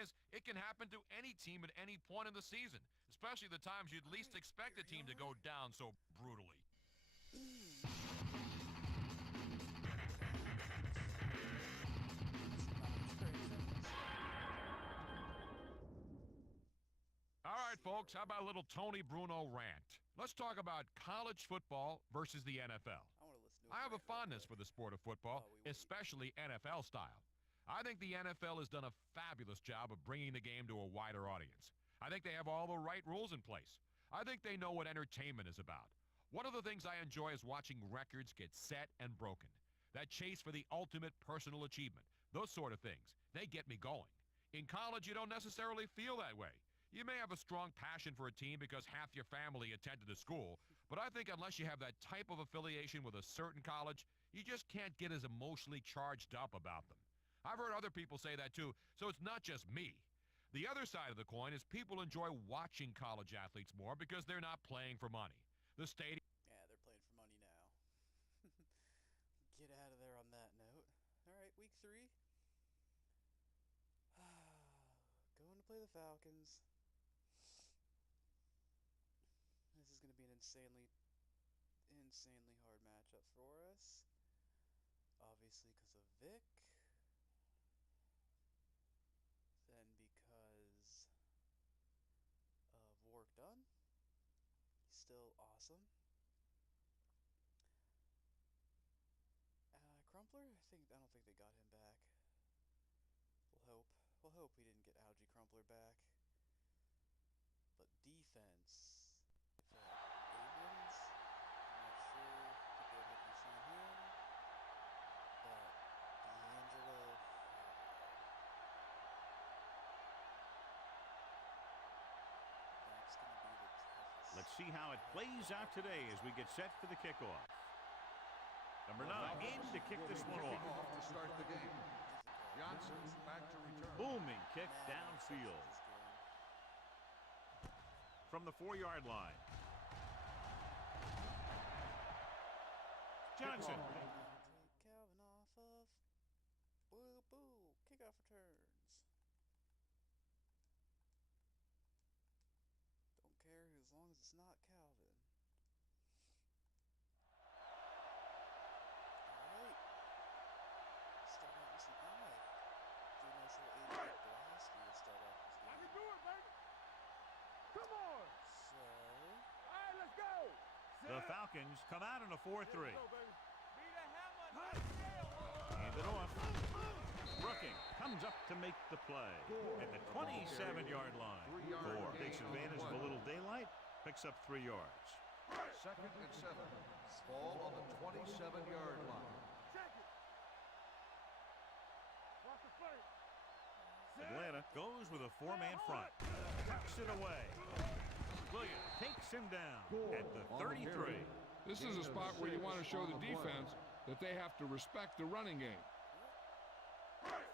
is, it can happen to any team at any point in the season, especially the times you'd least expect a team to go down so brutally. All right, folks, how about a little Tony Bruno rant? Let's talk about college football versus the NFL. I have a fondness for the sport of football, especially NFL style. I think the NFL has done a fabulous job of bringing the game to a wider audience. I think they have all the right rules in place. I think they know what entertainment is about. One of the things I enjoy is watching records get set and broken. That chase for the ultimate personal achievement, those sort of things, they get me going. In college, you don't necessarily feel that way. You may have a strong passion for a team because half your family attended the school, but I think unless you have that type of affiliation with a certain college, you just can't get as emotionally charged up about them. I've heard other people say that too, so it's not just me. The other side of the coin is people enjoy watching college athletes more because they're not playing for money. The stadium... Yeah, they're playing for money now. Get out of there on that note. Alright, week 3. Going to play the Falcons. This is going to be an insanely hard matchup for us. Obviously because of Vic. Then because of work done. He's still awesome. Crumpler? I don't think they got him back. We'll hope. We'll hope we didn't get Algie Crumpler back. But defense. Abrams. I'm not sure if they would have to sign him. But D'Angelo. That's going to be the toughest. Let's see how it plays out today as we get set for the kickoff. Number 9 in to kick this one off. To start the game. Johnson's back to return. Booming kick downfield. From the 4-yard line. Johnson. Take Calvin off of. Boo boo. Kickoff returns. Don't care as long as it's not Calvin. Alright. Start out with some eye. Do a nice little 8-8 blast. We start off this game. I can do it, baby. Come on. So. Alright, let's go. The Falcons come out in a 4-3. Be the hammer. Hand it off. Brooking comes up to make the play at the 27-yard line. 4 takes advantage of a little daylight, picks up 3 yards. 2nd and 7. Ball on the 27-yard line. Check it. Watch the flank. Atlanta goes with a 4-man front. Tucks it away. Williams takes him down at the 33. This is a spot where you want to show the defense that they have to respect the running game.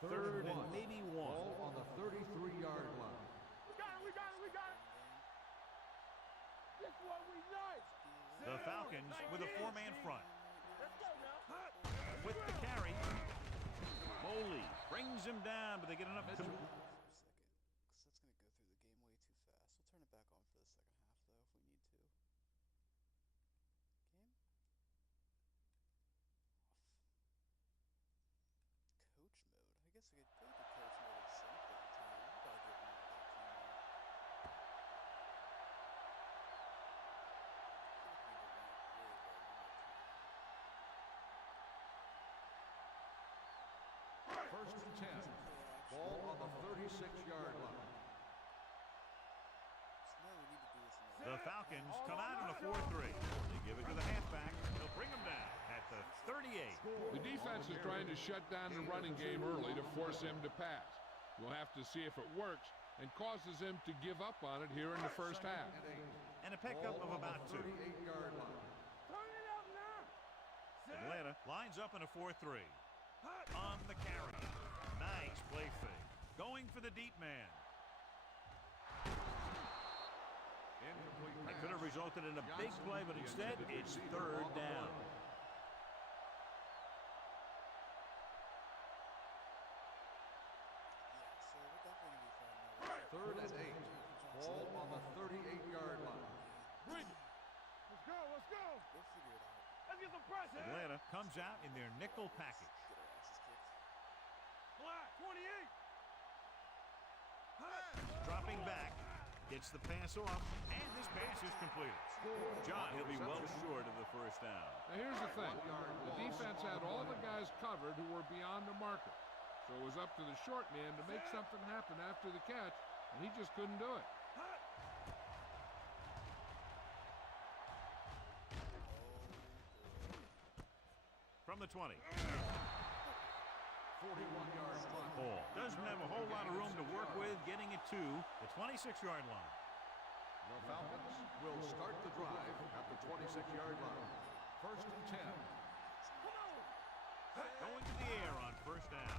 3rd and maybe 1. Ball on the 33-yard line. We got it. This what we like. The Falcons with a 4-man front. Let's go now. With the carry. Moley brings him down, but they get enough to... For a second, because that's going to go through the game way too fast. We'll turn it back on for the second half, though, if we need to. Game? Off. Coach mode. I guess I could go to coach mode at some point in time. We gotta get more of that team mode. First and 10. Ball on the 36-yard line. The Falcons come out in a 4-3. They give it to the halfback. They'll bring him down at the 38. The defense is trying to shut down the running game early to force him to pass. We'll have to see if it works and causes him to give up on it here in the first half. And a pickup of about 2. 38-yard line. Turn it up now. Atlanta lines up in a 4-3. On the carry. Nice play fake. Going for the deep man. That could have resulted in a big play, but instead it's 3rd down. Yeah, so we're definitely going to be 3rd and 8. Ball on the 38-yard line. Bring it. Let's go, let's go. Go figure it out. Let's get some pressure. Atlanta comes out in their nickel package. Get our asses kicked. Black, 28. Dropping back, gets the pass off, and this pass is completed. John, he'll be well short of the first down. Now here's the thing. The defense had all the guys covered who were beyond the marker. So it was up to the short man to make something happen after the catch, and he just couldn't do it. From the 20. 41-yard line. Ball doesn't have a whole lot of room to work with, getting it to the 26-yard line. The Falcons will start the drive at the 26-yard line. 1st and 10. Going to the air on first down.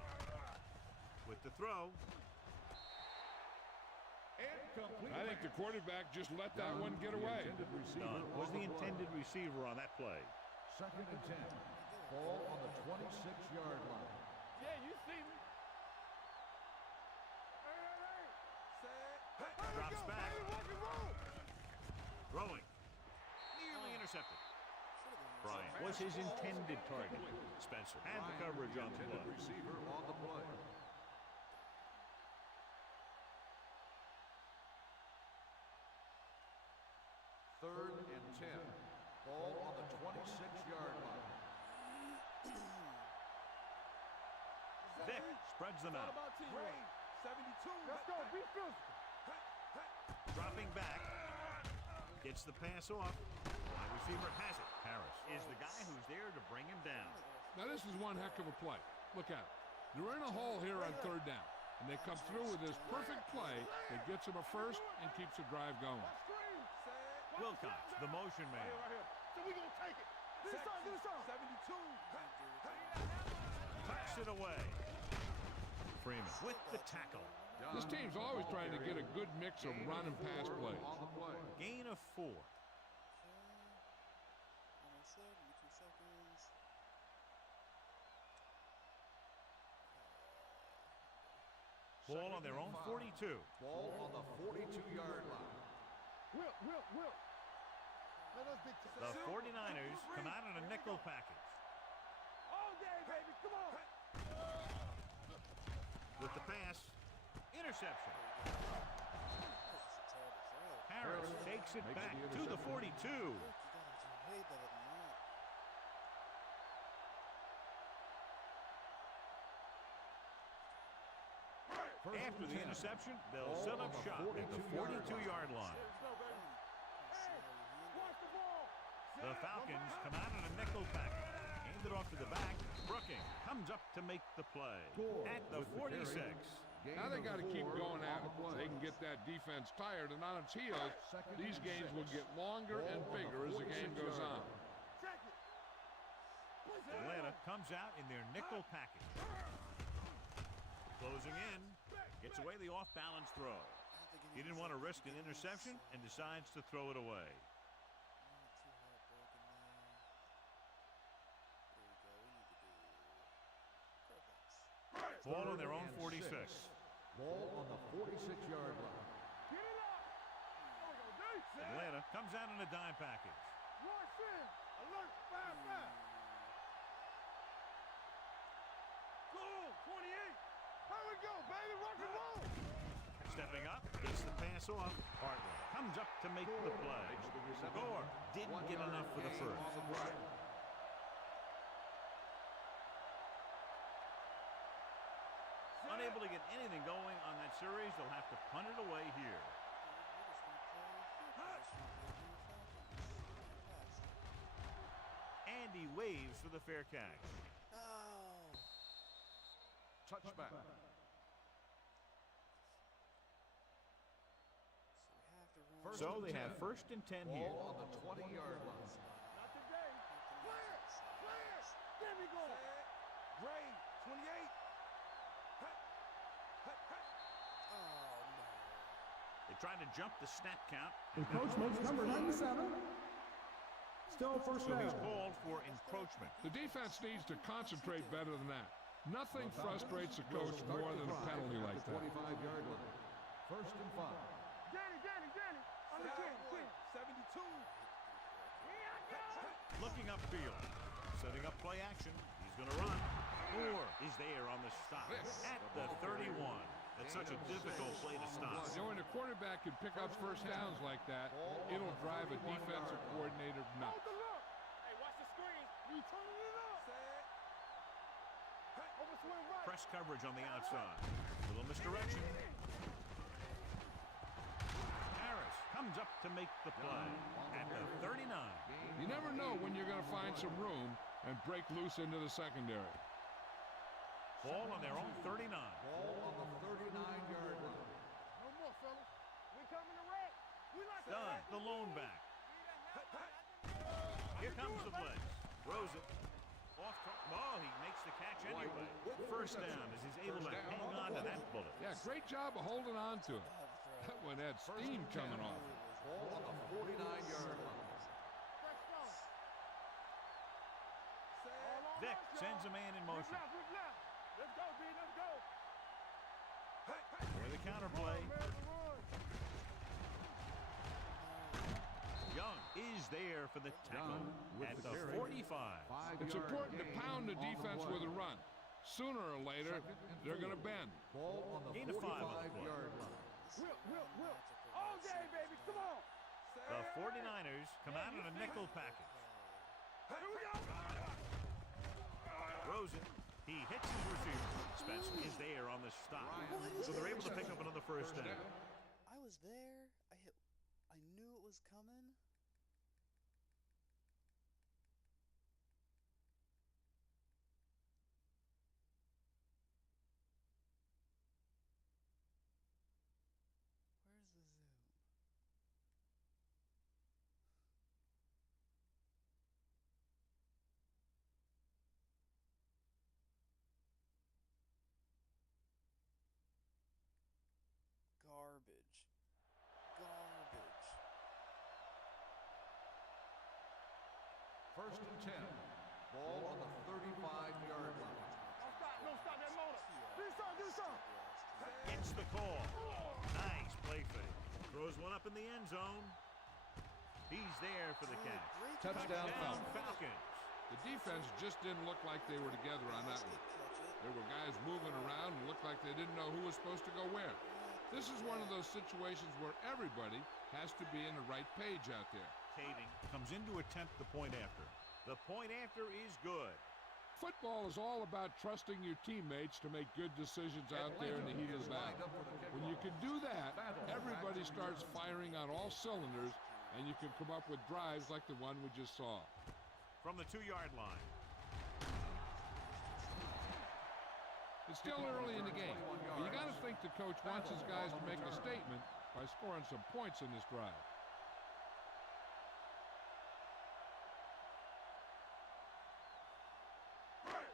With the throw. I think the quarterback just let that one get away. Dunn was the intended receiver on that play. 2nd and 10. Ball on the 26-yard line. Yeah, you see me. Drops back. Throwing. Nearly intercepted. Bryant was his intended target. Spencer had the coverage on the play. Receiver on the play. Third and 10. Ball on the 26-yard line. Vick spreads them out. About team. 72. Let's go, be physical. Dropping back. Gets the pass off. Wide receiver has it. Harris is the guy who's there to bring him down. Now this is one heck of a play. Look at it. They're in a hole here on 3rd down, and they come through with this perfect play that gets them a first and keeps the drive going. Wilcox, the motion man. Right here. So we gonna take it. This time. 72. Tucks it away. Freeman with the tackle. This team's always trying to get a good mix of run and pass plays. On the play. Gain of 4. Almost there. Give me 2 seconds. Ball on their own 42. Ball on the 42-yard line. Will. Let us dictate. The 49ers come out in a nickel package. All day, baby. Come on. With the pass, interception. That's a terrible throw. Harris takes it back to the 42. Look, you gotta do way better than that. After the interception, they'll set up shop at the 42-yard line. Let's go, baby. Hey, watch the ball. The Falcons come out in a nickel package. Hand it off to the back. Brooking comes up to make the play at the 46. Now they got to keep going at it. They can get that defense tired and on its heels. These games will get longer and bigger as the game goes on. Check it. Atlanta comes out in their nickel package. Closing in. Gets away the off-balance throw. He didn't want to risk an interception and decides to throw it away. Ball on their own 46. Ball on the 46-yard line. Get it up. There we go, Dave. Atlanta comes out in a dime package. Rush in. Alert. 5-5. Go. 28. Here we go, baby. Rock and roll. Stepping up, gets the pass off. Hartley comes up to make the play. Gore didn't get enough for the first. Unable to get anything going on that series, they'll have to punt it away here. And he waves for the fair catch. Touchback. So they have 1st and 10 here. Ball on the 20-yard line. Not today. Clear. There we go. Gray. 28. They tried to jump the snap count. Encroachment number 97. Still first So down. he's called for encroachment. The defense needs to concentrate better than that. Nothing frustrates a coach more than a penalty like that. 25-yard line. 1st and Throwing upfield. Setting up play action. He's going to run. Moore is there on the stop at the 31. That's such a difficult play to stop. You know, when a quarterback can pick up first downs like that, it'll drive a defensive coordinator nuts. Hey, watch the screen. We turning it up. Hey, overswing right. Press coverage on the outside. Little misdirection. Harris comes up to make the play at the 39. You never know when you're going to find some room and break loose into the secondary. Ball on their own 39. Ball on the 39-yard line. No more, fellas. We coming to wreck. We like to Dunn, wreck. the lone back. Here comes the blitz. Throws it. Oh, he makes the catch anyway. First down as he's able to hang on to that bullet. Yeah, great job of holding on to it. That one had steam coming off. Ball on the 49-yard line. Vick sends a man in motion. Let's go, B. Let's go. For the counter play. Young is there for the tackle at the 45. It's important to pound the defense with a run. Sooner or later, they're going to bend. Ball on the Gain of 5 on the play. 45-yard line. Will. All day, baby. Come on. The 49ers come out in a nickel package. Here we go. Throws it. He hits his receiver. Spencer is there on the stop. So they're able to pick up another first down. I was there. I knew it was coming. Where's the zoom? Garbage. First and 10. Ball on the 35-yard line. Don't stop that motor. Do something. Gets the call. Nice play fake. Throws one up in the end zone. He's there for the catch. Touchdown Falcons. The defense just didn't look like they were together on that one. There were guys moving around and looked like they didn't know who was supposed to go where. This is one of those situations where everybody has to be in the right page out there. Kading comes in to attempt the point after. The point after is good. Football is all about trusting your teammates to make good decisions out there in the heat of the battle. When you can do that, everybody starts firing on all cylinders, and you can come up with drives like the one we just saw. From the 2-yard line. It's still early in the game, but you got to think the coach wants his guys to make a statement by scoring some points in this drive.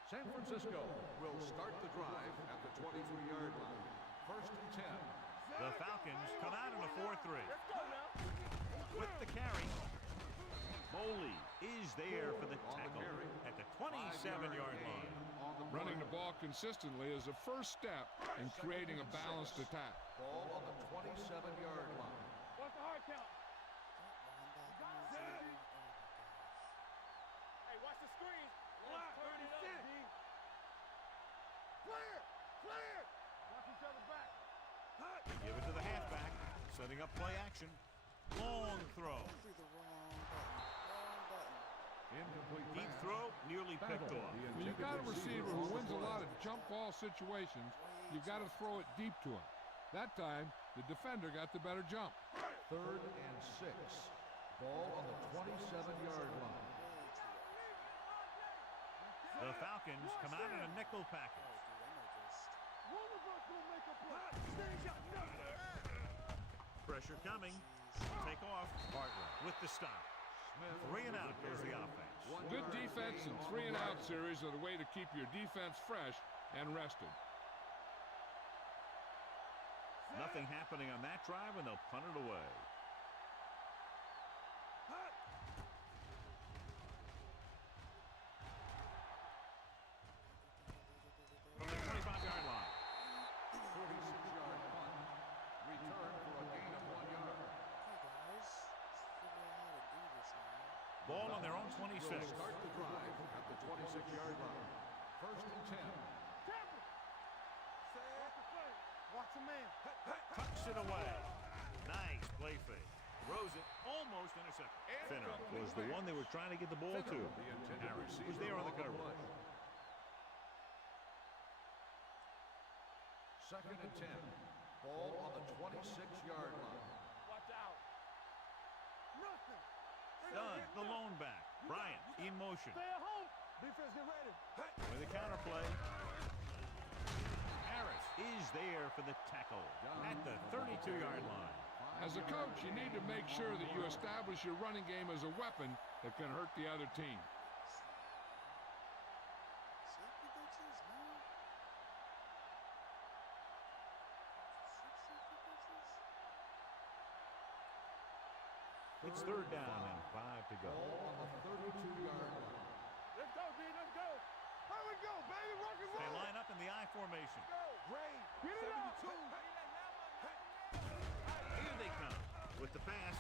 San Francisco will start the drive at the 23-yard line. First and 10. The Falcons come out in a 4-3. Let's go now. With the carry. Foley is there for the tackle at the 27-yard line. Running the ball consistently is the first step in creating a balanced attack. Ball on the 27-yard line. What's the hard count? Hey, watch the screen. Let's turn it up, D. Clear. Watch each other back. They give it to the halfback. Setting up play action. Long throw. Through the wrong button. Deep throw, nearly picked off. When you've got a receiver who wins a lot of jump ball situations, you've got to throw it deep to him. That time, the defender got the better jump. Third and 6. Ball on the 27-yard line. The Falcons come out in a nickel package. One of us will make a play. Pressure coming. Take off. With the stop. 3 and out goes the offense. Good defense and 3 and out series are the way to keep your defense fresh and rested. Nothing happening on that drive, and they'll punt it away. From the 25-yard line. 46-yard punt. Return for a gain of 1 yard. Okay, guys. Let's figure out how to do this now. Ball on their own 26. Will start the drive at the 26-yard line. First and 10. Watch a man. Tucks it away. Nice play fake. Throws it, almost intercepted. Finner was the one they were trying to get the ball to. Harris was there on the coverage. Second and 10. Ball on the 26-yard line. Watch out. Nothing. Done. The lone back. Bryant in motion. Stay at home. Defense, get ready. With the counter play. Harris is there for the tackle at the 32-yard line. As a coach, you need to make sure that you establish your running game as a weapon that can hurt the other team. Safety bitches, man. Safety bitches. It's third down and 5 to go. Ball on the 32-yard line. Let's go, D. Let's go. Here we go, baby. Rock and They roll. line up in the I formation. Ray, get it up. Here they come with the pass.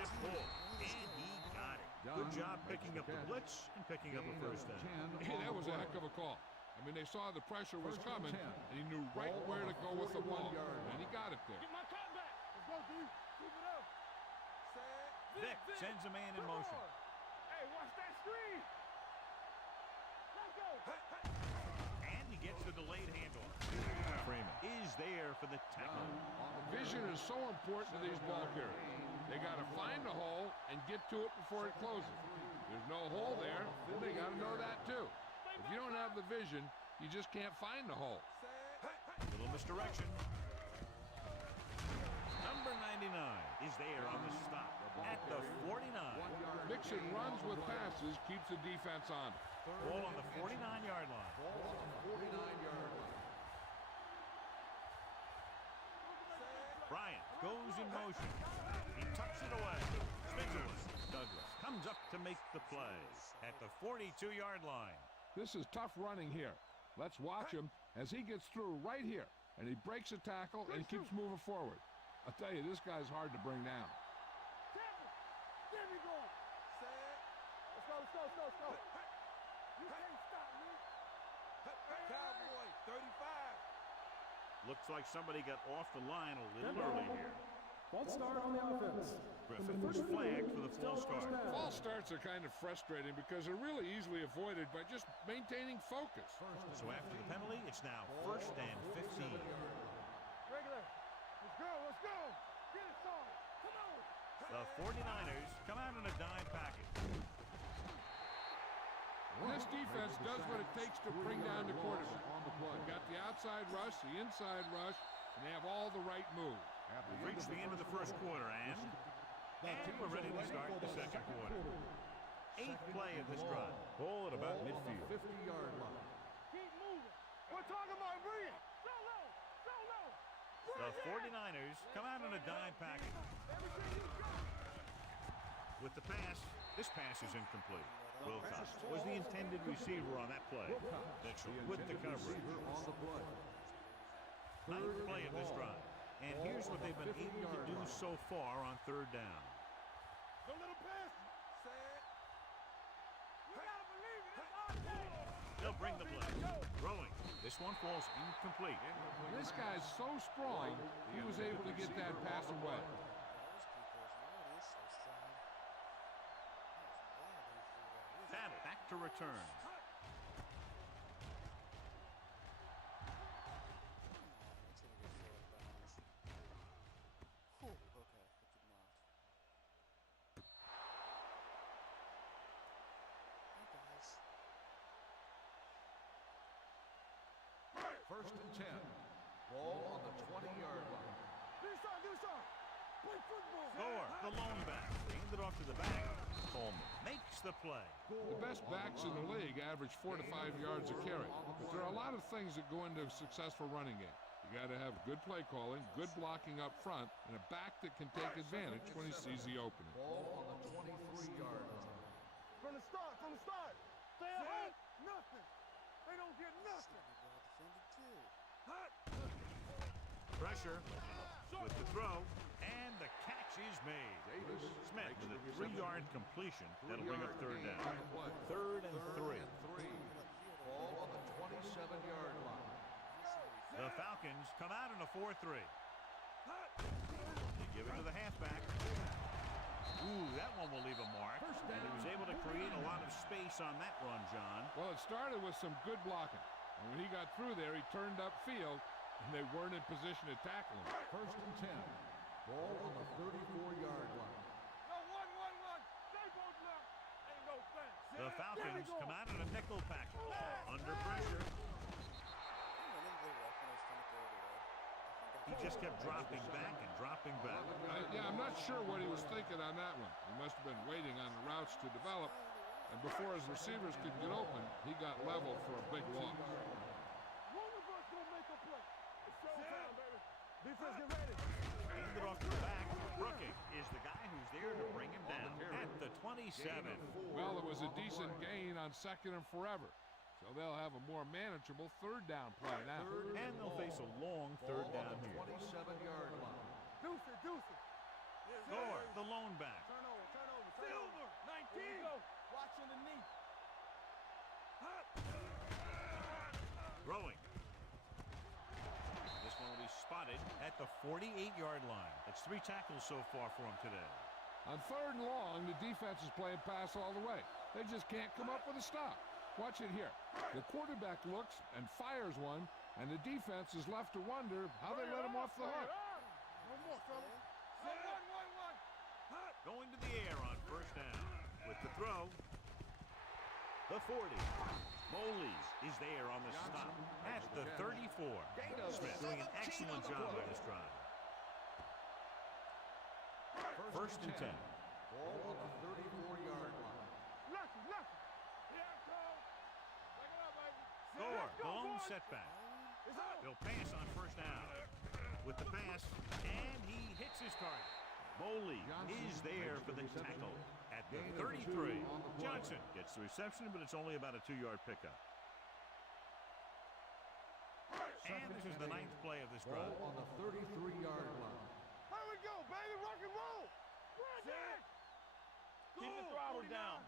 Tip ball, and he got it. Good job picking up the blitz and picking up a first down. Hey, that was a heck of a call. I mean, they saw the pressure was coming, and he knew right where to go with the ball, and he got it there. Get my cotton back. Let's go, D. Keep it up. Vic sends a man in motion. Hey, watch that screen. Let's go. And he gets the delayed handoff. Freeman is there for the tackle. Vision is so important to these ball carriers. They got to find the hole and get to it before it closes. There's no hole there, then they got to know that too. If you don't have the vision, you just can't find the hole. Little misdirection. Number 99 is there on the stop at the 49. Mixing runs with passes keeps the defense on it. Ball on the 49-yard line. Ball on the 49-yard line. Bryant goes in motion. He tucks it away. Spins. Douglas comes up to make the play at the 42-yard line. This is tough running here. Let's watch him as he gets through right here, and he breaks a tackle and keeps moving forward. I'll tell you, this guy's hard to bring down. There we go. Let's go, let's go, let's go, let's go. You can't stop me. Cowboy, 35. Looks like somebody got off the line a little early here. False start on the offense. Griffin was flagged for the false start. False starts are kind of frustrating because they're really easily avoided by just maintaining focus. So after the penalty, it's now first and 15. Regular. Let's go, let's go. Get it started. Come on. The 49ers come out in a dime package. This defense does what it takes to bring down the quarterback. They've got the outside rush, the inside rush, and they have all the right moves. We've reached the end of the first quarter, and we're ready to start the second quarter. 8th play of this drive. Ball at about midfield. 50-yard line. Keep moving. We're talking about brilliant. So low. So low. The 49ers come out in a dime package. Everything you got. With the pass, this pass is incomplete. Wilcox was the intended receiver on that play. Mitchell with the coverage. On the play. 9th play of this drive. And here's what they've been able to do so far on third down. The little pass. You gotta believe it. It's our team. They'll bring the blitz. Throwing. This one falls incomplete. This guy's so strong, he was able to get that pass away. Madden back to return. First and 10. Ball on the 20-yard line. Do some. Play football. Thor, the lone back. Hand it off to the back. Coleman makes the play. The best backs in the league average 4 to 5 yards a carry. But there are a lot of things that go into a successful running game. You got to have good play calling, good blocking up front, and a back that can take advantage when he sees the opening. Ball on the 23-yard line. From the start. Stay at home. Nothing. They don't get nothing. Pressure with the throw, and the catch is made. Davis Smith makes with a the reception. 3-yard completion. That'll bring up 3rd gain down. on the play. 3rd and 3. Ball on the 27-yard line. The Falcons come out in a 4-3. They give it to the halfback. Ooh, that one will leave a mark. And he was able to create a lot of space on that run, John. Well, it started with some good blocking. And when he got through there, he turned upfield, and they weren't in position to tackle him. 1st and 10. Ball on the 34-yard line. The Falcons come out in a nickel package. Under pressure. He just kept dropping back and dropping back. I'm not sure what he was thinking on that one. He must have been waiting on the routes to develop, and before his receivers could get open, he got leveled for a big loss. Defense, get ready. Hand it off to the back. Brooking is the guy who's there to bring him down at the 27. Well, it was a decent gain on 2nd and forever, so they'll have a more manageable 3rd down play now. And they'll face a long 3rd down here. 27-yard line. Deuce it. Gore, the lone back. Turn over. Silver, 19. Watch underneath. Throwing. This one will be spotted at the 48-yard line. That's 3 tackles so far for him today. On 3rd and long, the defense is playing pass all the way. They just can't come up with a stop. Watch it here. The quarterback looks and fires one, and the defense is left to wonder how they let him off the hook. One more, fella. Going to the air on 1st down. With the throw. The 40. Moles is there on the stop at the 34. Smith doing an excellent job on this drive. 1st and 10. Ball on the 34-yard line. Lucky. Here it goes. Take it up, baby. Gore, the lone setback. They'll pass on 1st down. With the pass, and he hits his target. Moley is there for the tackle at the 33. Johnson gets the reception, but it's only about a 2-yard pickup. And this is the 9th play of this drive. Ball on the 33-yard line. Here we go, baby. Rock and roll. Keep the throttle down.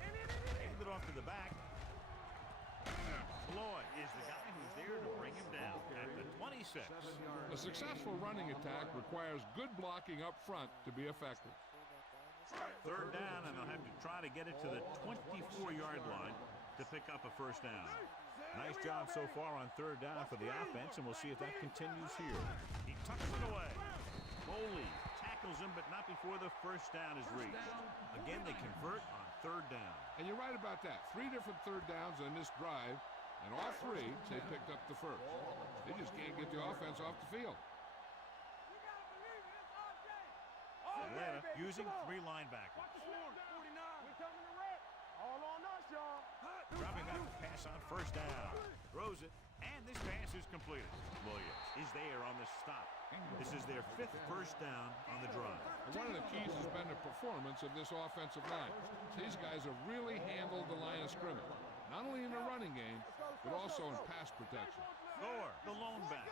Hand it off to the back. Floyd is the guy who's there to bring him down at the 26. A successful running attack requires good blocking up front to be effective. 3rd down, and they'll have to try to get it to the 24-yard line to pick up a 1st down. Nice job so far on 3rd down for the offense, and we'll see if that continues here. He tucks it away. Foley tackles him, but not before the 1st down is reached. Again, they convert on 3rd down. And you're right about that. 3 different 3rd downs on this drive, and all 3, they picked up the 1st. They just can't get the offense off the field. Atlanta using 3 linebackers. All on us, y'all. Dropping back to pass on 1st down. Throws it, and this pass is completed. Williams is there on the stop. This is their 5th 1st down on the drive. One of the keys has been the performance of this offensive line. These guys have really handled the line of scrimmage, not only in the running game, but also in pass protection. Gore, the lone back.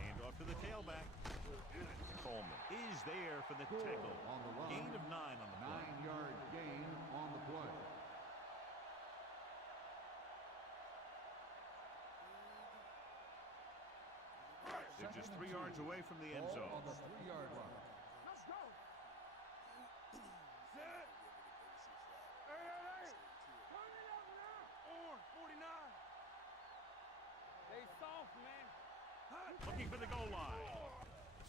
Hand off to the tailback. Coleman is there for the tackle. On the line. Gain of 9 on the play. 9-yard gain on the play. They're just 3 yards away from the end Ball zone. on the 3-yard line. Let's go. Set. Hey. Turn it up now. Orange, 49. They soft, man. Looking for the goal line.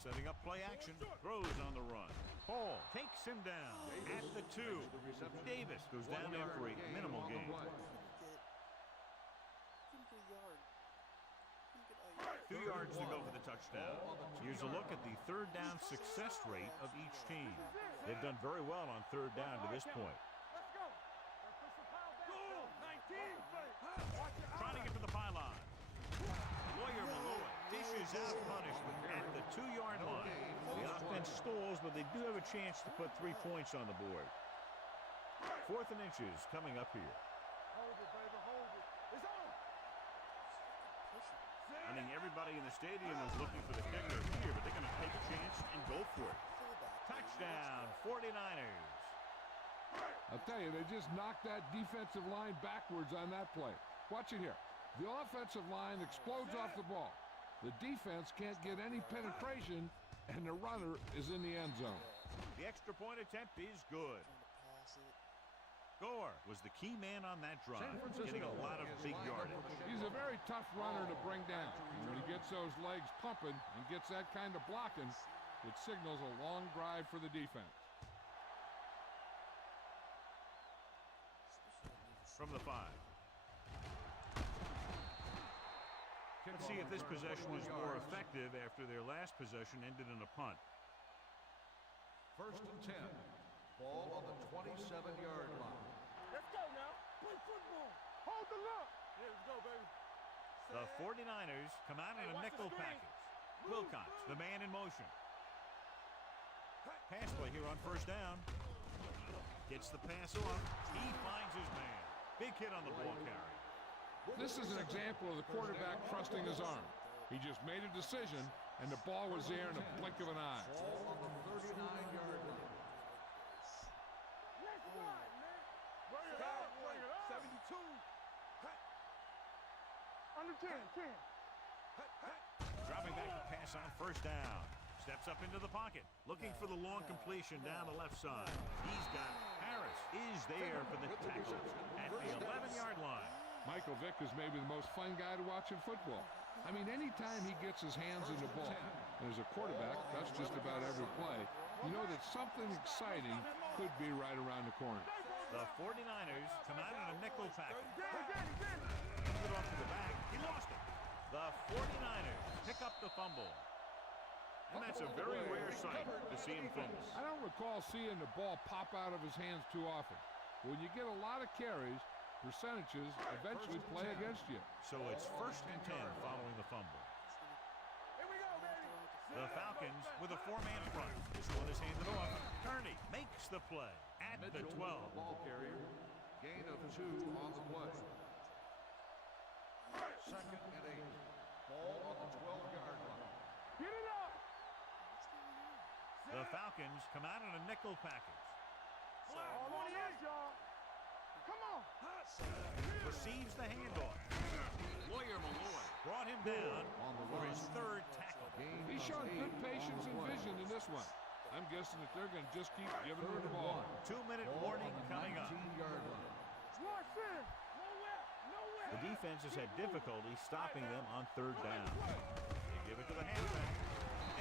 Setting up play action. Throws on the run. Paul takes him down at the 2. Davis goes down there for a minimal gain. 2 yards to go for the touchdown. Here's a look at the 3rd down success rate of each team. They've done very well on 3rd down to this point. Let's go. Cool. 19. Trying to get to the pylon. Lawyer Malloy dishes out punishment at the 2-yard line. The offense stalls, but they do have a chance to put 3 points on the board. 4th and inches coming up here. Hold it, baby. Hold it. It's on. A I think everybody in the stadium is looking for the kicker here, but they're going to take a chance and go for it. Touchdown, 49ers. I'll tell you, they just knocked that defensive line backwards on that play. Watch it here. The offensive line explodes off the ball. The defense can't get any penetration, and the runner is in the end zone. The extra point attempt is good. Gore was the key man on that drive, getting a lot of big yardage. He's a very tough runner to bring down. And when he gets those legs pumping and gets that kind of blocking, it signals a long drive for the defense. From the 5. Let's see if this possession was more effective after their last possession ended in a punt. 1st and 10. Ball on the 27-yard line. Let's go now. Play football. Hold the look. Yeah, let's go, baby. The 49ers come out in a nickel package. Wilcox, the man in motion. Pass play here on 1st down. Gets the pass off. He finds his man. Big hit on the ball carrier. This is an example of the quarterback trusting his arm. He just made a decision, and the ball was there in a blink of an eye. Ball on the 39-yard line. Let's ride, man. Bring it up. Bring it up. 72. Under 10. Dropping back to pass on 1st down. Steps up into the pocket, looking for the long completion down the left side. He's got Harris is there for the Texans at the 11-yard line. Michael Vick is maybe the most fun guy to watch in football. I mean, anytime he gets his hands on the ball, and as a quarterback, that's just about every play, you know that something exciting could be right around the corner. The 49ers come out in a nickel package. It off to the back. He lost it. The 49ers pick up the fumble. And that's a very rare sight to see him fumble. I don't recall seeing the ball pop out of his hands too often. When you get a lot of carries, percentages eventually play against you. So it's 1st and 10 following the fumble. Here we go, baby. The Falcons with a 4-man front. This one is handed off. Kearney makes the play at the 12. Ball carrier. Gain of 2 on the play. 2nd and 8. Ball on the 12-yard line. Get it up. The Falcons come out in a nickel package. All on the edge, y'all. Come on. Receives the handoff. Lawyer Malloy brought him down for his 3rd tackle. He's shown good patience and vision in this one. I'm guessing that they're going to just keep giving her the ball. 2-minute warning coming up. 19-yard line. One center. Nowhere. The defense has had difficulty stopping them on 3rd down. They give it to the halfback.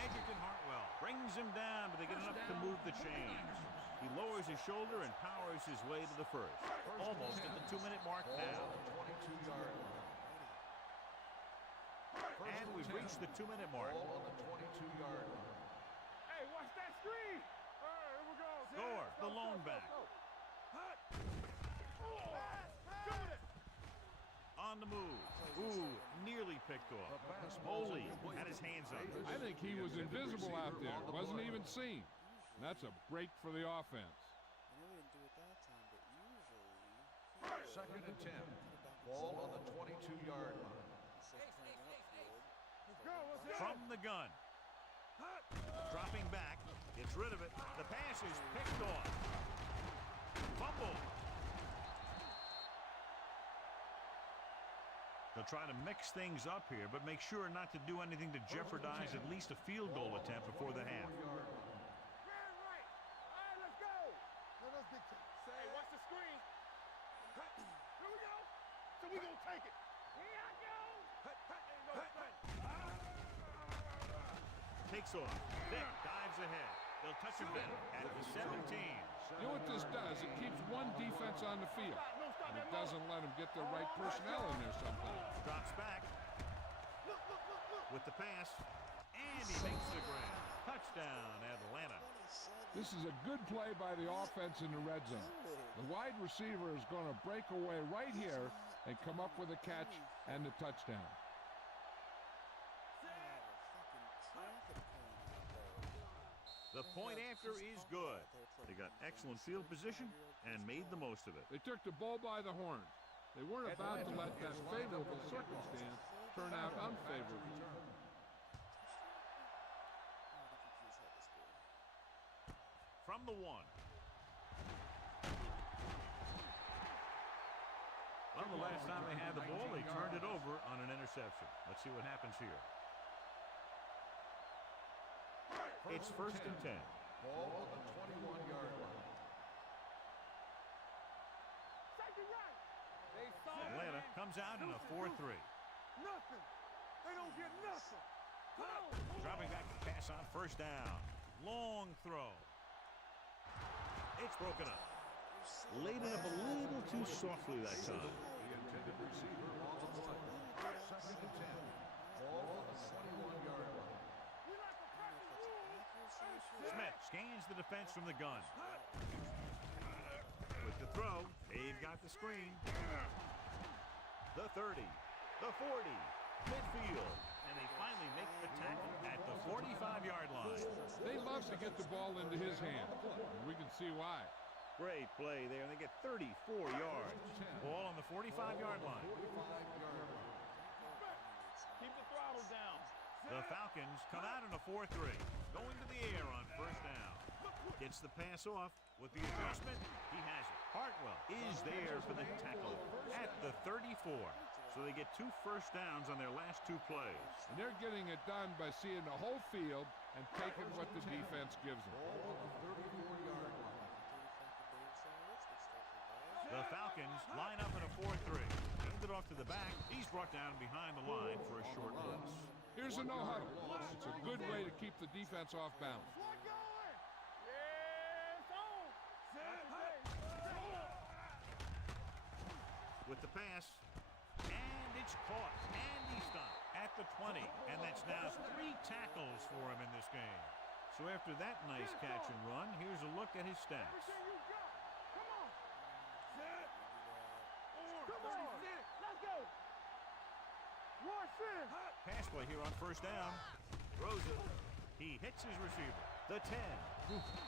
Edgerton Hartwell brings him down, but they get enough to move the chains. He lowers his shoulder and powers his way to the 1st. Almost at the 2-minute mark now. 22-yard line. And we've reached the 2-minute mark. Ball on the 22-yard line. Hey, watch that screen. Here we go. Gore, the lone back. On the move. Ooh, nearly picked off. Holy had his hands on it. I think he was invisible out there. Wasn't even seen. And that's a break for the offense. I know he didn't do it that time, but usually... 2nd and 10. Ball on the 22-yard line. Let's go. From the gun. Dropping back. Gets rid of it. The pass is picked off. Fumble. They'll try to mix things up here, but make sure not to do anything to jeopardize at least a field goal attempt before the half. Man right. All right, let's go. Hey, watch the screen. Here we go. So we gonna take it. Here I go. Ain't no thing. Takes off. Vick dives ahead. They'll touch him down at the 17. You know what this does? It keeps one defense on the field. And it doesn't let them get the right personnel in there sometimes. Drops back with the pass, and he makes the grab. Touchdown, Atlanta. This is a good play by the offense in the red zone. The wide receiver is going to break away right here and come up with a catch and the touchdown. The point after is good. They got excellent field position and made the most of it. They took the bull by the horns. They weren't about to let that favorable circumstance turn out unfavorably. From the 1. Well, the last time they had the ball, they turned it over on an interception. Let's see what happens here. It's first and 10. Ball on the 21-yard line. Atlanta comes out in a 4-3. Nothing. They don't get nothing. Dropping back to pass on first down. Long throw. It's broken up. Laid it up a little too softly that time. The intended receiver on the play. Second and 10. Ball on the 21-yard line. Smith scans the defense from the gun. With the throw, they've got the screen. The 30, the 40, midfield, and they finally make the tackle at the 45-yard line. They love to get the ball into his hands, and we can see why. Great play there, and they get 34 yards. Ball on the 45-yard line. Keep the throttle down. The Falcons come out in a 4-3, going to the air on first down. Gets the pass off. With the adjustment, he has it. Hartwell is there for the tackle at the 34. So they get 2 first downs on their last 2 plays. And they're getting it done by seeing the whole field and taking what the defense gives them. The Falcons line up in a 4-3. Hand it off to the back. He's brought down behind the line for a short loss. Here's a no-huddle. It's a good way to keep the defense off balance. With the pass, and it's caught, and he stopped at the 20, and that's now 3 tackles for him in this game. So after that nice catch and run, here's a look at his stats. Pass play here on first down. Throws it. He hits his receiver. The 10.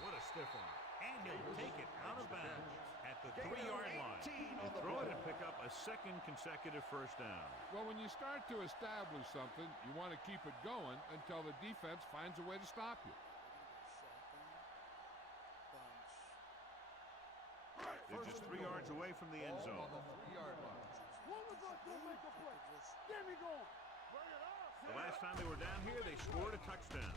What a stiff one. And he'll take it out of bounds at the 3-yard line. He'll throw it and pick up a second consecutive first down. Well, when you start to establish something, you want to keep it going until the defense finds a way to stop you. They're just 3 yards away from the end zone. The last time they were down here, they scored a touchdown.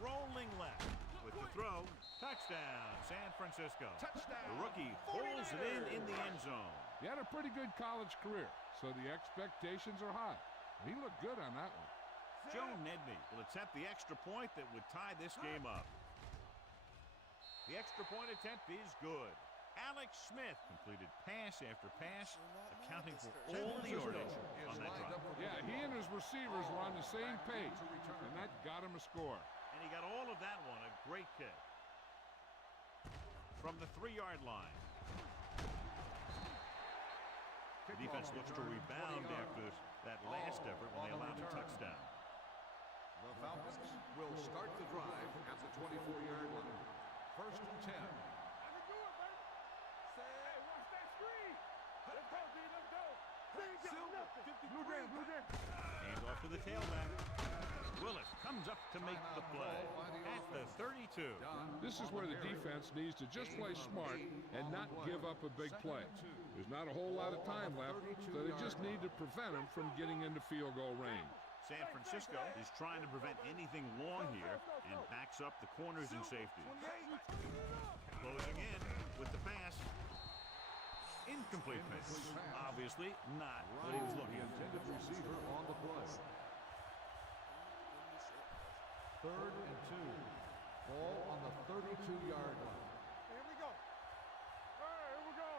Rolling left with the throw. Touchdown, San Francisco. Touchdown. The rookie pulls it in the end zone. He had a pretty good college career, so the expectations are high. He looked good on that one. Joe Nedney will attempt the extra point that would tie this game up. The extra point attempt is good. Alex Smith completed pass after pass, accounting for all the yardage on that drive. Yeah, he and his receivers were on the same page, and that got him a score. And he got all of that one, a great kick. From the 3-yard line. The defense looks to rebound after that last effort when they allowed a touchdown. The Falcons will start the drive at the 24-yard line. First and 10. Hands off to the tailback. Willis comes up to make the play at the 32. This is where the defense needs to just play smart and not give up a big play. There's not a whole lot of time left, so they just need to prevent them from getting into field goal range. San Francisco is trying to prevent anything long here and backs up the corners and safeties. Closing in with the pass. Incomplete pass. Obviously not what he was looking for. Intended receiver on the play. Third and 2. Ball on the 32-yard line. Here we go. All right, here we go.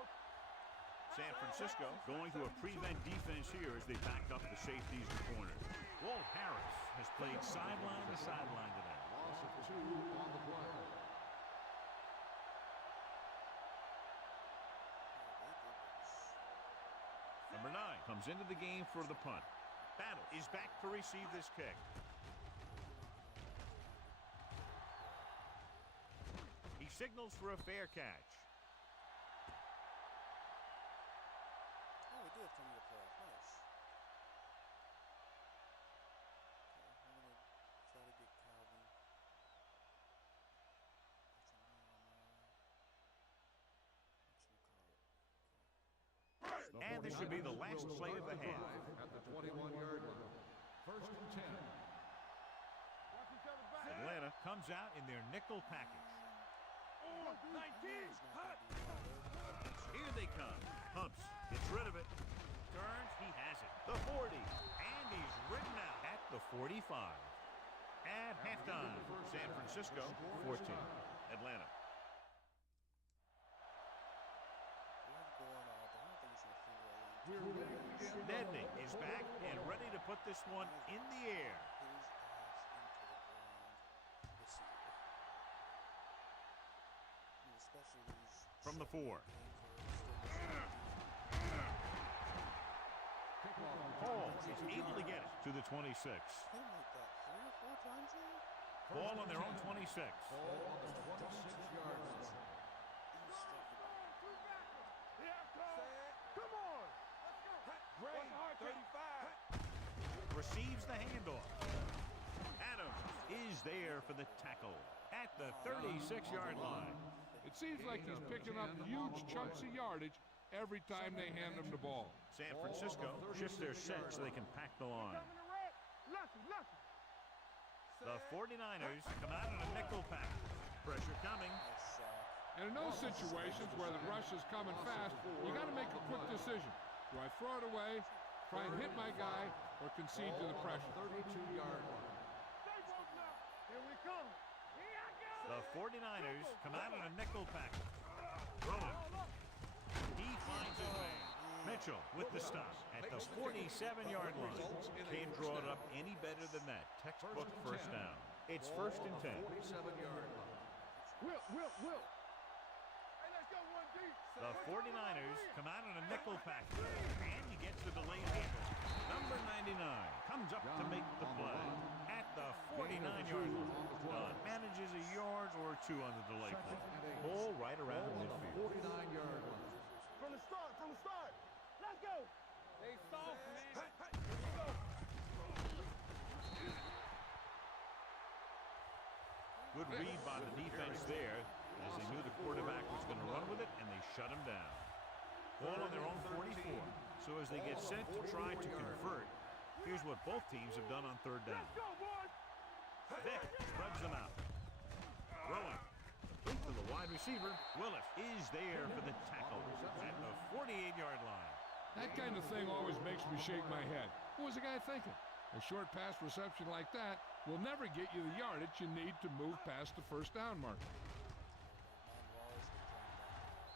San Francisco going to a prevent defense here as they back up the safeties and corners. Walt Harris has played sideline to sideline today. Loss of 2 on the play. Number 9 comes into the game for the punt. Battle is back to receive this kick. He signals for a fair catch. Oh, we do have 10 minute playoff. Nice. This should be the last play of the half. At the 21-yard line. First and 10. Atlanta comes out in their nickel package. 19. Here they come. Humps. Gets rid of it. Turns. He has it. The 40. And he's ridden out at the 45. At halftime, San Francisco 14. Atlanta. Nedney is back and ready to put this one in the air. From the 4. Hall is able to get it to the 26. Ball on their own 26. Ball on the 26-yard line. Come on. Great. 35. Receives the handoff. Adams is there for the tackle at the 36-yard line. It seems like he's picking up huge chunks of yardage every time they hand him the ball. San Francisco shifts their set so they can pack the line. The 49ers come out in a nickel pack. Pressure coming. And in those situations where the rush is coming fast, you got to make a quick decision. Do I throw it away, try and hit my guy, or concede to the pressure? 32-yard line. Here we come. The 49ers come out in a nickel pack. Throwing. He finds his man. Mitchell with the stop at the 47-yard line. Can't draw it up any better than that. Textbook first down. It's first and 10. 47-yard line. Will. Hey, let's go one deep. The 49ers come out in a nickel pack. And he gets the delayed tackle. Number 99 comes up to make the play at the 49-yard line. Manages a yard or two on the delay play. Ball right around midfield. 49-yard line. From the start. Let's go. They soft, man. Good read by the defense there as they knew the quarterback was going to run with it, and they shut him down. Ball on their own 44. So as they get set to try to convert, here's what both teams have done on third down. Let's go, boys. Vick spreads them out. Throwing. Complete to the wide receiver. Willis is there for the tackle at the 48-yard line. That kind of thing always makes me shake my head. What was the guy thinking? A short pass reception like that will never get you the yardage you need to move past the first down marker.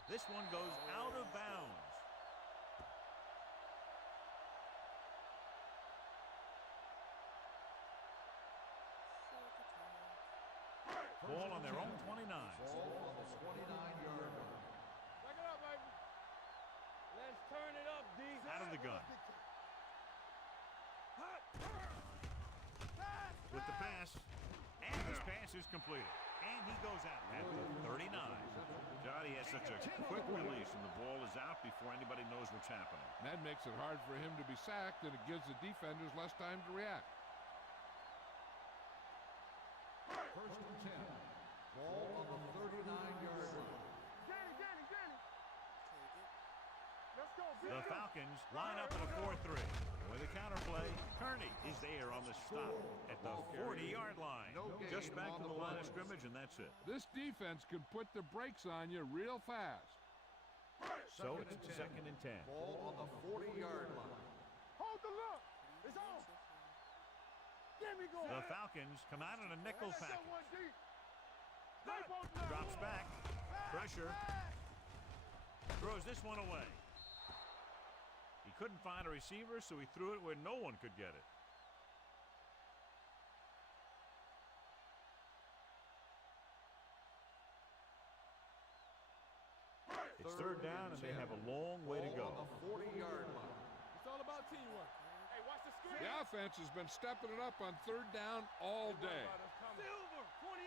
This one goes out of bounds. Ball on their own 29. Ball on the 29-yard line. Back it up, baby. Let's turn it up, D. Out of the gun. With the pass. And this pass is completed. And he goes out at the 39. God, he has such a quick release, and the ball is out before anybody knows what's happening. And that makes it hard for him to be sacked, and it gives the defenders less time to react. First and 10. Ball on the 39-yard line. Danny. Let's go, The Falcons line up in a 4-3. With a counterplay, Kearney is there on the stop at the 40-yard line. Just back to the line of scrimmage, and that's it. This defense can put the brakes on you real fast. So it's second and 10. Ball on the 40-yard line. Hold the look. It's on. Give me going. The Falcons come out in a nickel Let's go package. one deep. Stay both now. Drops back. Pressure. Throws this one away. He couldn't find a receiver, so he threw it where no one could get it. It's third down, and they have a long way to go. On the 40-yard line. It's all about teamwork. Hey, watch the screen. The offense has been stepping it up on third down all day. Silver, 28.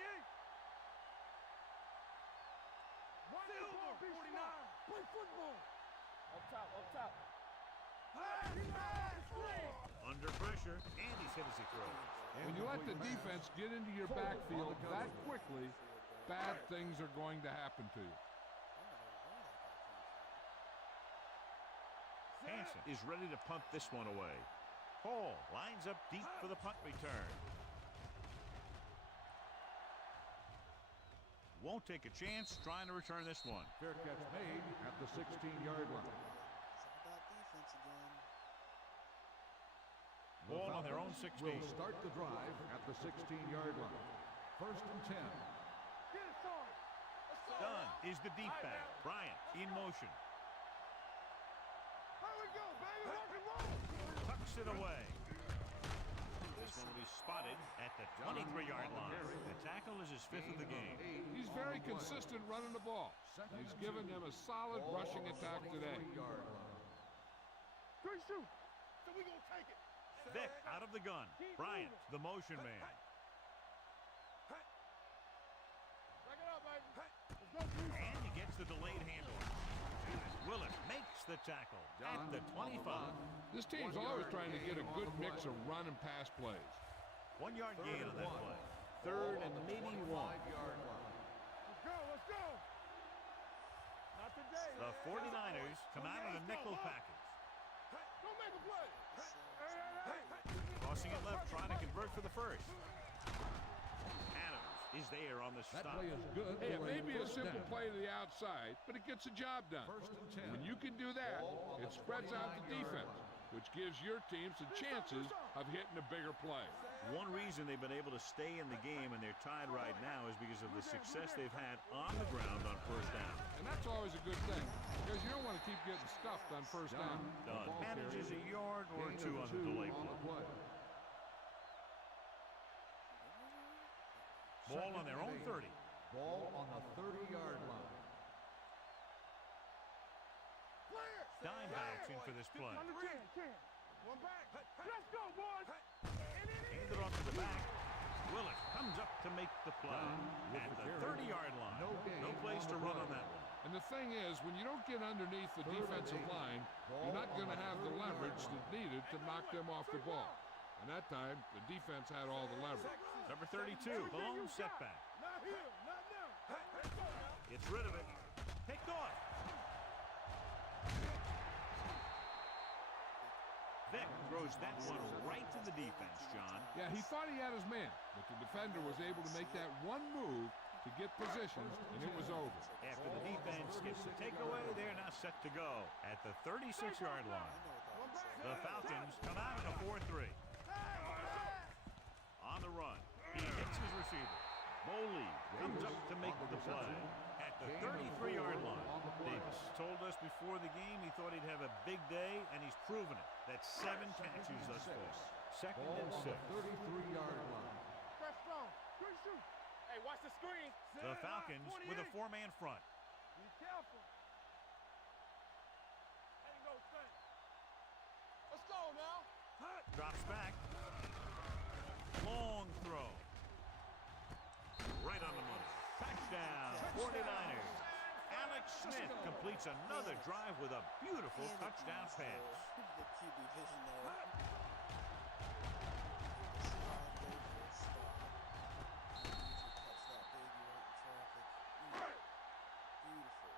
Silver, 49. Play football. Up top. Under pressure, and he's hit as he throws. When you let the defense get into your backfield that quickly, bad things are going to happen to you. Hansen is ready to punt this one away. Hall lines up deep for the punt return. Won't take a chance trying to return this one. Fair catch made at the 16-yard line. It's all about defense again. Ball on their own 16. Will start the drive at the 16-yard line. First and 10. Get it, son. Let's go. Dunn is the deep back. Bryant in motion. Here we go, baby. Rock and roll. Tucks it away. This one will be spotted at the 23-yard line. The tackle is his 5th of the game. He's very consistent running the ball. He's given them a solid rushing attack today. Three shoot. So we gonna take it. Vick out of the gun. Bryant, the motion man. Back it up, baby. Let's go, Bruce. And he gets the delayed handoff. Willis makes the tackle at the 25. This team's always trying to get a good mix of run and pass plays. 1 yard gain on that play. Third and maybe 1. Let's go, let's go. Not today. The 49ers come out in a nickel package. Go make a play. Crossing it left, trying to convert for the first. Adams is there on the That stop. play is good. Hey, it for may a be a first simple down. play to the outside, but it gets the job done. First and 10. When you can do that, it spreads out the defense, which gives your team some chances of hitting a bigger play. One reason they've been able to stay in the game and they're tied right now is because of the success they've had on the ground on first down. And that's always a good thing, because you don't want to keep getting stuffed on first down. Dunn manages a yard or two on the delay play. Ball on their own 30. Ball on the 30-yard line. Dime backs in for this play. Under 10. One back. Let's go, boys. Handed off to the back. Willis comes up to make the play at the 30-yard line. No place to run on that one. And the thing is, when you don't get underneath the defensive line, you're not going to have the leverage that's needed to knock them off the ball. And that time, the defense had all the leverage. Number 32, blown setback. Not here, not now. Let's go now. Gets rid of it. Picked off. Vick throws that one right to the defense, John. Yeah, he thought he had his man, but the defender was able to make that one move to get positions, and it was over. After the defense gets the takeaway, they're now set to go at the 36-yard line. The Falcons come out in a 4-3. On the run, he hits his receiver. Boley comes up to make the play at the 33-yard line. Davis told us before the game he thought he'd have a big day, and he's proven it. That's 7 catches thus far. Second Ball and on 6. the 33-yard line. Press strong. Three shoot. Hey, watch the screen. The Falcons with a 4-man front. Be careful. Ain't no thing. Let's go now. Drops back. Long throw. Right on the money. Touchdown, 49ers. Alex Smith completes another drive with a beautiful touchdown pass. The QB vision there. Beautiful.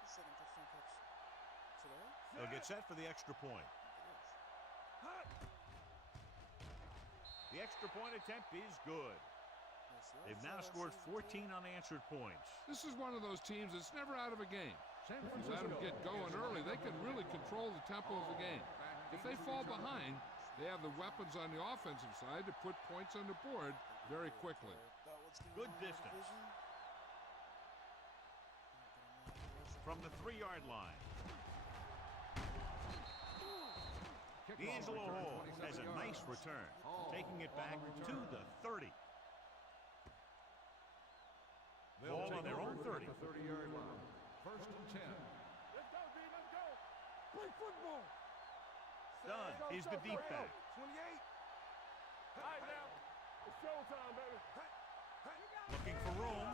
The second touchdown catch today? They'll get set for the extra point. The extra point attempt is good. They've now scored 14 unanswered points. This is one of those teams that's never out of a game. If you let them get going early, they can really control the tempo of the game. If they fall behind, they have the weapons on the offensive side to put points on the board very quickly. Good distance. From the 3-yard line. D'Angelo Hall has a nice return, taking it back to the 30. Ball on their own 30. 30-yard line. First and 10. Let's go, D. Let's go. Play football. Dunn is the deep back. 28. All right, now. It's showtime, baby. Looking for room.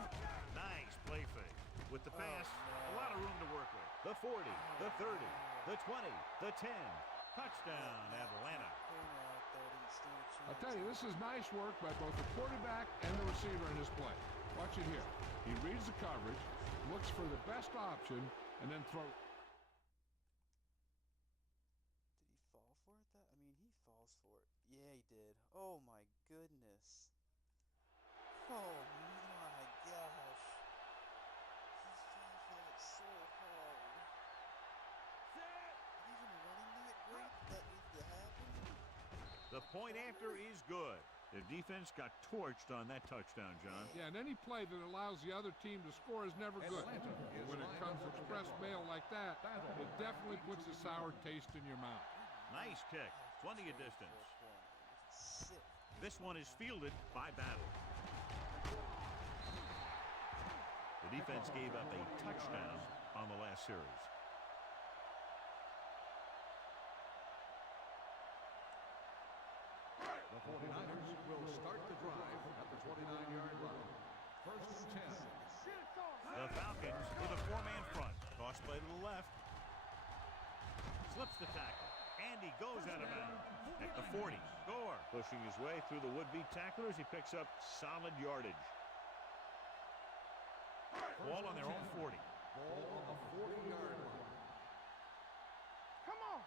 Nice play fake. With the pass, a lot of room to work with. The 40, the 30, the 20, the 10. Touchdown, Atlanta. I'll tell you, this is nice work by both the quarterback and the receiver in this play. Watch it here. He reads the coverage, looks for the best option, and then throw. Did he fall for it? I mean, he falls for it. Yeah, he did. Oh my goodness. Oh my gosh. He fell for that so hard. Even running that great, that needs to happen. The point after is good. Their defense got torched on that touchdown, John. Yeah, and any play that allows the other team to score is never good. When it comes express mail like that, it definitely puts a sour taste in your mouth. Nice kick. Plenty of distance. This one is fielded by Battle. The defense gave up a touchdown on the last series. The 49ers will start the drive at the 29-yard line. First and 10. The Falcons with a four-man front. Toss play to the left. Slips the tackle. And he goes out of bounds at the 40. Score. Pushing his way through the would-be tacklers, he picks up solid yardage. Ball on their own 40. Ball on the 40-yard line. Come on.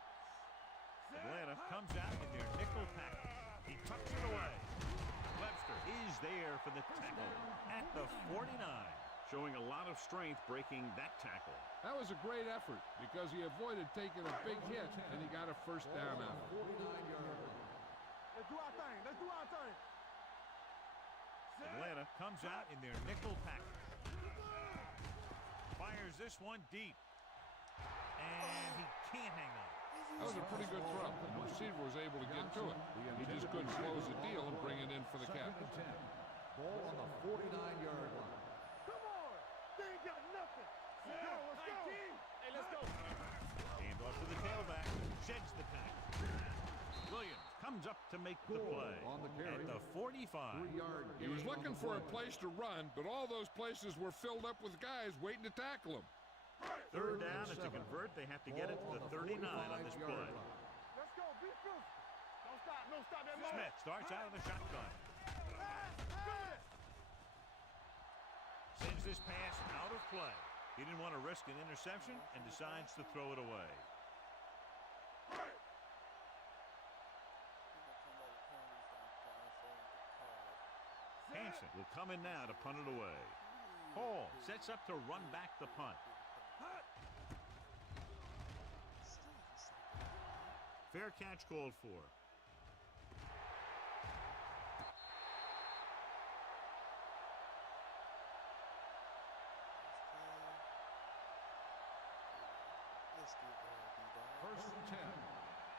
Atlanta comes out in their nickel package. He tucks it away. Webster is there for the tackle at the 49. Showing a lot of strength breaking that tackle. That was a great effort because he avoided taking a big hit and he got a first down out of it. 49-yard line. Let's do our thing. Let's do our thing. Atlanta comes out in their nickel package. Fires this one deep. And he can't hang on. That was a pretty good throw. The receiver was able to get to it. He just couldn't close the deal and bring it in for the Second catch. and 10. Ball on the 49-yard line. Come on. They ain't got nothing. Let's go. Let's go. Hey, let's go. Hand off to the tailback. Sheds the tackle. Williams comes up to make the play On the carry. at the 45. 3-yard He was gain looking on the for a play. place to run, but all those places were filled up with guys waiting to tackle him. Third down, and to convert, they have to get it to the 39 on this play. Let's go. Be physical. Don't stop. Don't stop that moment. Smith starts out of the shotgun. Sends this pass out of play. He didn't want to risk an interception and decides to throw it away. Hansen will come in now to punt it away. Hall sets up to run back the punt. Fair catch called for. First and 10.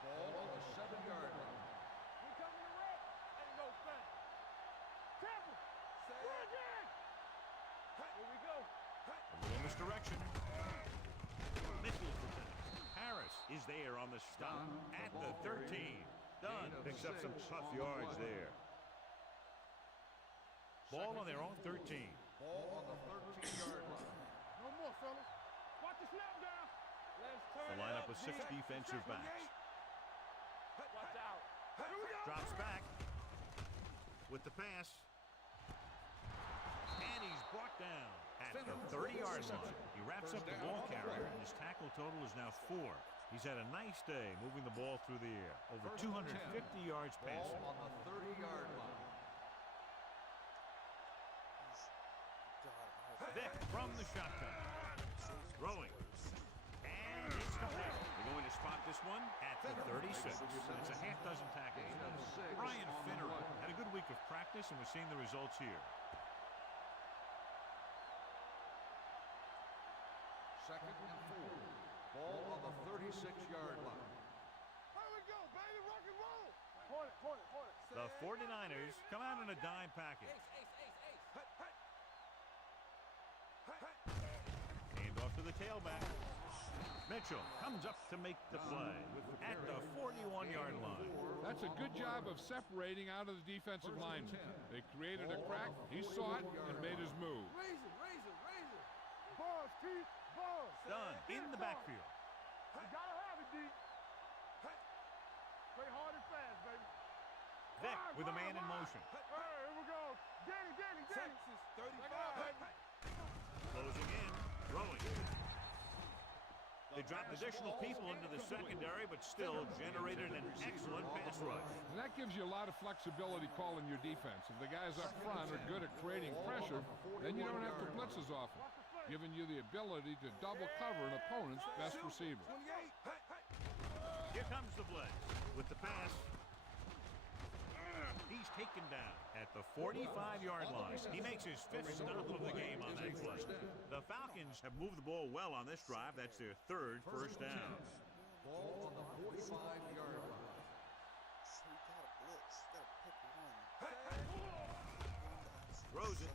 Ball on the 7-yard line. We coming to wreck. Ain't no thing. Tackle. Run again. Here we go. A little misdirection. Misses the tackle. Harris is there on the stop at the 13. Dunn picks up some tough yards there. Ball on their own 13. Ball on the 13-yard line. No more, fellas. Watch the snap down. Let's turn The lineup with 6 defensive backs. Watch out. Here we go. Drops back with the pass. And he's brought down at the 30-yard line. He wraps up the ball carrier, and his tackle total is now 4. He's had a nice day moving the ball through the air. Over 250 yards passing. Ball on the 30-yard line. Vick from the shotgun. Throwing. And it's complete. They're going to spot this one at the 36. It's a half dozen tackles. Brian Finner had a good week of practice, and we're seeing the results here. Second and 4. Ball on the 36-yard line. Here we go, baby. Rock and roll. Point it. The 49ers come out in a dime package. Hand off to the tailback. Mitchell comes up to make the play at the 41-yard line. That's a good job of separating out of the defensive lineman. They created a crack, he saw it, and made his move. Razor. Bars, Keith. Bars. Dunn in the backfield. You gotta have it, D. Play hard and fast, baby. Vick with a man in motion. Hey, here we go. Danny. Texas 35. Closing in, throwing. They dropped additional people into the secondary, but still generated an excellent pass rush. And that gives you a lot of flexibility calling your defense. If the guys up front are good at creating pressure, then you don't have to blitz as often, giving you the ability to double cover an opponent's best receiver. Here comes the blitz with the pass. He's taken down at the 45-yard line. He makes his 5th stop of the game on that play. The Falcons have moved the ball well on this drive. That's their 3rd first down. Ball on the 45-yard line. So we got a blitz. Got to pick one. Throws it.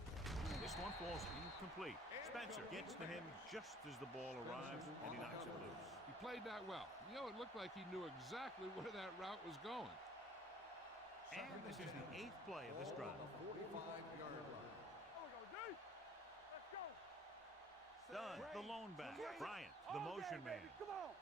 This one falls incomplete. Spencer gets to him just as the ball arrives, and he knocks it loose. He played that well. You know, it looked like he knew exactly where that route was going. And this is the 8th play of this drive. 45-yard line. Let's go. Dunn, the lone back. Bryant, the motion man. Come on.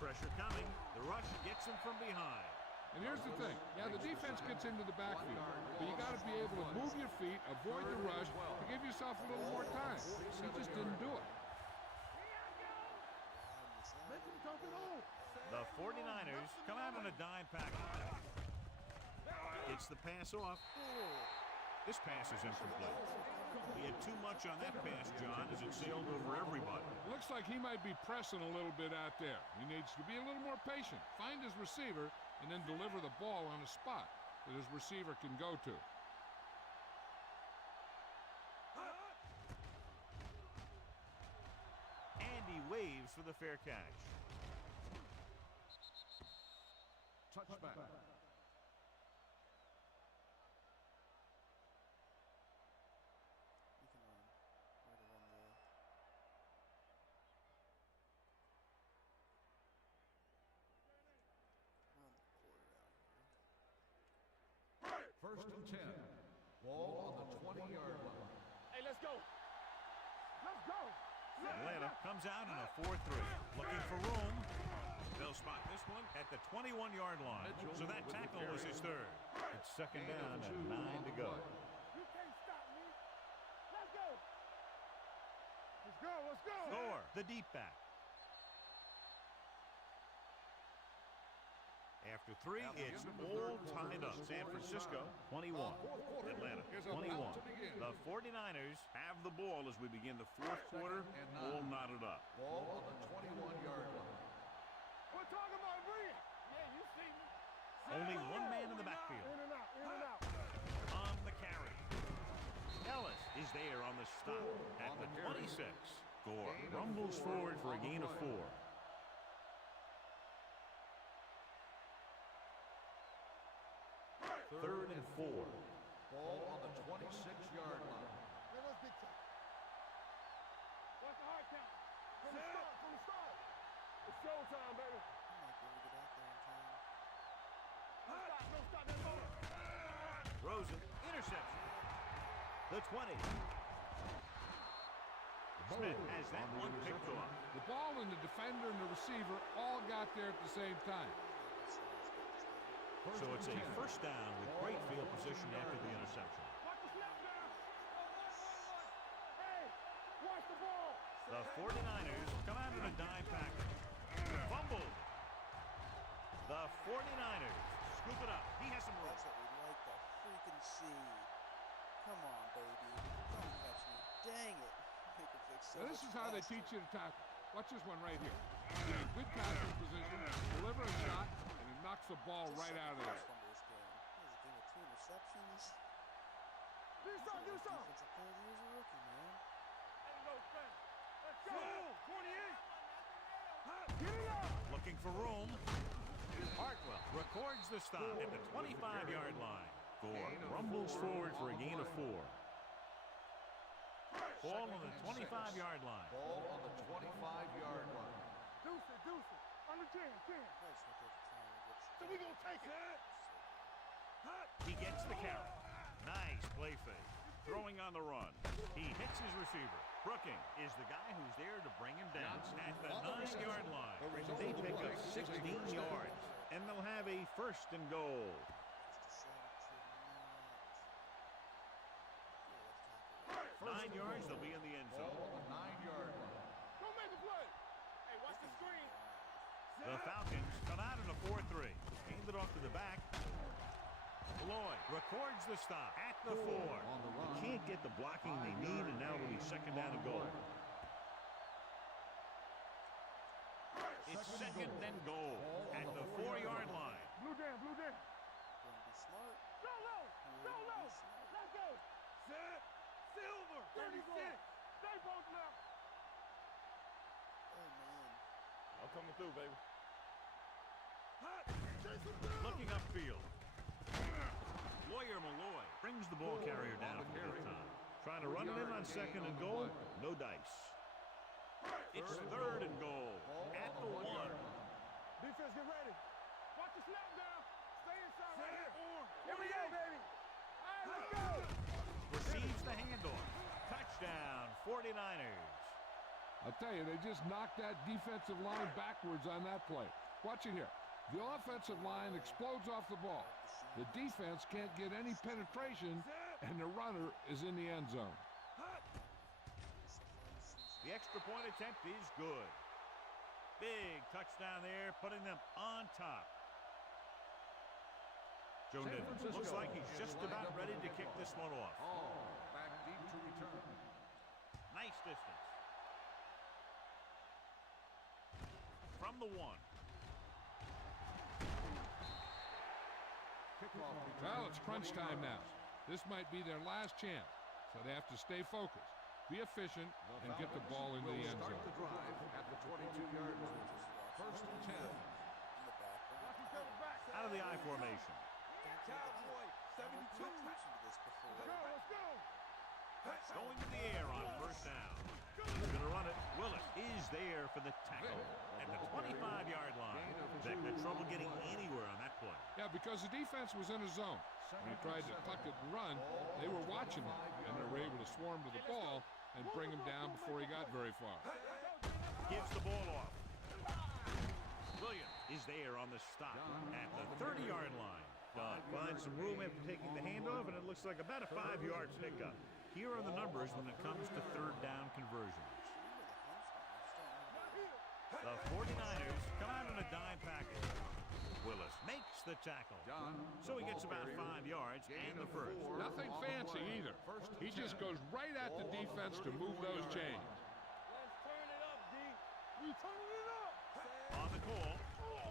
Pressure coming. The rush gets him from behind. And here's the thing. Yeah, the defense gets into the backfield, but you got to be able to move your feet, avoid the rush, to give yourself a little more time. He just didn't do it. The 49ers come out on a dime package. Gets the pass off. This pass is incomplete. He had too much on that pass, John, as it sailed over everybody. Looks like he might be pressing a little bit out there. He needs to be a little more patient, find his receiver, and then deliver the ball on a spot that his receiver can go to. And he waves for the fair catch. Touchback. You can run. We're going to run the... Run the quarter out here. First and 10. Ball on the 20-yard line. Hey, let's go. Let's go. Atlanta comes out in a 4-3. Looking for room. They'll spot this one at the 21-yard line. So that tackle was his 3rd. It's 2nd down and 9 to go. You can't stop me. Let's go. Let's go. Let's go. Thor, the deep back. After 3, it's all tied up. San Francisco, 21. Atlanta, 21. The 49ers have the ball as we begin the 4th quarter, all knotted up. Ball on the 21-yard line. We're talking about bring it. Yeah, you see me. Only one man in the backfield. In and out. In and out. On the carry. Ellis is there on the stop at the 26. Gore rumbles forward for a gain of 4. Third and 4. Ball on the 26-yard line. Give us big time. Watch the hard count. From the start. From the start. It's showtime, baby. I might be able to get out there in time. Don't stop that ball. Throws it. Interception. The 20. Smith has that one picked off. The ball and the defender and the receiver all got there at the same time. So it's a first down with great field position after the interception. Watch the snap down. Hey, watch the ball. The 49ers come out in a dime package. Fumbled. The 49ers scoop it up. He has some room. That's what we like to freaking see. Come on, baby. Don't catch me. Dang it. Make it fix so Now, this much is how they faster. teach you to tackle. Watch this one right here. Get a good passing position, deliver a shot, and it knocks the ball right out of there. Fumble this game. This is a game with 2 interceptions. Give us some. Give us some. Defensive player of the year is a rookie, man. Ain't no thing. Let's go. 28. Get it up. Looking for room. Hartwell records the stop at the 25-yard line. Gore rumbles forward for a gain of 4. Ball on the 25-yard line. Ball on the 25-yard line. Deuce it. Under 10. I just want to try and get So we gonna take it. He gets the carry. Nice play fake. Throwing on the run. He hits his receiver. Brooking is the guy who's there to bring him down at the 9-yard line. They pick up 16 yards, and they'll have a 1st and goal. Just decided to not go left tackle 9 yards, they'll be in the end zone. Ball on the 9-yard line. Go make a play. Hey, watch the screen. The Falcons come out in a 4-3. Hand it off to the back. Lloyd records the stop at the 4. On the run. They can't get the blocking they need, and now it'll be second down and goal. It's second and goal at the 4-yard line. Blue down, blue down. Gonna be smart. Go low, go low. Let's go. Set. Silver. 36. Stay both left. Oh man. I'm coming through, baby. Hot. Chase him down. Looking upfield. Lawyer Malloy brings the ball carrier down for the time. Trying to run it in on second and goal. No dice. It's third and goal at the 1. Defense, get ready. Watch the snap down. Stay inside right here. Here we go, baby. All right, let's go. Receives the handoff. Touchdown, 49ers. I'll tell you, they just knocked that defensive line backwards on that play. Watch it here. The offensive line explodes off the ball. The defense can't get any penetration, and the runner is in the end zone. The extra point attempt is good. Big touchdown there, putting them on top. Joe Nivens looks like he's just about ready to kick this one off. Oh, back deep to return. Nice distance. From the 1. Kickoff return. Well, it's crunch time now. This might be their last chance, so they have to stay focused, be efficient, and get the ball into the end Start zone. the drive at the 22-yard line. First and 10. In the back. Watch him coming back. Out of the I formation. Cowboy. I've 72. mentioned this before. Let's go. Going to the air on first down. He's going to run it. Willis is there for the tackle at the 25-yard line. Beck had trouble getting anywhere on that play. Yeah, because the defense was in a zone. When he tried to tuck it and run, they were watching him, and they were able to swarm to the ball and bring him down before he got very far. Gives the ball off. Williams is there on the stop at the 30-yard line. Dunn finds some room after taking the handoff, and it looks like about a 5-yard pickup. Here are the numbers when it comes to third down conversions. The 49ers come out in a dime package. Willis makes the tackle. So he gets about 5 yards and the first. Nothing fancy either. He just goes right at the defense to move those chains. Let's turn it up, D. We turning it up. On the call,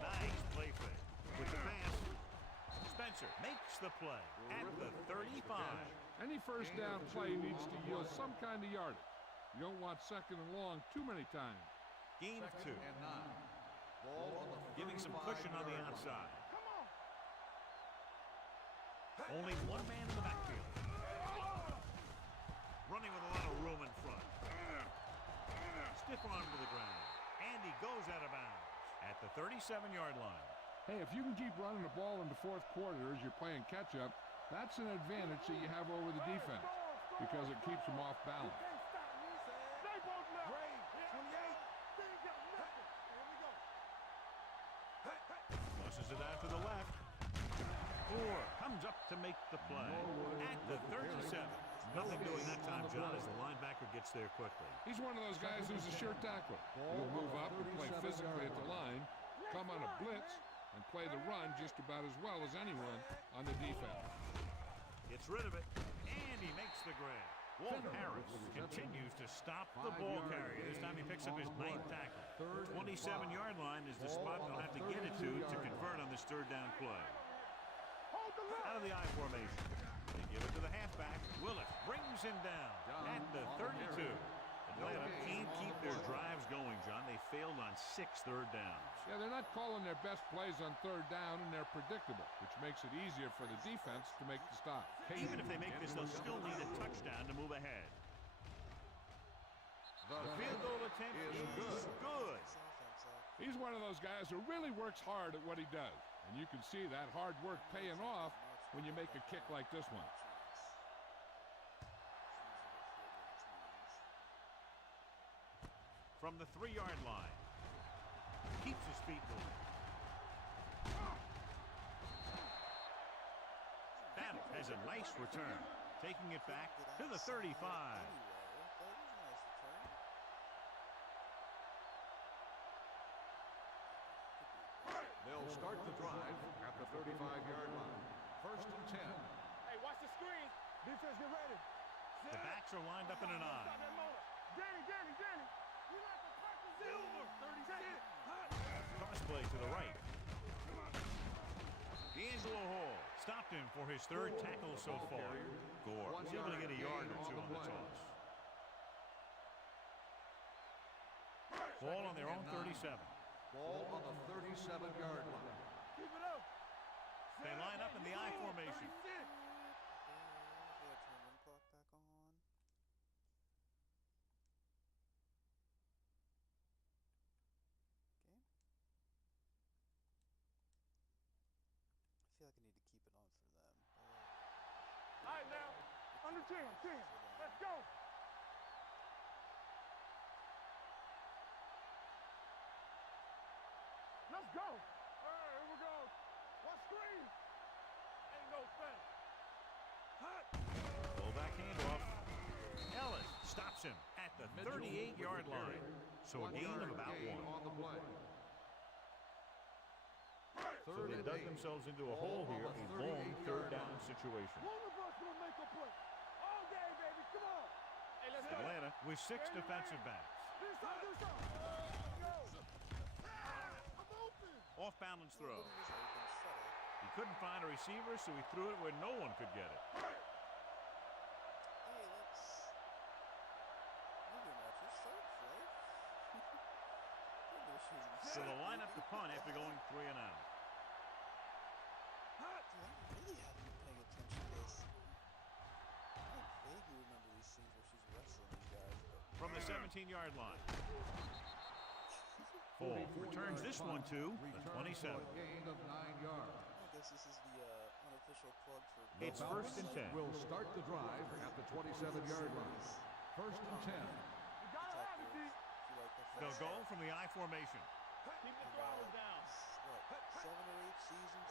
nice play fake. With the pass, Spencer makes the play at the 35. Any first down play needs to yield some kind of yardage. You don't want second and long too many times. Gain of 2. And 9. Ball on the Giving some cushion on the outside. Come on. Only one man in the backfield. Running with a lot of room in front. Stiff arm to the ground. And he goes out of bounds at the 37-yard line. Hey, if you can keep running the ball in the fourth quarter as you're playing catch-up, that's an advantage that you have over the defense because it keeps them off balance. Can't stop me. Stay both left. Gray. 28. They ain't got nothing. Here we go. Tosses it out to the left. Moore comes up to make the play at the 37. Nothing doing that time, John, as the linebacker gets there quickly. He's one of those guys who's a sure tackler. He'll move up and play physically at the line, come on a blitz, and play the run just about as well as anyone on the defense. Gets rid of it, and he makes the grab. Walt Harris continues to stop the ball carrier. This time he picks up his 9th tackle. 27-yard line is the spot they'll have to get it to convert on this third down play. Out of the I formation. They give it to the halfback. Willis brings him down at the 32. Atlanta can't keep their drives going, John. They failed on 6 third downs. Yeah, they're not calling their best plays on third down, and they're predictable, which makes it easier for the defense to make the stop. Even if they make this, they'll still need a touchdown to move ahead. The field goal attempt is good. He's one of those guys who really works hard at what he does, and you can see that hard work paying off when you make a kick like this one. From the 3-yard line. Keeps his feet moving. Battle has a nice return. Taking it back to the 35. will start the drive at the 35-yard line. First and 10. Hey, watch the screen. Defense, get ready. The backs are lined up in an eye. Stop that motor. Danny. You like the pressure. Silver, 36. Hot. Cross play to the right. D'Angelo Hall stopped him for his third tackle so far. Gore was able to get a yard or two on the toss. Ball on their own 37. Ball on the 37-yard line. Keep it up. They line up in the I formation. They gotta turn the clock back on. Okay. I feel like I need to keep it on for them. All right, now. Under 10. Let's go. Let's go. All right, here we go. What screen? Ain't no thing. Hot. Fullback handoff. Ellis stops him at the 38-yard line. So a gain of about one. On the play. So they dug themselves into a hole here, a long third down situation. One of us will make a play. All day, baby. Come on. Hey, let's go. Atlanta with 6 defensive backs. This side. Go. I'm open. Off balance throw. Nobody was open. Shut up. He couldn't find a receiver, so he threw it where no one could get it. Hey, let's... Maybe not your sharp, right? So they'll line up the punt after going 3 and out. Dude, I really haven't been paying attention to this. I vaguely remember these scenes where she's wrestling these guys, but... From the 17-yard line. Full returns this one to the 27. Gain of 9 yards. I guess this is the unofficial plug for... It's first and 10. Will start the drive at the 27-yard line. First and 10. You gotta have it, D. They'll go from the I formation. Keep the throttle down. What, 7 or 8 seasons?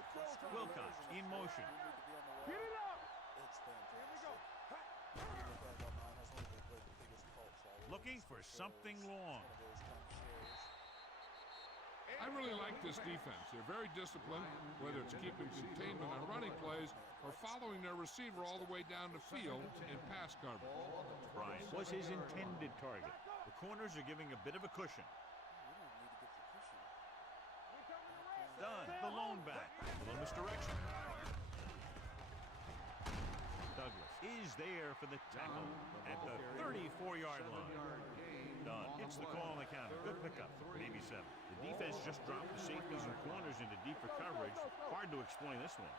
Wilcox in motion. Get it up. It's fantastic. Here we go. You look at that line, that's one of the biggest cults always. Looking for something long. It's one of those kind of shares. I really like this defense. They're very disciplined, whether it's keeping containment on running plays or following their receiver all the way down the field in pass coverage. Bryant was his intended target. The corners are giving a bit of a cushion. We don't need to get the cushion. Dunn, the lone back. A little misdirection. Douglas is there for the tackle at the 34-yard line. Dunn hits the call on the counter. Good pickup, maybe 7. The defense just dropped the safeties and corners into deeper coverage. Hard to explain this one.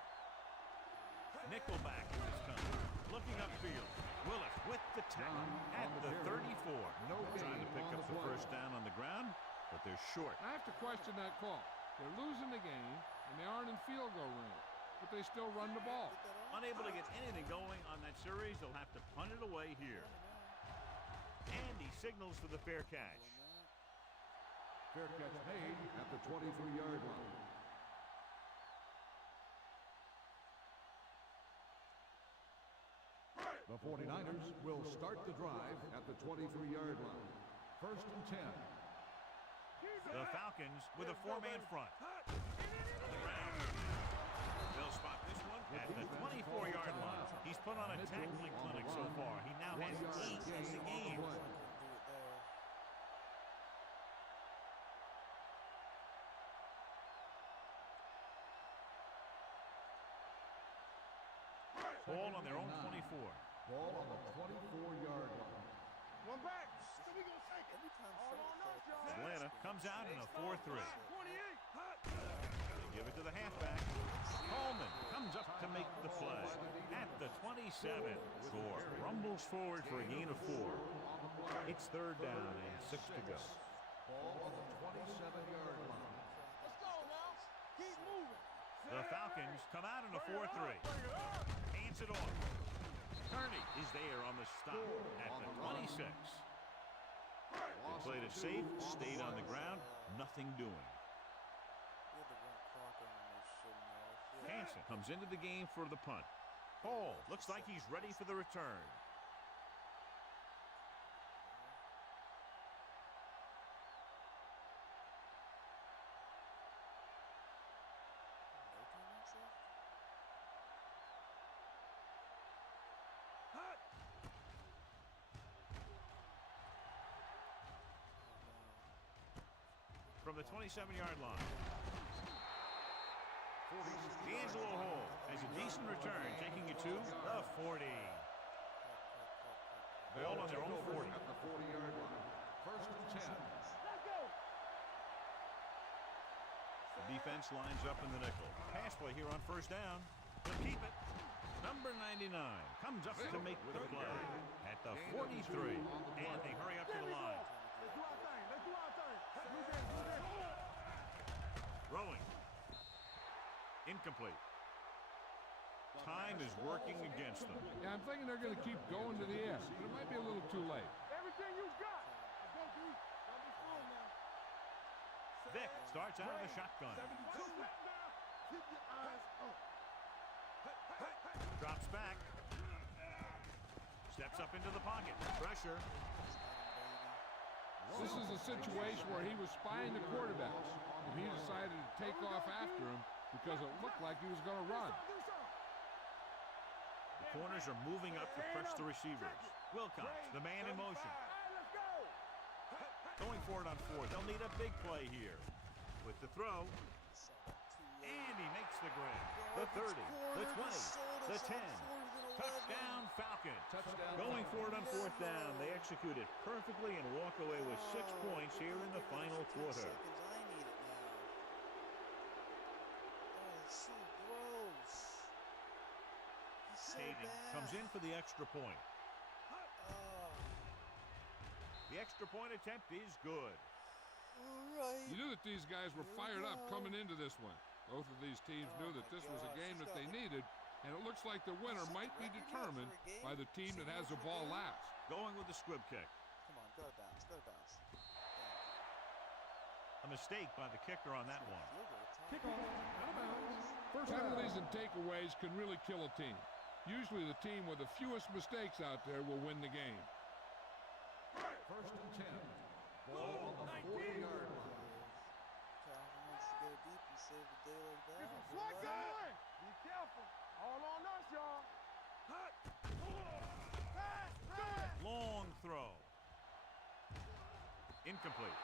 Nickelback in this time. Looking upfield. Willis with the tackle at the 34. Trying to pick up the first down on the ground, but they're short. I have to question that call. They're losing the game, and they aren't in field goal range, but they still run the ball. Unable to get anything going on that series, they'll have to punt it away here. And he signals for the fair catch. Fair catch made at the 23-yard line. The 49ers will start the drive at the 23-yard line. First and 10. The Falcons with a 4-man front. On the ground. They'll spot this one at the 24-yard line. He's put on a tackling clinic so far. He now has 8 in the game. Ball on their own 24. Ball on the 24-yard line. One back. So we gonna take it. Every time Hold on up, y'all. Atlanta comes out in a 4-3. 28. Hot. They give it to the halfback. Coleman comes up to make the play. At the 27, Gore rumbles forward for a gain of 4. It's third down and 6 to go. Ball on the 27-yard line. Let's go now. Keep moving. The Falcons come out in a 4-3. Hands it off. Kearney is there on the stop at the 26. They played it safe, stayed on the ground, nothing doing. Hansen comes into the game for the punt. Hall looks like he's ready for the return. from the 27-yard line. D'Angelo Hall has a decent return, taking it to the 40. Ball on their own 40. At the 40-yard line. First and 10. The defense lines up in the nickel. Pass play here on first down. They'll keep it. Number 99 comes up to make the play at the 43. And they hurry up to the line. Throwing. Incomplete. Time is working against them. Yeah, I'm thinking they're going to keep going to the air, but it might be a little too late. Everything you got. Vick starts out of the shotgun. Keep your eyes up. Drops back. Steps up into the pocket. Pressure. This is a situation where he was spying the quarterbacks, and he decided to take off after him because it looked like he was going to run. The corners are moving up to press the receivers. Wilcox, the man in motion. Going for it on fourth. They'll need a big play here. With the throw. And he makes the grab. The 30, the 20, the 10. Touchdown Falcons. Going for it on fourth down. They execute it perfectly and walk away with 6 points here in the final quarter. I need it now. Oh, it's so gross. He's so Hayden bad. comes in for the extra point. The extra point attempt is good. All right. You knew that these guys were fired up coming into this one. Both of these teams knew that this was a game that they needed, and it looks like the winner might be determined by the team that has the ball last. Going with the squib kick. Come on, go to bounds, go to bounds. A mistake by the kicker on that one. Kickoff, out of bounds. Penalties and takeaways can really kill a team. Usually the team with the fewest mistakes out there will win the game. First and 10. Ball on the 40-yard line. Calvin wants to go deep and save the day like that. It's a flat going. Be careful. All on us, y'all. Long throw. Incomplete.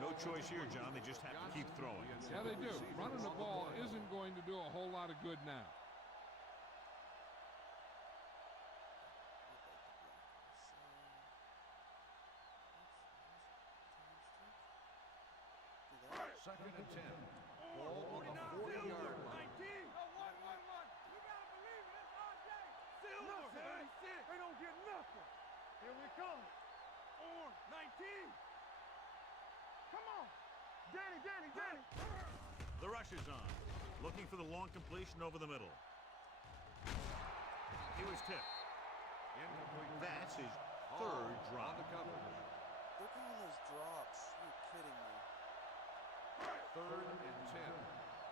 No choice here, John. They just have to keep throwing. Yeah, they do. Running the ball isn't going to do a whole lot of good now. Second and 10. Ball on the 40-yard line. They don't get nothing. Here we come. On 19. Come on. Danny. The rush is on. Looking for the long completion over the middle. He was tipped. Incomplete. That's his third drop. On the coverage. They're calling those drops. You're kidding me. Third and 10.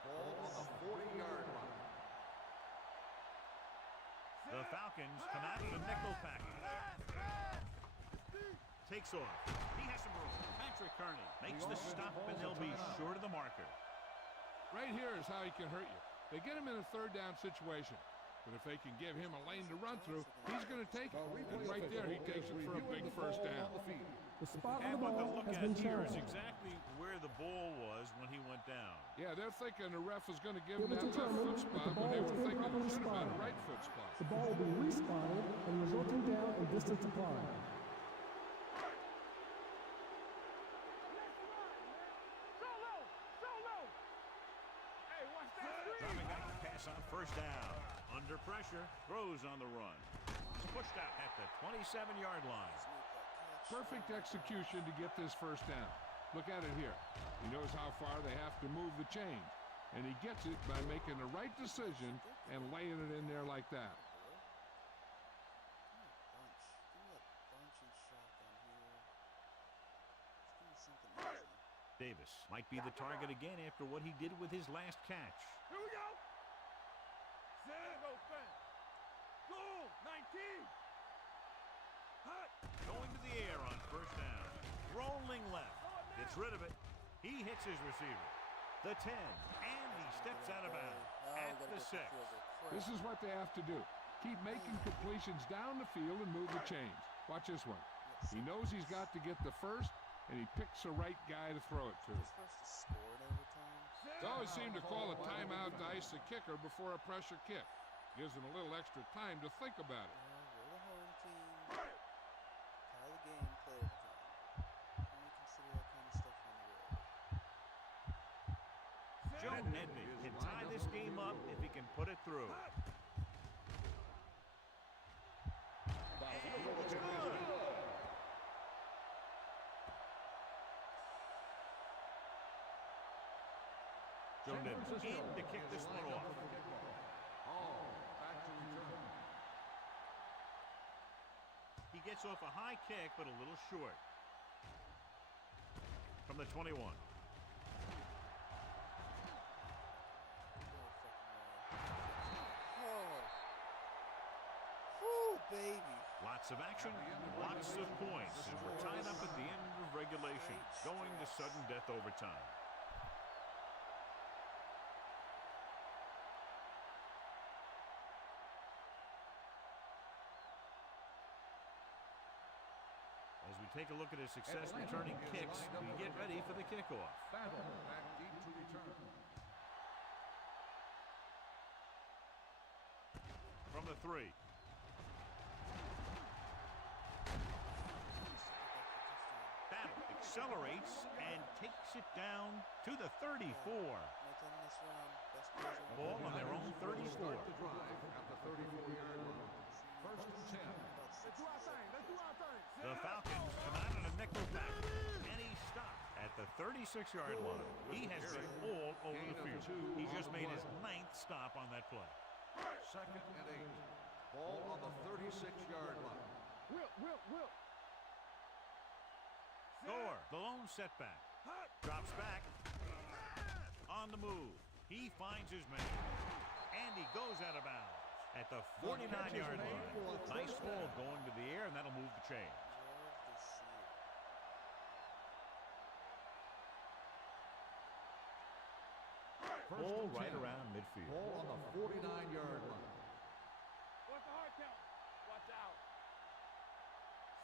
Ball on the 40-yard line. The Falcons come out in the nickel package. Takes off. He has some room. Patrick Kearney makes the stop, and they'll be short of the marker. Right here is how he can hurt you. They get him in a third down situation. But if they can give him a lane to run through, he's going to take it. And right there, he takes it for a big first down. The spot on And the what ball they'll look has at been here is challenged. exactly where the ball was when he went down. Yeah, they're thinking the ref was going to give It him was that left determined foot that spot, the but ball they was were thinking it improperly should have been a spotted. right foot spot. The ball will be respotted and resulting down and distance applied. Dropping back to pass on first down. Under pressure, throws on the run. Pushed out at the 27-yard line. Perfect execution to get this first down. Look at it here. He knows how far they have to move the chain, and he gets it by making the right decision and laying it in there like that. Davis might be the target again after what he did with his last catch. Here we go. Set. Go fast. Go. 19. Hot. Going to the air on first down. Rolling left. Gets rid of it. He hits his receiver. The 10. And he steps out of bounds at the 6. This is what they have to do. Keep making completions down the field and move the chains. Watch this one. He knows he's got to get the first and he picks the right guy to throw it to. He's supposed to score in overtime. They always seem to call a timeout to ice the kicker before a pressure kick. Gives him a little extra time to think about it. We're the home team. Tie the game, play overtime. Only consider that kind of stuff on the road. Joe Nedney can tie this game up if he can put it through. It's good. Joe Nedney in to kick this one off. Back to return. He gets off a high kick, but a little short. From the 21. Baby. Lots of action, lots of points, and we're tied up at the end of regulation, going to sudden death overtime. As we take a look at his success returning kicks, we get ready for the kickoff. Battle back deep to return. From the 3. Battle accelerates and takes it down to the 34. Ball on their own 34. Start the drive at the 34-yard line. First and 10. Let's do our thing. Let's do our thing. The Falcons come out on a nickel back, and he stopped at the 36-yard line. He has been all over the field. He just made his 9th stop on that play. Second and 8. Ball on the 36-yard line. Will. Gore, the lone setback. Drops back. On the move. He finds his man. And he goes out of bounds at the 49-yard line. Nice ball going to the air, and that'll move the chain. Ball right around midfield. Ball on the 49-yard line. What's the hard count? Watch out.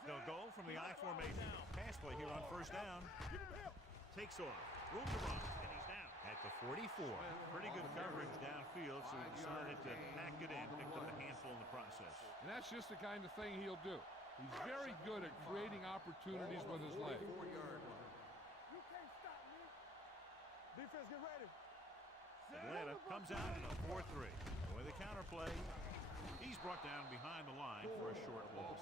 They'll go from the I formation. Pass play here on first down. Takes off. Room to run, and he's down at the 44. Pretty good coverage downfield, so he decided to pack it in. Picked up a handful in the process. And that's just the kind of thing he'll do. He's very good at creating opportunities with his legs. 44-yard line. You can't stop me. Defense, get ready. Atlanta comes out in a 4-3. With a counter play, he's brought down behind the line for a short loss.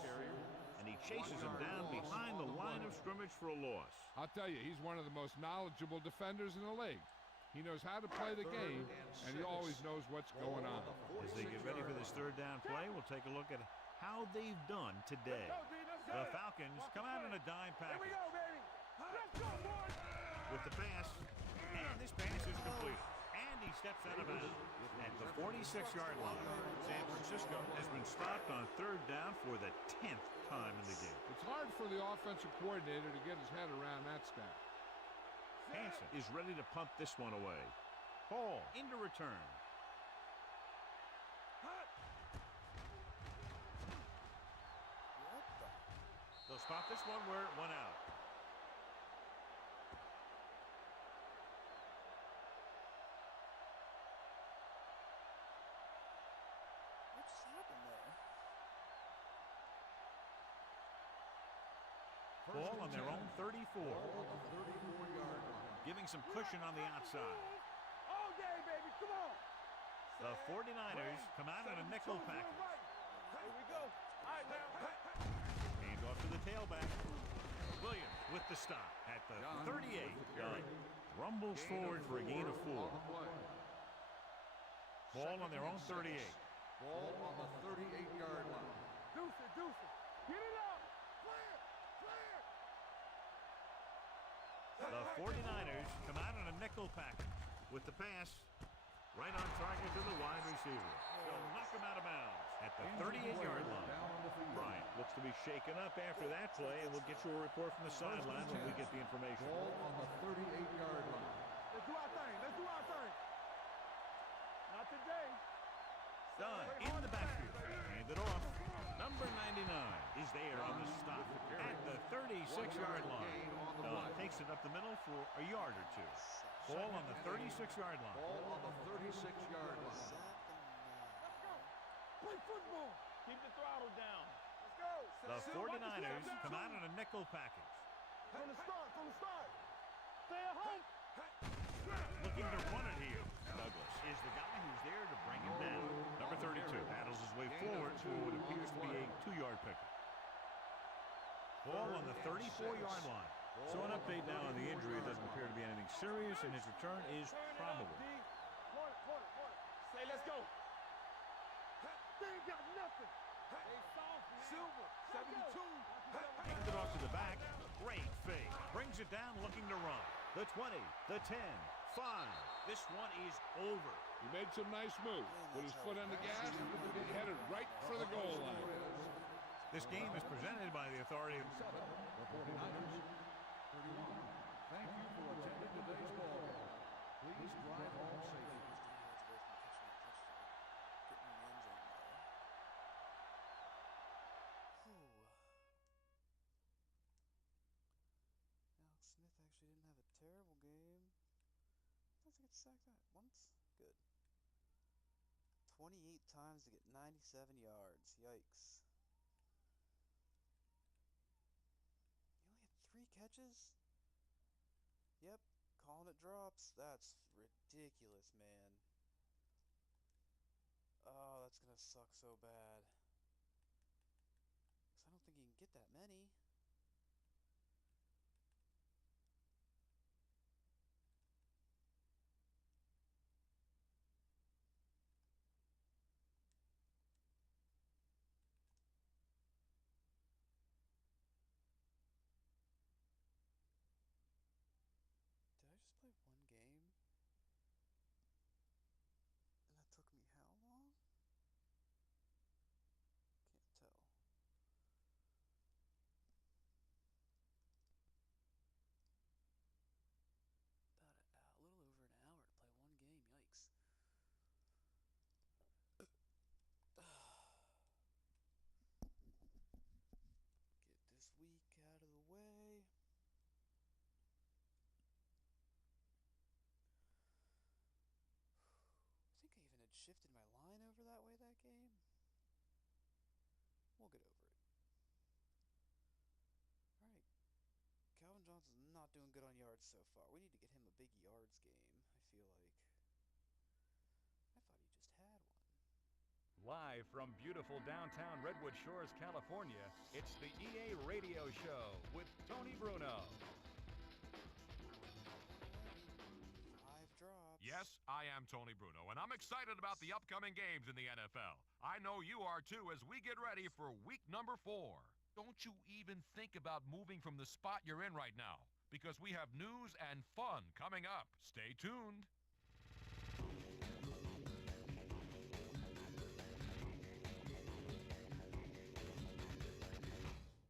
And he chases him down behind the line of scrimmage for a loss. I'll tell you, he's one of the most knowledgeable defenders in the league. He knows how to play the game, and he always knows what's going on. As they get ready for this third down play, we'll take a look at how they've done today. The Falcons come out in a dime package. Here we go, baby. Let's go, boys. With the pass, and this pass is completed. And he steps out of bounds at the 46-yard line. San Francisco has been stopped on third down for the 10th time in the game. It's hard for the offensive coordinator to get his head around that stat. Hansen is ready to punt this one away. Hall into return. They'll spot this one where it went out. What just happened there? Ball on their own 34. Ball on the 34-yard line. Giving some cushion on the outside. All game, baby. Come on. The 49ers come out in a nickel package. Here we go. All right, now. Hand off to the tailback. Williams with the stop at the 38. Rumbles forward for a gain of 4. Ball on their own 38. Ball on the 38-yard line. Deuce it. Get it up. Clear. The 49ers come out in a nickel package with the pass right on target to the wide receiver. They'll knock him out of bounds at the 38-yard line. Bryant looks to be shaken up after that play, and we'll get you a report from the sideline when we get the information. Ball on the 38-yard line. Let's do our thing. Not today. Done. In the backfield. Hand it off. Number 99 is there on the stop at the 36-yard line. Takes it up the middle for a yard or two. Ball on the 36-yard line. Ball on the 36-yard line. Let's go. Play football. Keep the throttle down. Let's go. The 49ers come out in a nickel package. From the start. Stay at home. Looking to run it here. Douglas is the guy who's there to bring him down. Number 32 battles his way forward for what appears to be a 2-yard pickup. Ball on the 34-yard line. So an update now on the injury. It doesn't appear to be anything serious, and his return is probable. Say, let's go. They ain't got nothing. Silver, 72. Hangs it off to the back. Great fake. Brings it down looking to run. The 20, the 10, 5. This one is over. He made some nice moves. Put his foot on the gas and headed right for the goal line. This game is presented by the authority of... The 49ers, 31. Thank you for attending today's ball game. Please drive home safely. Alex Smith actually didn't have a terrible game. Let's get sacked that once. Good. 28 times to get 97 yards. Yikes. He only had 3 catches? Yep, calling it drops. That's ridiculous, man. Oh, that's gonna suck so bad. 'Cause I don't think he can get that many. Did I just play one game? And that took me how long? Can't tell. About a little over an hour to play one game. Yikes. Get this week out of the way. I think I even had shifted my line over that way that game. We'll get over it. Alright. Calvin Johnson's not doing good on yards so far. We need to get him a big yards game, I feel like. I thought he just had one. Live from beautiful downtown Redwood Shores, California, it's the EA Radio Show with Tony Bruno. 5 drops. Yes, I am Tony Bruno, and I'm excited about the upcoming games in the NFL. I know you are too as we get ready for week number 4. Don't you even think about moving from the spot you're in right now, because we have news and fun coming up. Stay tuned.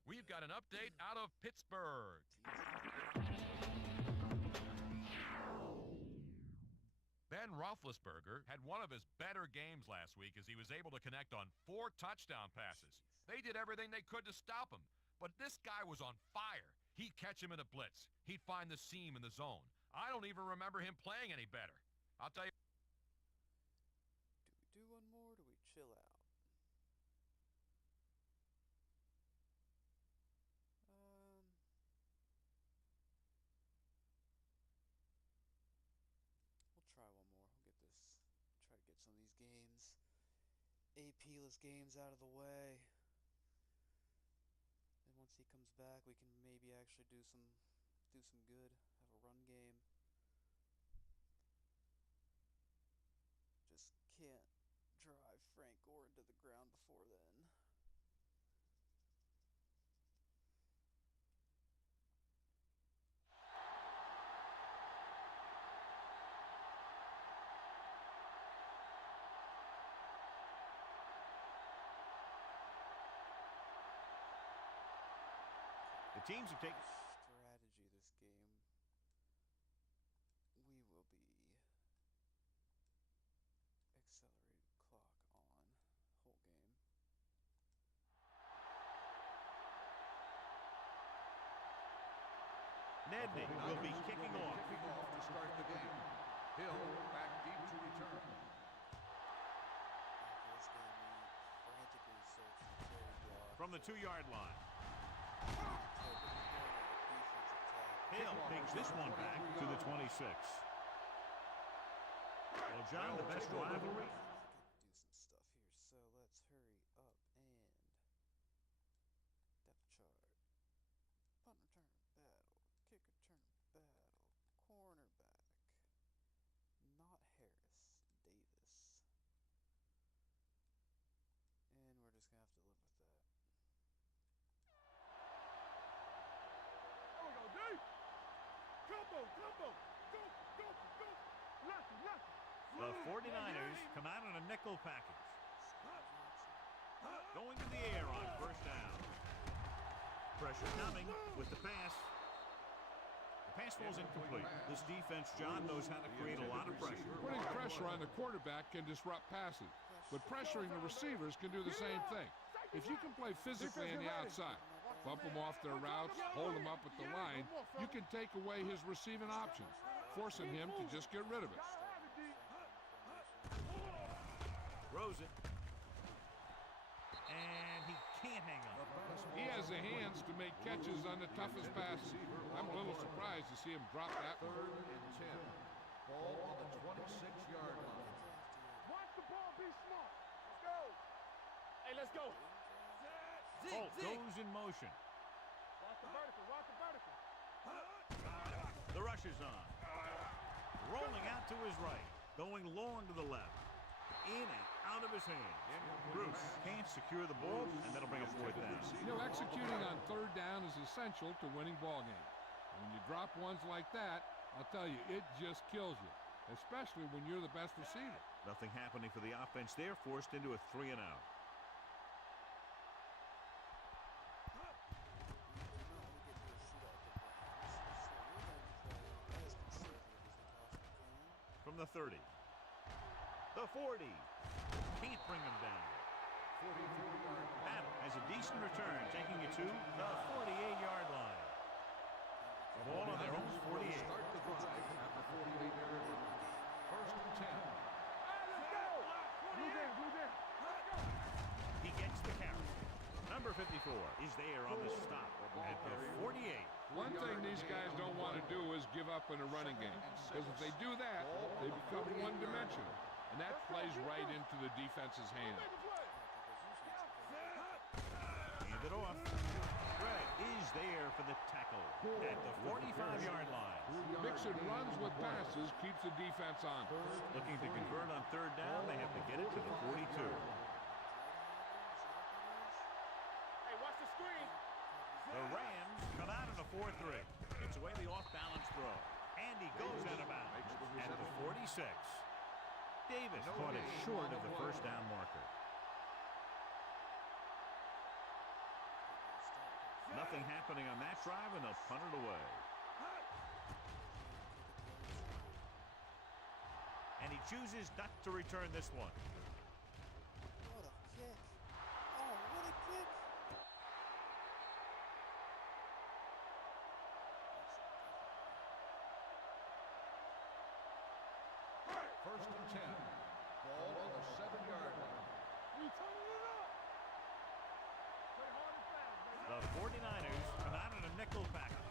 We've got an update out of Pittsburgh. Ben Roethlisberger had one of his better games last week as he was able to connect on 4 touchdown passes. They did everything they could to stop him, but this guy was on fire. He'd catch him in a blitz. He'd find the seam in the zone. I don't even remember him playing any better. I'll tell you. Do we do one more or do we chill out? We'll try one more. We'll get this. Try to get some of these games, AP-less games out of the way. And once he comes back, we can maybe actually do some good. Have a run game. Just can't drive Frank Gore into the ground before then. The teams have taken... Strategy this game. We will be accelerated clock on. Nedney will be kicking off. Kicking off to start the game. Hill back deep to return. This game, we frantically searched the carry block. From the 2-yard line. Defensive Hill takes this one back to the 26. Well, John, the best rivalry. Do some stuff here, so let's hurry up and depth chart. Punt return battle, kick return battle, cornerback. Not Harris, Davis. And we're just gonna have to live with that. There we go, D. Combo. Go. Lucky. The 49ers come out in a nickel package. Going in the air on first down. Pressure coming with the pass. The pass falls incomplete. This defense, John, knows how to create a lot of pressure. Putting pressure on the quarterback can disrupt passes, but pressuring the receivers can do the same thing. If you can play physically on the outside, bump them off their routes, hold them up at the line, you can take away his receiving options, forcing him to just get rid of it. Throws it. And he can't hang on. He has the hands to make catches on the toughest passes. I'm a little surprised to see him drop that one. 3rd and 10. Ball on the 26-yard line. Watch the ball, be smart. Let's go. Hey, let's go. Holt goes in motion. Watch the vertical. The rush is on. Rolling out to his right. Going long to the left. In and out of his hands. Bruce can't secure the ball, and that'll bring a 4th down. You know, executing on 3rd down is essential to winning ball games. When you drop ones like that, I'll tell you, it just kills you, especially when you're the best receiver. Nothing happening for the offense there, forced into a 3-and-out. From the 30. The 40. Can't bring him down. 44-yard Madden has a decent return, taking it to the 48-yard line. The ball on their own 48. Start the drive at the 48-yard line. 1st and 10. Let's go. Blue game. He gets the carry. Number 54 is there on the stop at the 48. One thing these guys don't want to do is give up in a running game, because if they do that, they become one-dimensional, and that plays right into the defense's hands. Hand it off. Fred is there for the tackle at the 45-yard line. Mixing runs with passes keeps the defense on. Looking to convert on 3rd down, they have to get it to the 42. Hey, watch the screen. The Rams come out in a 4-3. It's away the off-balance throw. And he goes out of bounds at the 46. Davis caught it short of the first down marker. Nothing happening on that drive, and they'll punt it away. And he chooses not to return this one. What a kick. Oh, what a kick. 1st and 10. Ball on the 7-yard line. We turning it up. Play hard and fast, baby. The 49ers come out in a nickel package.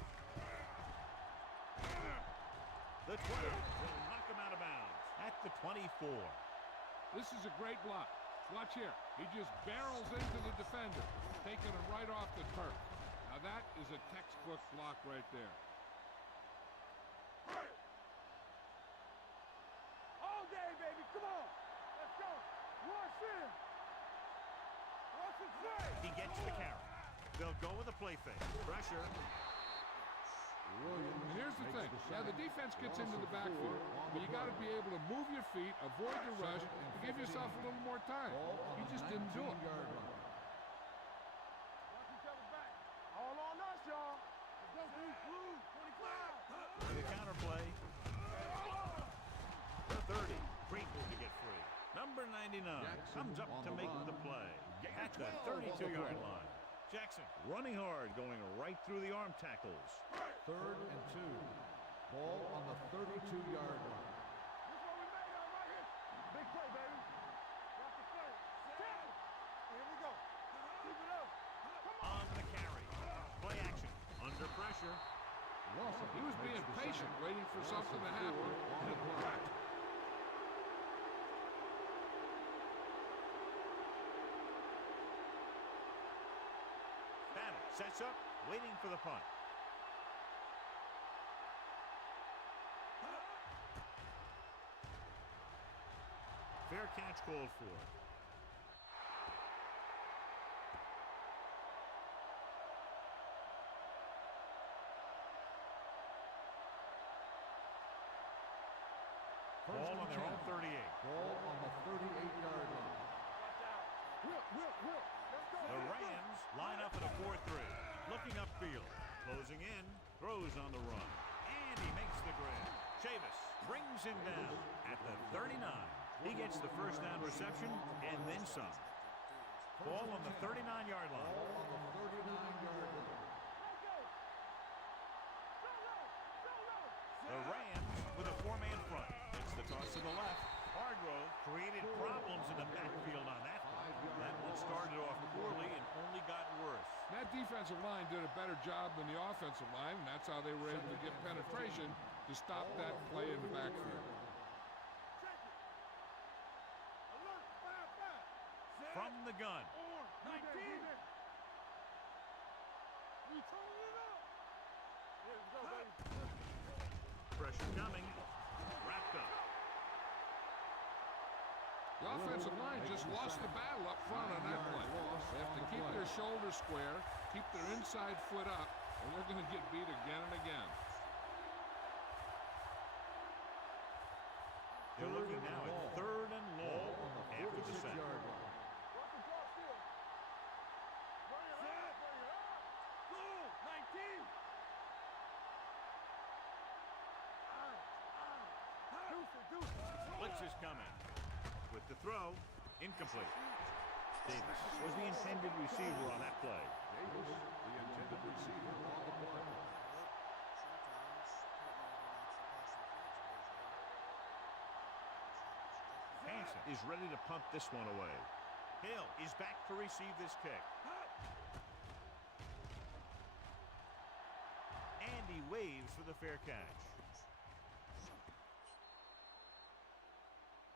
The 12 will knock him out of bounds at the 24. This is a great block. Watch here. He just barrels into the defender, taking him right off the turf. Now that is a textbook block right there. All day, baby. Come on. Let's go. Rush in. Rush and play. He gets the carry. They'll go with a play fake. Pressure. And here's the thing. Yeah, the defense gets into the backfield, but you got to be able to move your feet, avoid the rush, and give yourself a little more time. He just didn't do it. Watch each other back. All on us, y'all. Let's go, dude. Blue, 25. For the counter play. The 30. Pringle to get free. Number 99 comes up to make the play at the 32-yard line. Jackson running hard, going right through the arm tackles. 3rd and 2. Ball on the 32-yard line. This one we made out right here. Big play, baby. Watch the play. Set. Here we go. Keep it up. Come on. On the carry. Play action. Under pressure. He was being patient, waiting for something to happen. And it worked. Madden sets up, waiting for the punt. Fair catch called for. Ball on their own 38. Ball on the 38-yard line. Whip. Let's go. The Rams line up at a 4-3. Looking upfield. Closing in. Throws on the run. And he makes the grab. Chavis brings him down at the 39. He gets the first down reception and then some. Ball on the 39-yard line. Ball on the 39-yard line. The Rams with a 4-man front. It's the toss to the left. Hargrove created problems in the backfield on that one. That one started off poorly and only got worse. That defensive line did a better job than the offensive line, and that's how they were able to get penetration to stop that play in the backfield. From the gun. 19. We turn it up. Here we go, baby. Pressure coming. Wrapped up. The offensive line just lost the battle up front on that play. They have to keep their shoulders square, keep their inside foot up, or they're going to get beat again and again. They're looking now at 3rd and long after the sack. Watch the ball still. Bring it up. Bring it up. Go. 19. Blitz is coming. With the throw, incomplete. Davis was the intended receiver on that play. Davis, the intended receiver on the play. Hansen is ready to punt this one away. Hill is back to receive this kick. And he waves for the fair catch.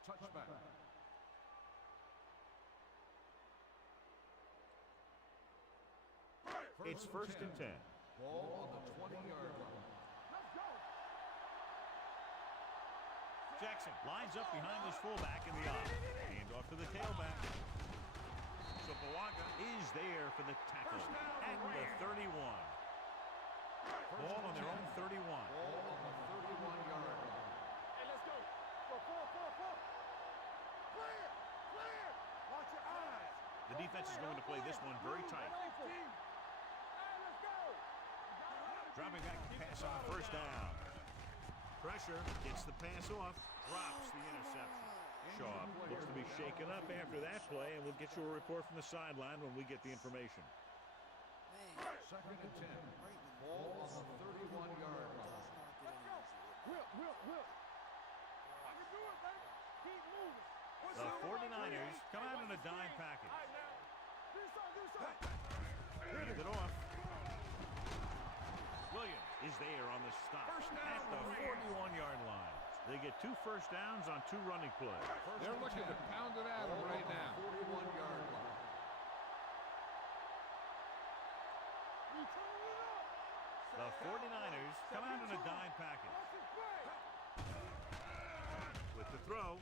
Touchback. It's 1st and 10. Ball on the 20-yard line. Let's go. Jackson lines up behind his fullback in the eye. Hand off to the tailback. So Bawaga is there for the tackle at the 31. Ball on their own 31. Ball on the 31-yard line. Hey, let's go. Four. Clear. Watch your eyes. The defense is going to play this one very tight. Hey, let's go. Dropping back to pass on 1st down. Pressure gets the pass off, drops the interception. Shaw looks to be shaken up after that play, and we'll get you a report from the sideline when we get the information. 2nd and 10. Ball on the 31-yard line. Whip. I can do it, baby. Keep moving. The 49ers come out in a dime package. All right, now. Do something. Hand it off. Williams is there on the stop at the 41-yard line. They get 2 first downs on 2 running plays. They're looking to pound it at him right now. 41-yard line. We turn it up. The 49ers come out in a dime package. Watch it play. With the throw,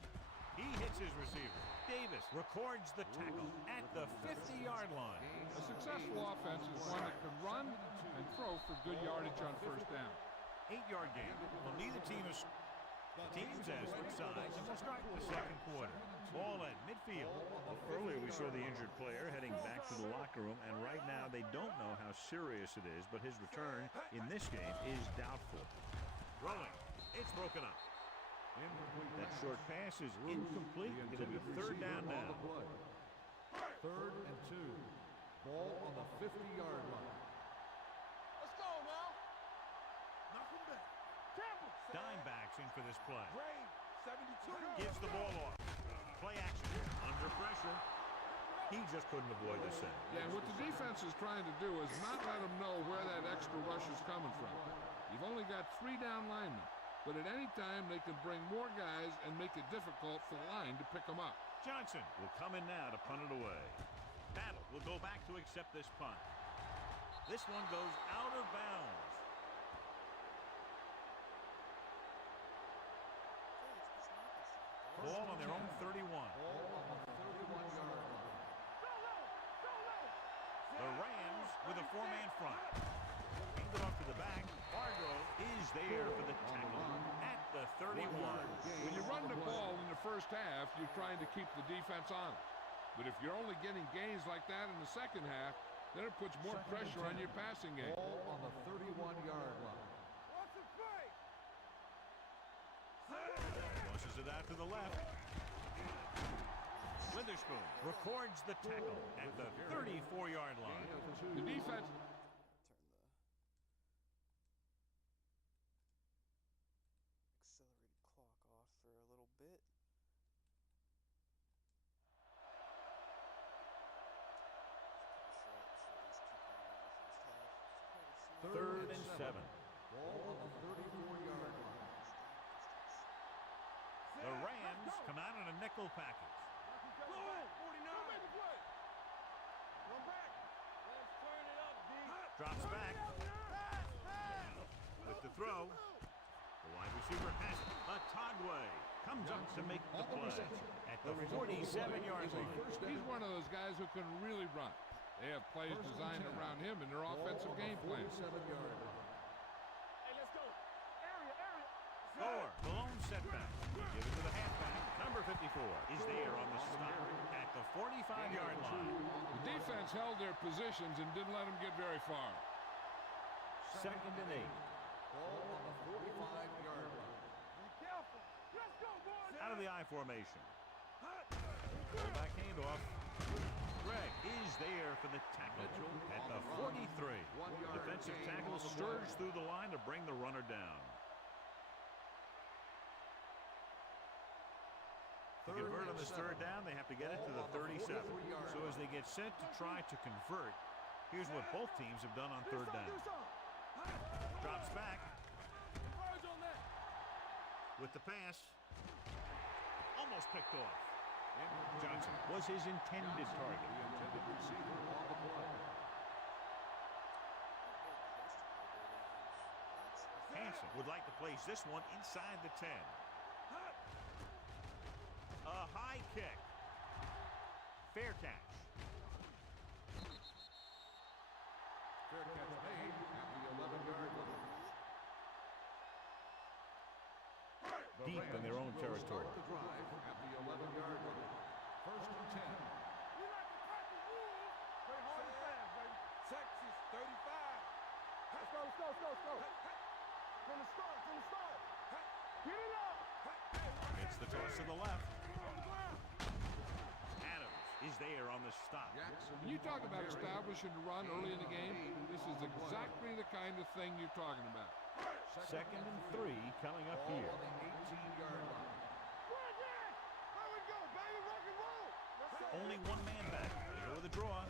he hits his receiver. Davis records the tackle at the 50-yard line. A successful offense is one that can run and throw for good yardage on 1st down. 8-yard game. Well, neither team has teams as for sides, and we'll start the 2nd quarter. Ball at midfield. Well, earlier we saw the injured player heading back to the locker room, and right now they don't know how serious it is, but his return in this game is doubtful. Throwing. It's broken up. That short pass is incomplete. It'll be 3rd down now. 3rd and 2. Ball on the 50-yard line. Let's go now. Knock him back. Dimebacks in for this play. Brave, 72. Gives the ball off. Play action. Under pressure. He just couldn't avoid the sack. Yeah, what the defense is trying to do is not let them know where that extra rush is coming from. You've only got 3 down linemen, but at any time they can bring more guys and make it difficult for the line to pick them up. Johnson will come in now to punt it away. Battle will go back to accept this punt. This one goes out of bounds. Ball on their own 31. Ball on the 31-yard line. The Rams with a 4-man front. Hand it off to the back. Fargo is there for the tackle at the 31. When you run the ball in the first half, you're trying to keep the defense on it. But if you're only getting gains like that in the second half, then it puts more pressure on your passing game. Ball on the 31-yard line. What's the play? Tosses it out to the left. Witherspoon records the tackle at the 34-yard line. The defense... Accelerated clock off for a little bit. Third and 7. Ball on the 34-yard line. The Rams come out in a nickel package. Go in, 49. Run back. Let's turn it up, D. Drops back. With the throw. The wide receiver has it. Atagwe comes up to make the play at the 47-yard line. He's one of those guys who can really run. They have plays designed around him in their offensive game plan. 47-yard line. Hey, let's go. Area. Gore, the lone setback. Give it to the halfback. Number 54 is there on the stop at the 45-yard line. The defense held their positions and didn't let them get very far. Second and 8. Ball on the 45-yard line. Be careful. Let's go, boys. Out of the I formation. Fullback handoff. Gregg is there for the tackle at the 43. Defensive tackle surge through the line to bring the runner down. To convert on this third down, they have to get it to the 37. So as they get set to try to convert, here's what both teams have done on third down. Drops back. With the pass. Almost picked off. Johnson was his intended target. Hanson would like to place this one inside the 10. A high kick. Fair catch. Fair catch made at the 11-yard line. Deep in their own territory. The drive at the 11-yard line. First and 10. We like to crack the rules. Play hard and fast, baby. Texas, 35. Let's go. From the start. Get it up. It's the toss to the left. Adams is there on the stop. When you talk about establishing the run early in the game, this is exactly the kind of thing you're talking about. Second and 3 coming up here. On the 18-yard line. There we go, baby. Rock and roll. Only one man back. They go with the draw.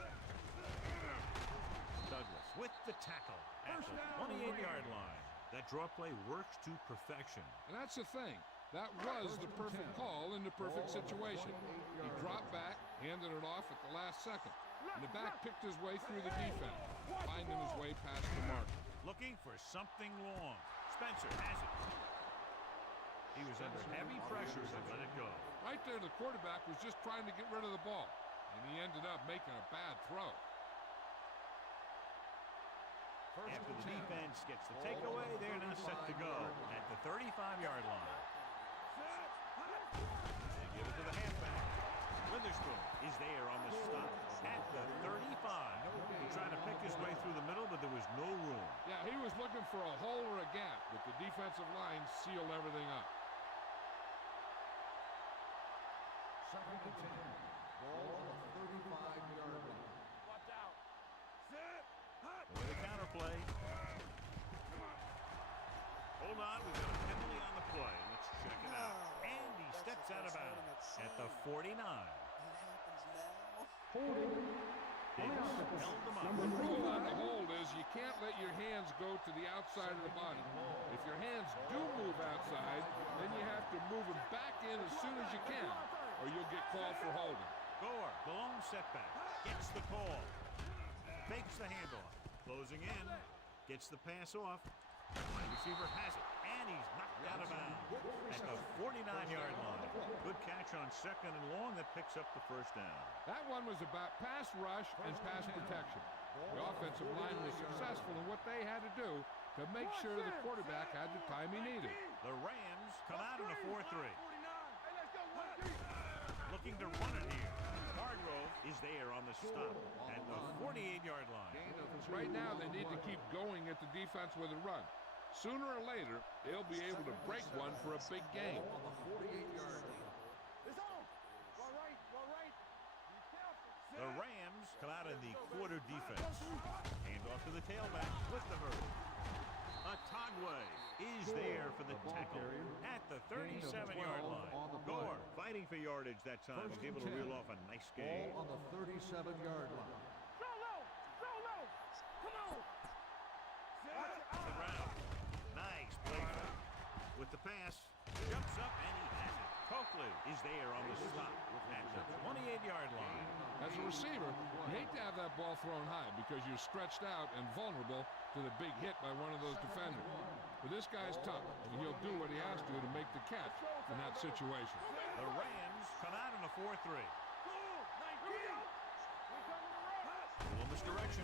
Douglas with the tackle at the 28-yard line. That draw play works to perfection. And that's the thing. That was the perfect call in the perfect situation. He dropped back, handed it off at the last second. And the back picked his way through the defense, finding his way past the mark. Looking for something long. Spencer has it. He was under heavy pressure to let it go. Right there, the quarterback was just trying to get rid of the ball. And he ended up making a bad throw. After the defense gets the takeaway, they're now set to go at the 35-yard line. They give it to the halfback. Witherspoon is there on the stop at the 35. He tried to pick his way through the middle, but there was no room. Yeah, he was looking for a hole or a gap, but the defensive line sealed everything up. Second and 10. Ball on the 35-yard line. Watch out. With a counter play. Hold on, we've got a penalty on the play. Let's check it out. And he steps out of bounds at the 49. It happens now. Holding. Davis held them up. The rule on the hold is you can't let your hands go to the outside of the body. If your hands do move outside, then you have to move them back in as soon as you can, or you'll get called for holding. Gore, the long setback, gets the call. Fakes the handoff. Closing in, gets the pass off. Wide receiver has it, and he's knocked out of bounds at the 49-yard line. Good catch on second and long that picks up the first down. That one was about pass rush and pass protection. The offensive line was successful in what they had to do to make sure the quarterback had the time he needed. The Rams come out in a 4-3. Looking to run it here. Hargrove is there on the stop at the 48-yard line. Right now, they need to keep going at the defense with a run. Sooner or later, they'll be able to break one for a big game. The Rams come out in the quarter defense. Hand off to the tailback with the hurry. Atagwe is there for the tackle at the 37-yard line. Gore fighting for yardage that time. Was able to reel off a nice gain. Ball on the 37-yard line. On the ground. Nice play. With the pass, jumps up and he has it. Coakley is there on the stop at the 28-yard line. As a receiver, you hate to have that ball thrown high because you're stretched out and vulnerable to the big hit by one of those defenders. But this guy's tough, and he'll do what he has to make the catch in that situation. The Rams come out in a 4-3. Pull in this direction.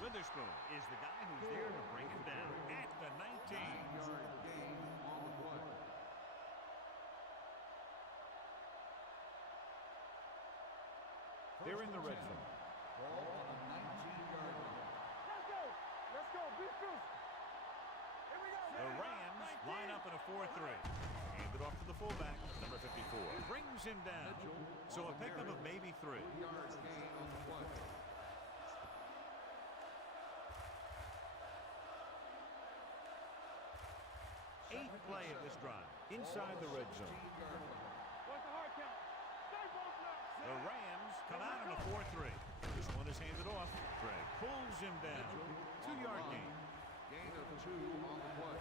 Witherspoon is the guy who's there to bring him down at the 19. They're in the red zone. Ball on the 19-yard line. Let's go. Be crucial. Here we go. The Rams line up in a 4-3. Hand it off to the fullback, number 54. Brings him down. So a pickup of maybe 3. Yards gain on the play. Eighth play of this drive inside the red zone. What's the hard count? Stay both now. The Rams come out in a 4-3. This one is handed off. Greg pulls him down. 2-yard gain. Gain of 2 on the play.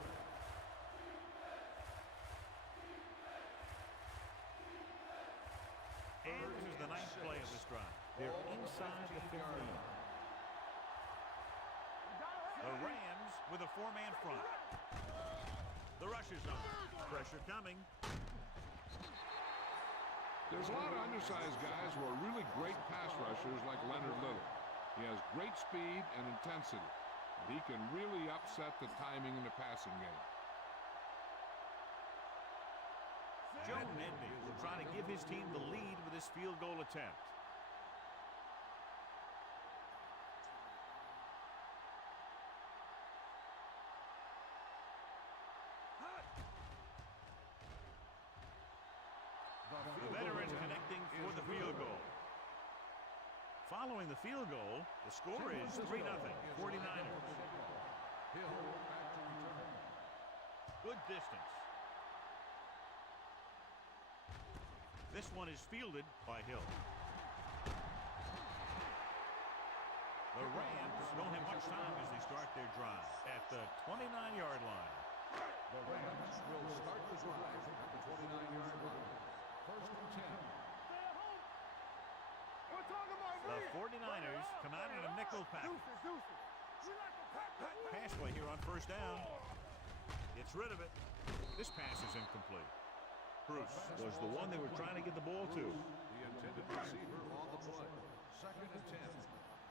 And this is the 9th play of this drive. They're inside the 15. The Rams with a 4-man front. The rush is on. Pressure coming. There's a lot of undersized guys who are really great pass rushers like Leonard Little. He has great speed and intensity. He can really upset the timing in the passing game. Joe Nedney will try to give his team the lead with his field goal attempt. The veteran connecting for the field goal. Following the field goal, the score is 3-0, 49ers. Hill back to return. Good distance. This one is fielded by Hill. The Rams don't have much time as they start their drive at the 29-yard line. The Rams will start the drive at the 29-yard line. First and 10. We're talking about The 49ers come out in a nickel package. Pass play here on first down. Gets rid of it. This pass is incomplete. Bruce was the one they were trying to get the ball to. The intended receiver on the play. Second and 10.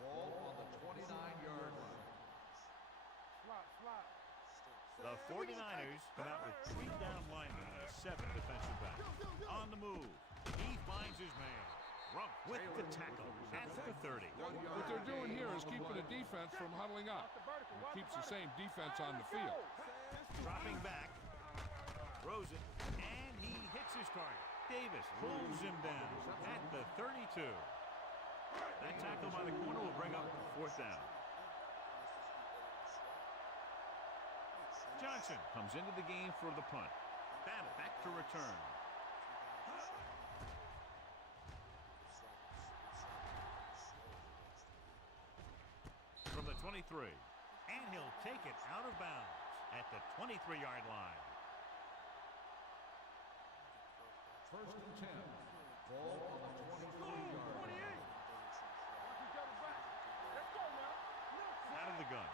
Ball on the 29-yard line. Slot. The 49ers come out with 3 down linemen and a 7 defensive back. On the move. He finds his man. Rump with the tackle at the 30. What they're doing here is keeping the defense from huddling up. It keeps the same defense on the field. Dropping back. Throws it. And he hits his target. Davis pulls him down at the 32. That tackle by the corner will bring up fourth down. Johnson comes into the game for the punt. Battle back to return. From the 23. And he'll take it out of bounds at the 23-yard line. First and 10. Ball on the 23-yard line. Let's go now. Out of the gun.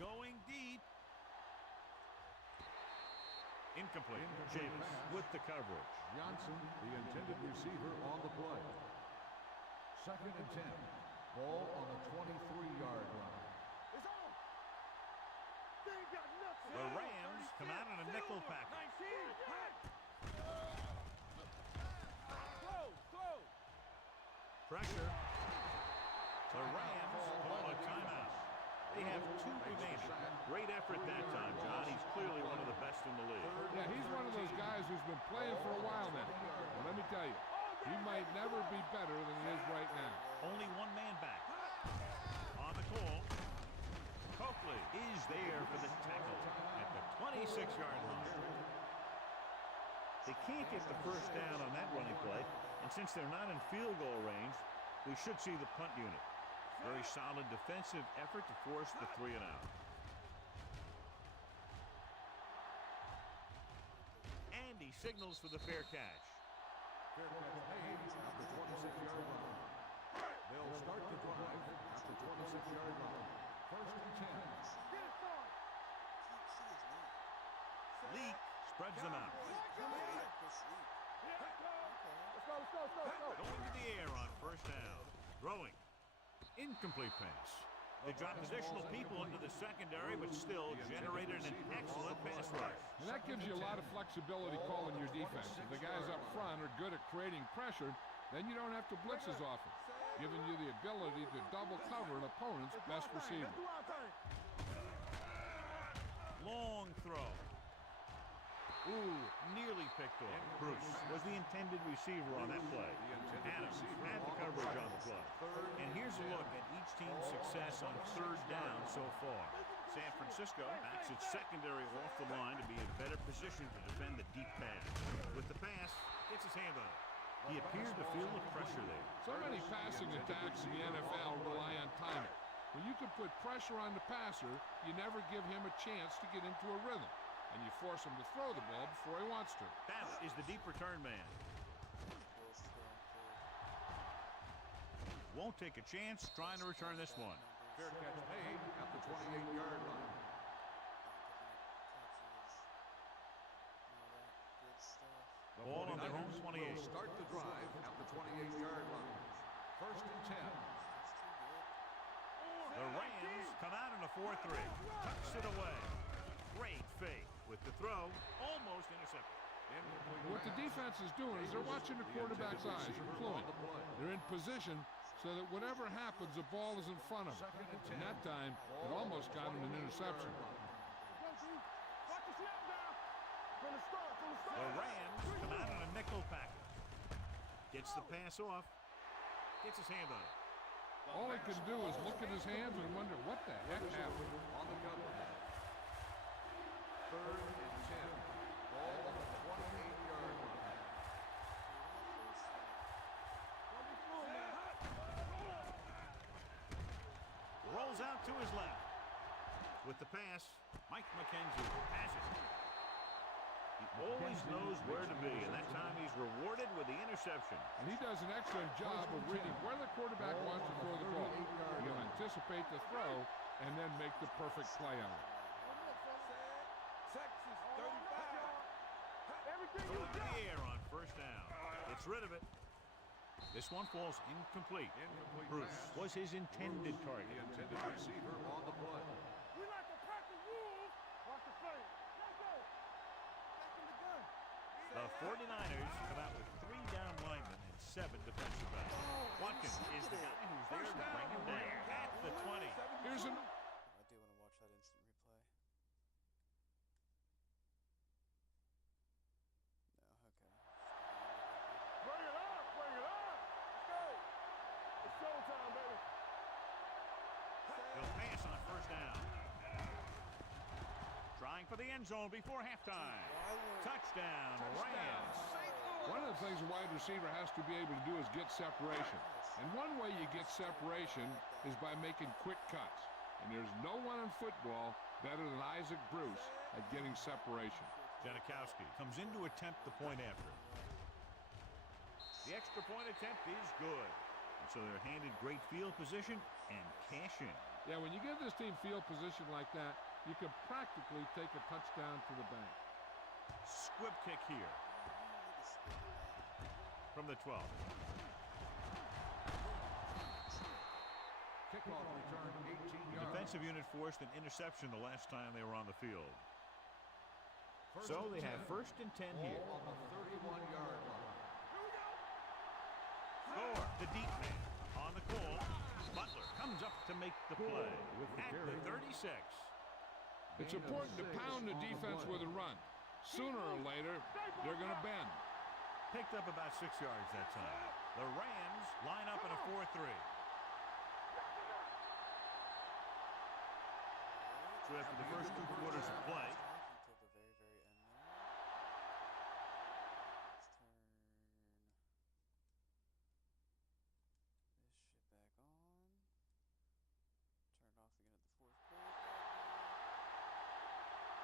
Going deep. Incomplete. James with the coverage. Johnson, the intended receiver, on the play. Second and 10. Ball on the 23-yard line. It's on. They ain't got nothing. The Rams come out in a nickel package. Close. Pressure. The Rams call a timeout. They have 2 remaining. Great effort that time, John. He's clearly one of the best in the league. Yeah, he's one of those guys who's been playing for a while now. But let me tell you, he might never be better than he is right now. Only one man back. On the call, Coakley is there for the tackle at the 26-yard line. They can't get the first down on that running play, and since they're not in field goal range, we should see the punt unit. Very solid defensive effort to force the 3 and out. And he signals for the fair catch. Fair catch made at the 26-yard line. They'll start the drive at the 26-yard line. First and 10. Leak spreads them out. Let's go. Going to the air on first down. Throwing. Incomplete pass. They dropped additional people into the secondary, but still generated an excellent pass rush. And that gives you a lot of flexibility calling your defense. If the guys up front are good at creating pressure, then you don't have to blitz as often, giving you the ability to double cover an opponent's best receiver. Long throw. Ooh, nearly picked off. Bruce was the intended receiver on that play. Adams had the coverage on the play. And here's a look at each team's success on third down so far. San Francisco backs its secondary off the line to be in better position to defend the deep pass. With the pass, gets his hand on it. He appeared to feel the pressure there. So many passing attacks in the NFL rely on timing. When you can put pressure on the passer, you never give him a chance to get into a rhythm, and you force him to throw the ball before he wants to. That is the deep return man. Won't take a chance trying to return this one. Fair catch made at the 28-yard line. The Ball on their own 28. Will start the drive at the 28-yard line. First and 10. The Rams come out in a 4-3. Tucks it away. Great fake with the throw. Almost intercepted. What the defense is doing is they're watching the quarterback's eyes. They're cluing. They're in position so that whatever happens, the ball is in front of them. And that time, it almost got him an interception. The Rams come out in a nickel package. Gets the pass off. Gets his hand on it. All he can do is look at his hands and wonder what the heck happened. On the cover. Third and 10. Ball on the 28-yard line. Rolls out to his left. With the pass, Mike McKenzie passes. He always knows where to be, and that time he's rewarded with the interception. And he does an excellent job of reading where the quarterback wants to throw the ball. He'll anticipate the throw and then make the perfect play on it. Texas, 35. Everything you Going to got. the air on first down. Gets rid of it. This one falls incomplete. Bruce was his intended target. The intended receiver on the play. We like to practice rules. Watch the play. Let's go. Back in the gun. The 49ers come out with 3 down linemen and 7 defensive backs. Watkins is the guy who's there to bring him down at the 20. Here's an... I do want to watch that instant replay. No, okay. Bring it on. first down. Trying for the end zone before halftime. Touchdown, Rams. One of the things a wide receiver has to be able to do is get separation. And one way you get separation is by making quick cuts. And there's no one in football better than Isaac Bruce at getting separation. Janikowski comes in to attempt the point after. The extra point attempt is good. And so they're handed great field position and cash in. Yeah, when you give this team field position like that, you can practically take a touchdown to the bank. Squib kick here. From the 12. Kickoff return, 18 The yards. defensive unit forced an interception the last time they were on the field. So they have first and 10 here. On the 31-yard line. Score, the deep man on the call. Butler comes up to make the play at the 36. It's important to pound the defense with a run. Sooner or later, they're going to bend. Picked up about 6 yards that time. The Rams line up in a 4-3. So after the first 2 quarters of play, Until the very, very end there. Let's turn this shit back on.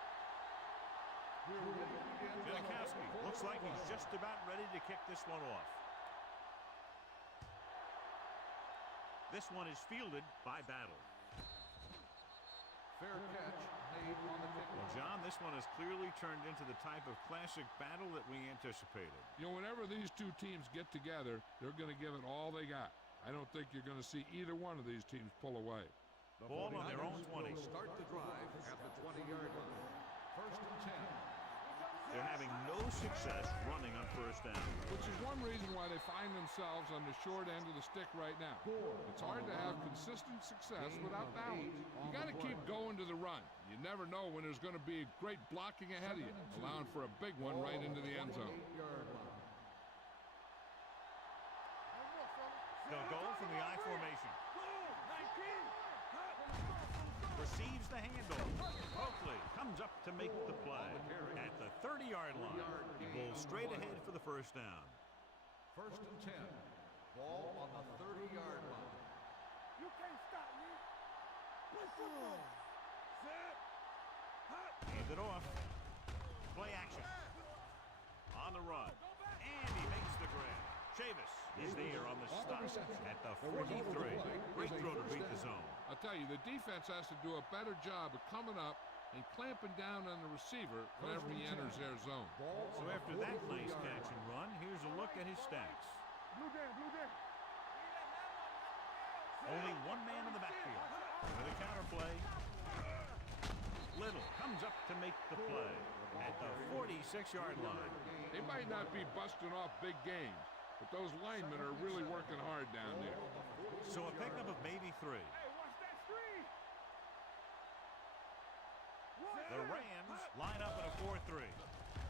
Turn it off again at the fourth quarter. Janikowski looks like he's just about ready to kick this one off. This one is fielded by Battle. Fair catch made on the kickoff. Well, John, this one has clearly turned into the type of classic battle that we anticipated. You know, whenever these two teams get together, they're going to give it all they got. I don't think you're going to see either one of these teams pull away. The Ball on their own 20. will start the drive at the 20-yard line. First and 10. They're having no success running on first down. Which is one reason why they find themselves on the short end of the stick right now. It's hard to have consistent success without balance. You got to keep going to the run. You never know when there's going to be great blocking ahead of you, allowing for a big one right into the end zone. They'll go from the I formation. Receives the handoff. Oakley comes up to make the play at the 30-yard line. He bowls straight ahead for the first down. First and 10. Ball on the 30-yard line. You can't stop me. Play football. Set. Hot. Hand it off. Play action. On the run. And he makes the grab. Chavis is there on the stop at the 43. Great throw to beat the zone. I'll tell you, the defense has to do a better job of coming up and clamping down on the receiver whenever he enters their zone. So after that nice catch and run, here's a look at his stats. Blue down, blue down. Only one man in the backfield. With a counterplay. Little comes up to make the play at the 46-yard line. They might not be busting off big games, but those linemen are really working hard down there. So a pickup of maybe 3. Hey, watch that screen. The Rams line up in a 4-3.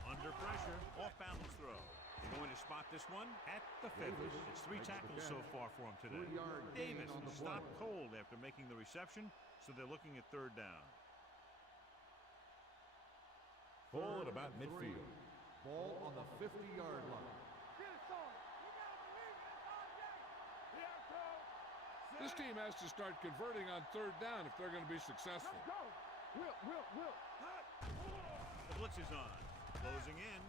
Under pressure, off-balance throw. They're going to spot this one at the 50. It's 3 tackles so far for him today. Davis stopped cold after making the reception, so they're looking at third down. Ball at about midfield. Ball on the 50-yard line. Get it, son. You gotta believe it. It's all day. Here I come. This team has to start converting on third down if they're going to be successful. Let's go. Will. Hot. The blitz is on. Closing in.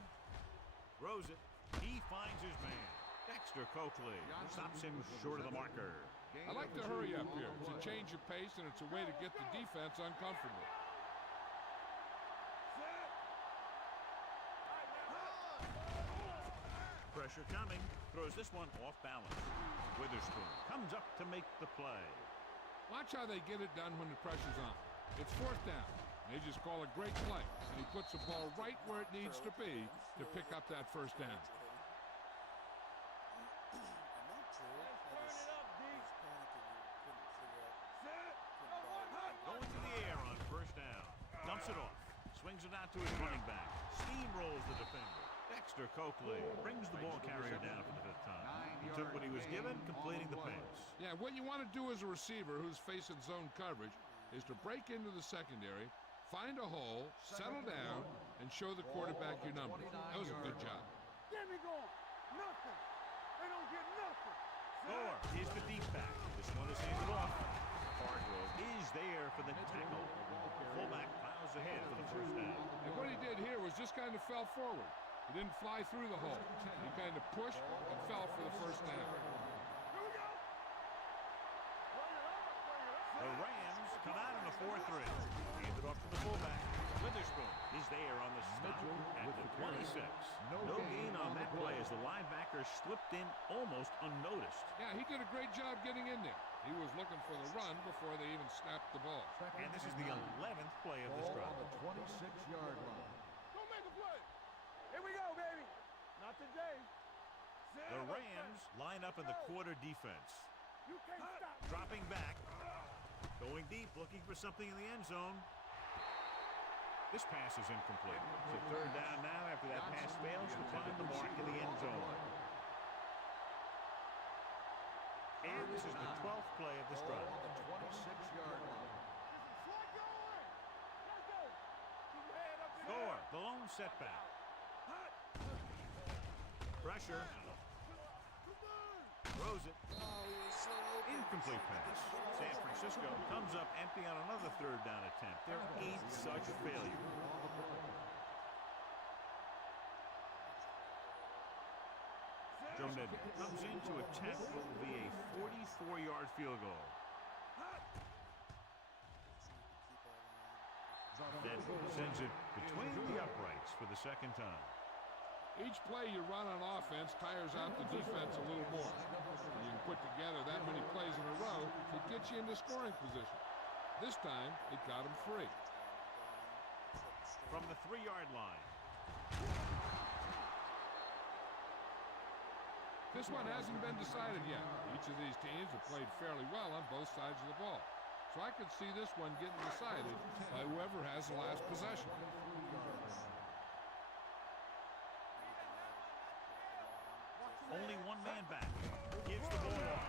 Throws it. He finds his man. Dexter Coakley stops him short of the marker. I like to hurry up here. It's a change of pace, and it's a way to get the defense uncomfortable. Pressure coming. Throws this one off balance. Witherspoon comes up to make the play. Watch how they get it done when the pressure's on. It's fourth down. They just call a great play, and he puts the ball right where it needs to be to pick up that first down. Going to the air on first down. Dumps it off. Swings it out to his running back. Steamrolls the defender. Dexter Coakley brings the ball carrier down for the 5th time. He took what he was given, completing the pass. Yeah, what you want to do as a receiver who's facing zone coverage is to break into the secondary, find a hole, settle down, and show the quarterback your number. That was a good job. Get me going. Nothing. They don't get nothing. Gore is the deep back. This one is handed off. Hargrove is there for the tackle. Fullback piles ahead for the first down. And what he did here was just kind of fell forward. He didn't fly through the hole. He kind of pushed and fell for the first down. Here we go. The Rams come out in a 4-3. Handed off to the fullback. Witherspoon is there on the stop at the 26. No gain on that play as the linebacker slipped in almost unnoticed. Yeah, he did a great job getting in there. He was looking for the run before they even snapped the ball. And this is the 11th play of this drive. On the 26-yard line. Go make a play. Here we go, baby. Not today. The Rams line up in the quarter defense. You can't stop. Dropping back. Going deep, looking for something in the end zone. This pass is incomplete. So third down now after that pass fails to find the mark in the end zone. And this is the 12th play of this drive. On the 26-yard line. Slide going. Let's go. Keep your head up in the Gore, air. the lone setback. Pressure. Throws it. Incomplete pass. San Francisco comes up empty on another third down attempt. There ain't such failure. Joe Nedden comes in to attempt what will be a 44-yard field goal. Then sends it between the uprights for the second time. Each play you run on offense tires out the defense a little more. When you can put together that many plays in a row, it gets you into scoring position. This time, it got him free. From the 3-yard line. This one hasn't been decided yet. Each of these teams have played fairly well on both sides of the ball. So I could see this one getting decided by whoever has the last possession. Only one man back. Gives the ball off.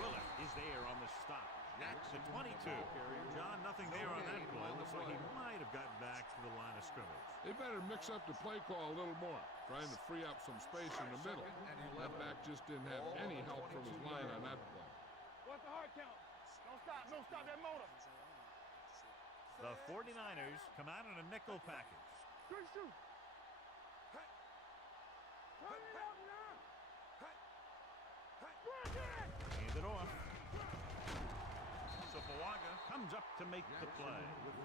Willett is there on the stop. That's the 22. John, nothing there on that play. Looks like he might have gotten back to the line of scrimmage. They better mix up the play call a little more, trying to free up some space in the middle. That back just didn't have any help from his line on that play. What's the hard count? Don't stop. Don't stop that motor. The 49ers come out in a nickel package. Good shoot. Turn it up now. Hand it off. So Fuaga comes up to make the play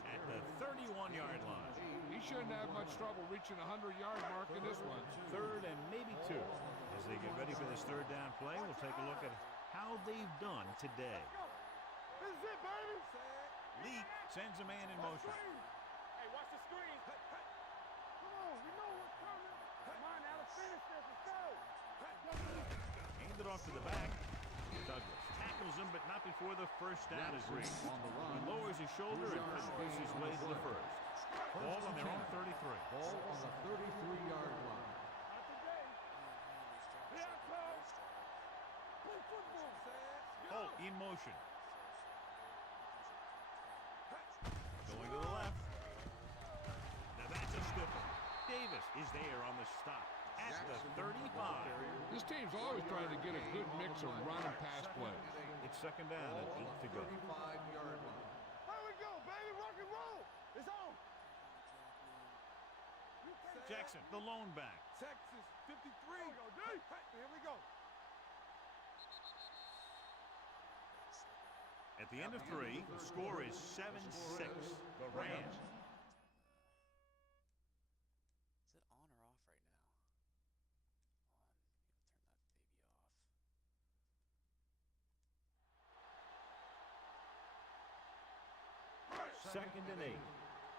at the 31-yard line. He shouldn't have much trouble reaching the 100-yard mark in this one. Third and maybe 2. As they get ready for this third down play, we'll take a look at how they've done today. This is it, baby. Leak sends a man in motion. Hey, watch the screen. Come on, we know what's coming. Come on, now let's finish this. Let's go. Hand it off to the back. Douglas tackles him, but not before the first down is reached. He lowers his shoulder and pushes his way to the first. Ball on their own 33. Ball on the 33-yard line. Not today. Here I come. Play football. Holt in motion. Going to the left. Now that's a stiffer. Davis is there on the stop at the 35. This team's always trying to get a good mix of run and pass plays. It's second down at 8 to go. 35-yard line. Here we go, baby. Rock and roll. It's on. Jackson, the lone back. Texas 53. Here we go. At the end of 3, the score is 7-6. The Rams. Is it on or off right now? On. Second and 8.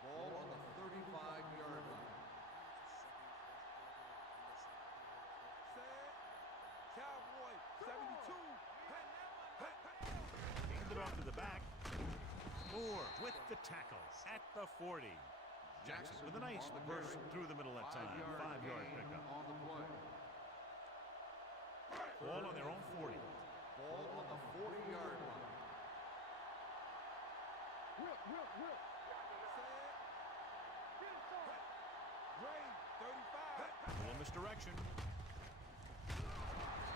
Ball on the 35-yard line. Cowboy 72. Handed off to the back. Moore with the tackle at the 40. Jackson with a nice burst through the middle that time. 5-yard pickup. On the play. Ball on their own 40. Ball on the 40-yard line. Whip, whip, whip. Get it, son. Dre, 35. A little misdirection.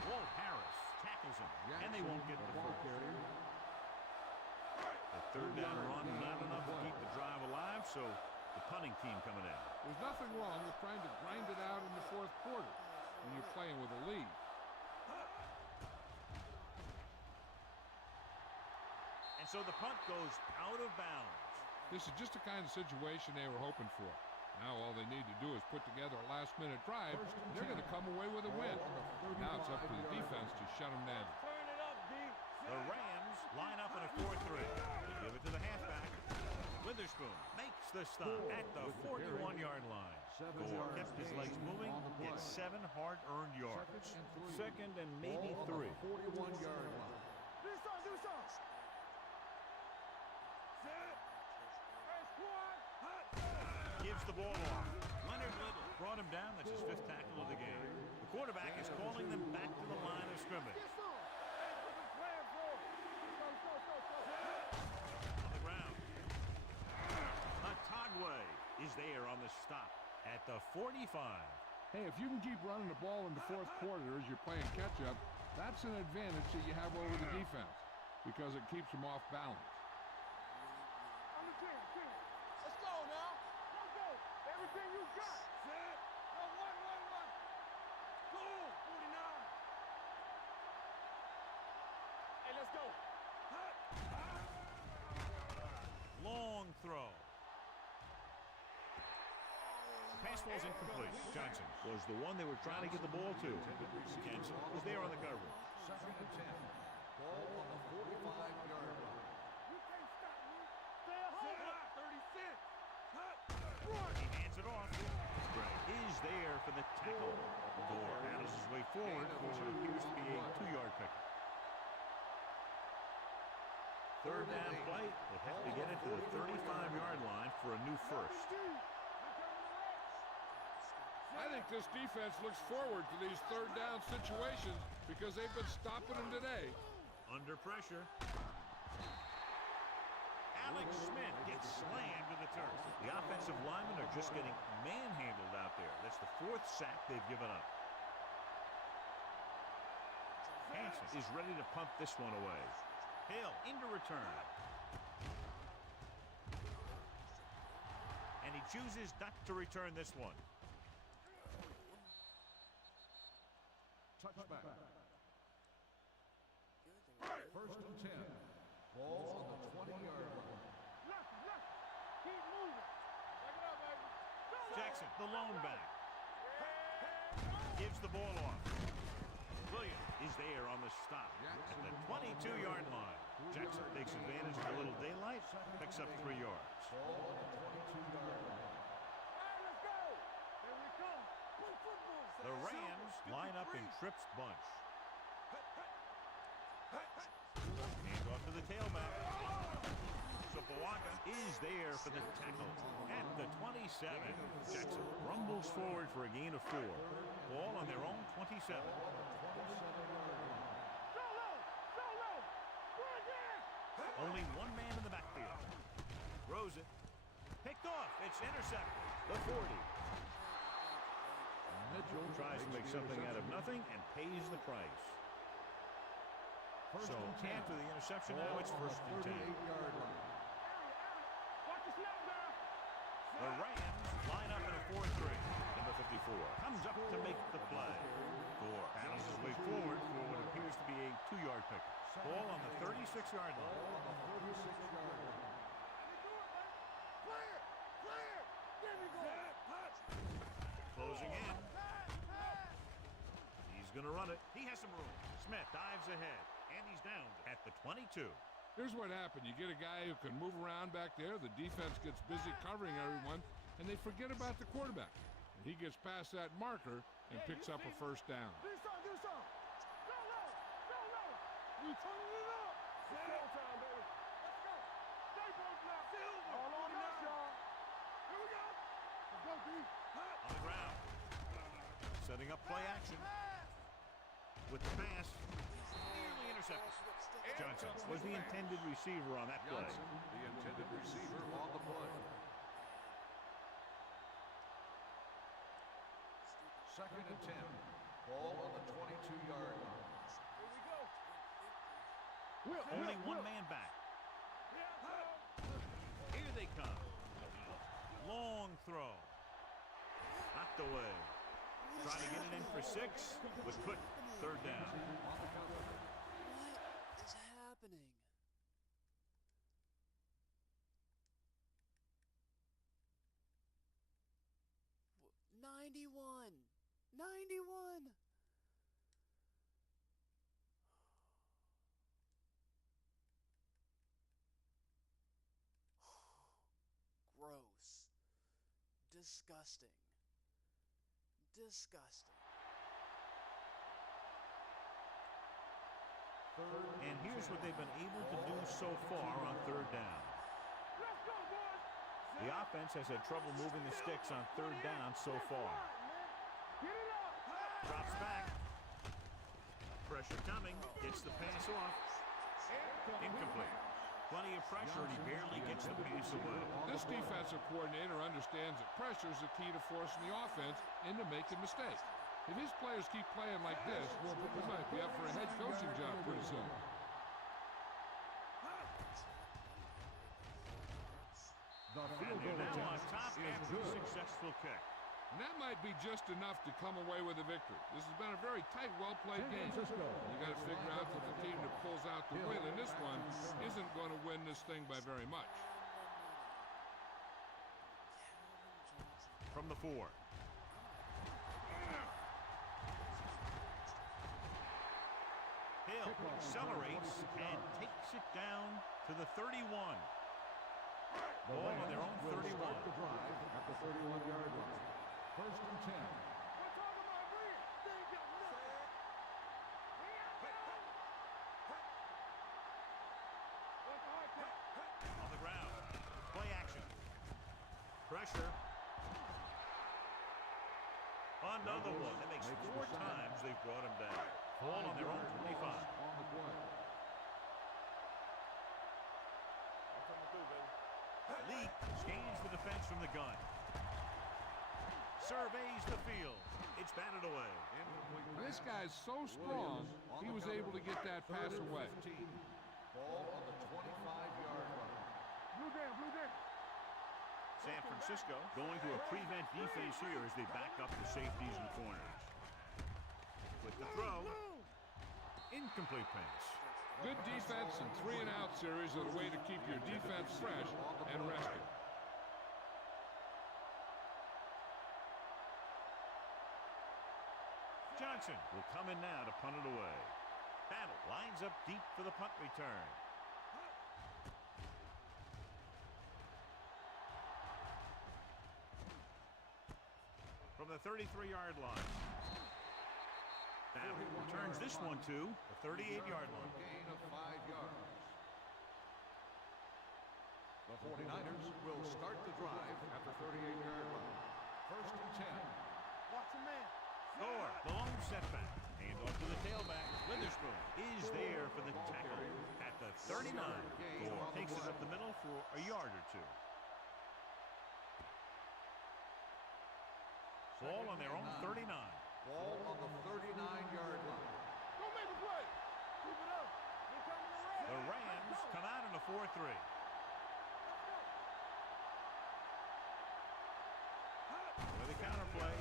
Walt Harris tackles him, and they won't get the ball carrier. The third down run, not enough to keep the drive alive, so the punting team coming in. There's nothing wrong with trying to grind it out in the fourth quarter when you're playing with a lead. And so the punt goes out of bounds. This is just the kind of situation they were hoping for. Now all they need to do is put together a last-minute drive. They're going to come away with a win. Now it's up to the defense to shut them down. Turn it up, D. The Rams line up in a 4-3. They give it to the halfback. Witherspoon makes the stop at the 41-yard line. Gore kept his legs moving, gets 7 hard-earned yards. Second and maybe 3. 41-yard line. Do something, do something. Hey, squad. Gives the ball off. Leonard Little brought him down. That's his 5th tackle of the game. The quarterback is calling them back to the line of scrimmage. Get some. Hey, put the slam, bro. On the ground. Atagwe is there on the stop at the 45. Hey, if you can keep running the ball in the fourth quarter as you're playing catch-up, that's an advantage that you have over the defense because it keeps them off balance. On the team. Let's go now. Let's go. Everything you got. Set. Go, one. Go. 49. Hey, let's go. Long throw. The pass falls incomplete. Johnson was the one they were trying to get the ball to. Jensen was there on the coverage. Second and 10. Ball on the 45-yard line. You can't stop me. Stay at home. 36. He hands it off. Gray is there for the tackle. Gore battles his way forward for what appears to be a 2-yard pickup. Third down play. They have to get it to the 35-yard line for a new first. I think this defense looks forward to these third down situations because they've been stopping them today. Under pressure. Alex Smith gets slammed to the turf. The offensive linemen are just getting manhandled out there. That's the 4th sack they've given up. Hansen is ready to pump this one away. Hill into return. And he chooses not to return this one. Touchback. First and 10. Ball on the 20-yard line. Left. Keep moving. Take it up, baby. Jackson, the lone back. Gives the ball off. Williams is there on the stop at the 22-yard line. Jackson takes advantage of a little daylight, picks up 3 yards. Ball on the 22-yard line. Hey, let's go. Here we come. Play football. The Rams line up in Tripp's bunch. Hand off to the tailback. Sopoaga is there for the tackle at the 27. Jackson rumbles forward for a gain of 4. Ball on their own 27. Solo. Bring it. Only one man in the backfield. Throws it. Picked off. It's intercepted. The 40. Mitchell tries to make something out of nothing and pays the price. So after the interception now, it's first and 10. Watch the snap down. The Rams line up in a 4-3. Number 54 comes up to make the play. Gore battles his way forward for what appears to be a 2-yard pickup. Ball on the 36-yard line. Clear. There we go. Closing in. He's going to run it. He has some room. Smith dives ahead, and he's down at the 22. Here's what happened. You get a guy who can move around back there. The defense gets busy covering everyone, and they forget about the quarterback. And he gets past that marker and picks up a first down. Do something. Solo. We turning it up. Sell time, baby. Let's go. Stay both now. All on us, y'all. Here we go. Let's go, D. On the ground. Setting up play action. With the pass. Nearly intercepted. Johnson was the intended receiver on that play. Johnson, the intended receiver on the play. Second and 10. Ball on the 22-yard line. Here we go. Only one man back. Here they come. Long throw. Knocked away. Trying to get it in for 6, but couldn't. Third down. What is happening? Wh- 91. 91. Gross. Disgusting. Disgusting. And here's what they've been able to do so far on third down. Let's go, boys. The offense has had trouble moving the sticks on third down so far. Get it up. Drops back. Pressure coming. Gets the pass off. Incomplete. Plenty of pressure, and he barely gets the pass away. This defensive coordinator understands that pressure is the key to forcing the offense into making mistakes. If his players keep playing like this, he might be up for a head coaching job pretty soon. The And field they're goal now on attempt top is after the good. successful kick. And that might be just enough to come away with a victory. This has been a very tight, well-played San game. Francisco. You got to figure out that the team that pulls out the win in this one isn't going to win this thing by very much. From the 4. Hill accelerates and takes it down to the 31. The Ball on their Rams own will 31. start the drive at the 31-yard line. First and 10. We're talking about bring it. They ain't got nothing. What's the hard pass? On the ground. Play action. Pressure. Another one. That makes 4 times they've brought him down. Ball on their own 25. On the play. Lee scans the defense from the gun. Surveys the field. It's batted away. This guy's so strong, he was able to get that pass away. Ball on the 25-yard line. Blue down. San Francisco going to a prevent defense here as they back up the safeties and corners. With the throw. Incomplete pass. Good defense and 3-and-out series are the way to keep your defense fresh and rested. Johnson will come in now to punt it away. Battle lines up deep for the punt return. From the 33-yard line. Battle returns this one to the 38-yard line. Gain of 5 yards. The 49ers will start the drive at the 38-yard line. First and 10. Watch a man. Thor, the long setback. Hand off to the tailback. Witherspoon is there for the tackle at the 39. Thor takes it up the middle for a yard or 2. Ball on their own 39. Ball on the 39-yard line. Go make a play. Keep it up. We're coming around. The Rams come out in a 4-3. With a counterplay.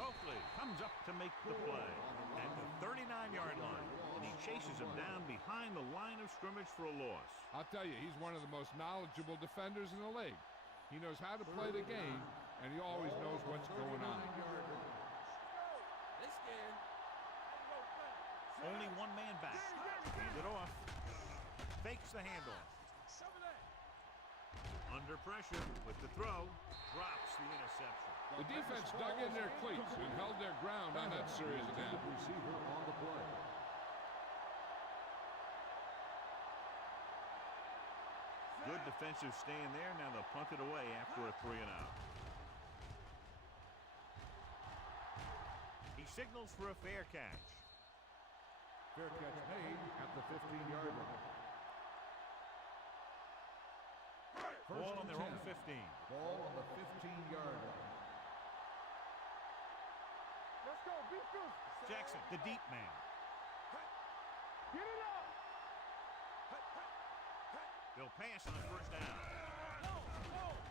Coakley comes up to make the play at the 39-yard line, and he chases him down behind the line of scrimmage for a loss. I'll tell you, he's one of the most knowledgeable defenders in the league. He knows how to play the game, and he always knows what's going on. They scared. Only one man back. Hand it off. Fakes the handoff. Cover that. Under pressure with the throw. Drops the interception. The defense dug in their cleats and held their ground on that series of downs. Receiver on the play. Good defensive stand there. Now they'll punt it away after a 3-and-out. He signals for a fair catch. Fair catch made at the 15-yard line. Ball on their own 15. Ball on the 15-yard line. Let's go, be good. Jackson, the deep man. Get it up. They'll pass on first down.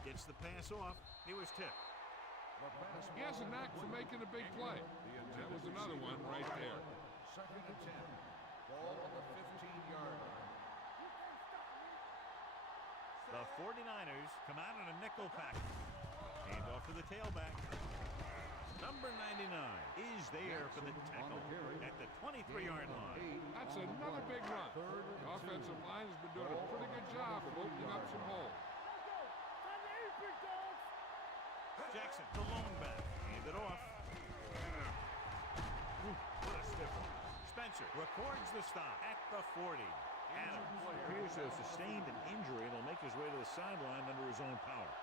Gets the pass off. He was tipped. He has a knack for making a big play. That was another one right there. Second and 10. Ball on the 15-yard line. The 49ers come out in a nickel package. Hand off to the tailback. Number 99 is there for the tackle at the 23-yard line. That's another big run. The offensive line has been doing a pretty good job of opening up some holes. Jackson, the lone back. Hand it off. What a stiff one. Spencer records the stop at the 40. Adams appears to have sustained an injury and will make his way to the sideline under his own power.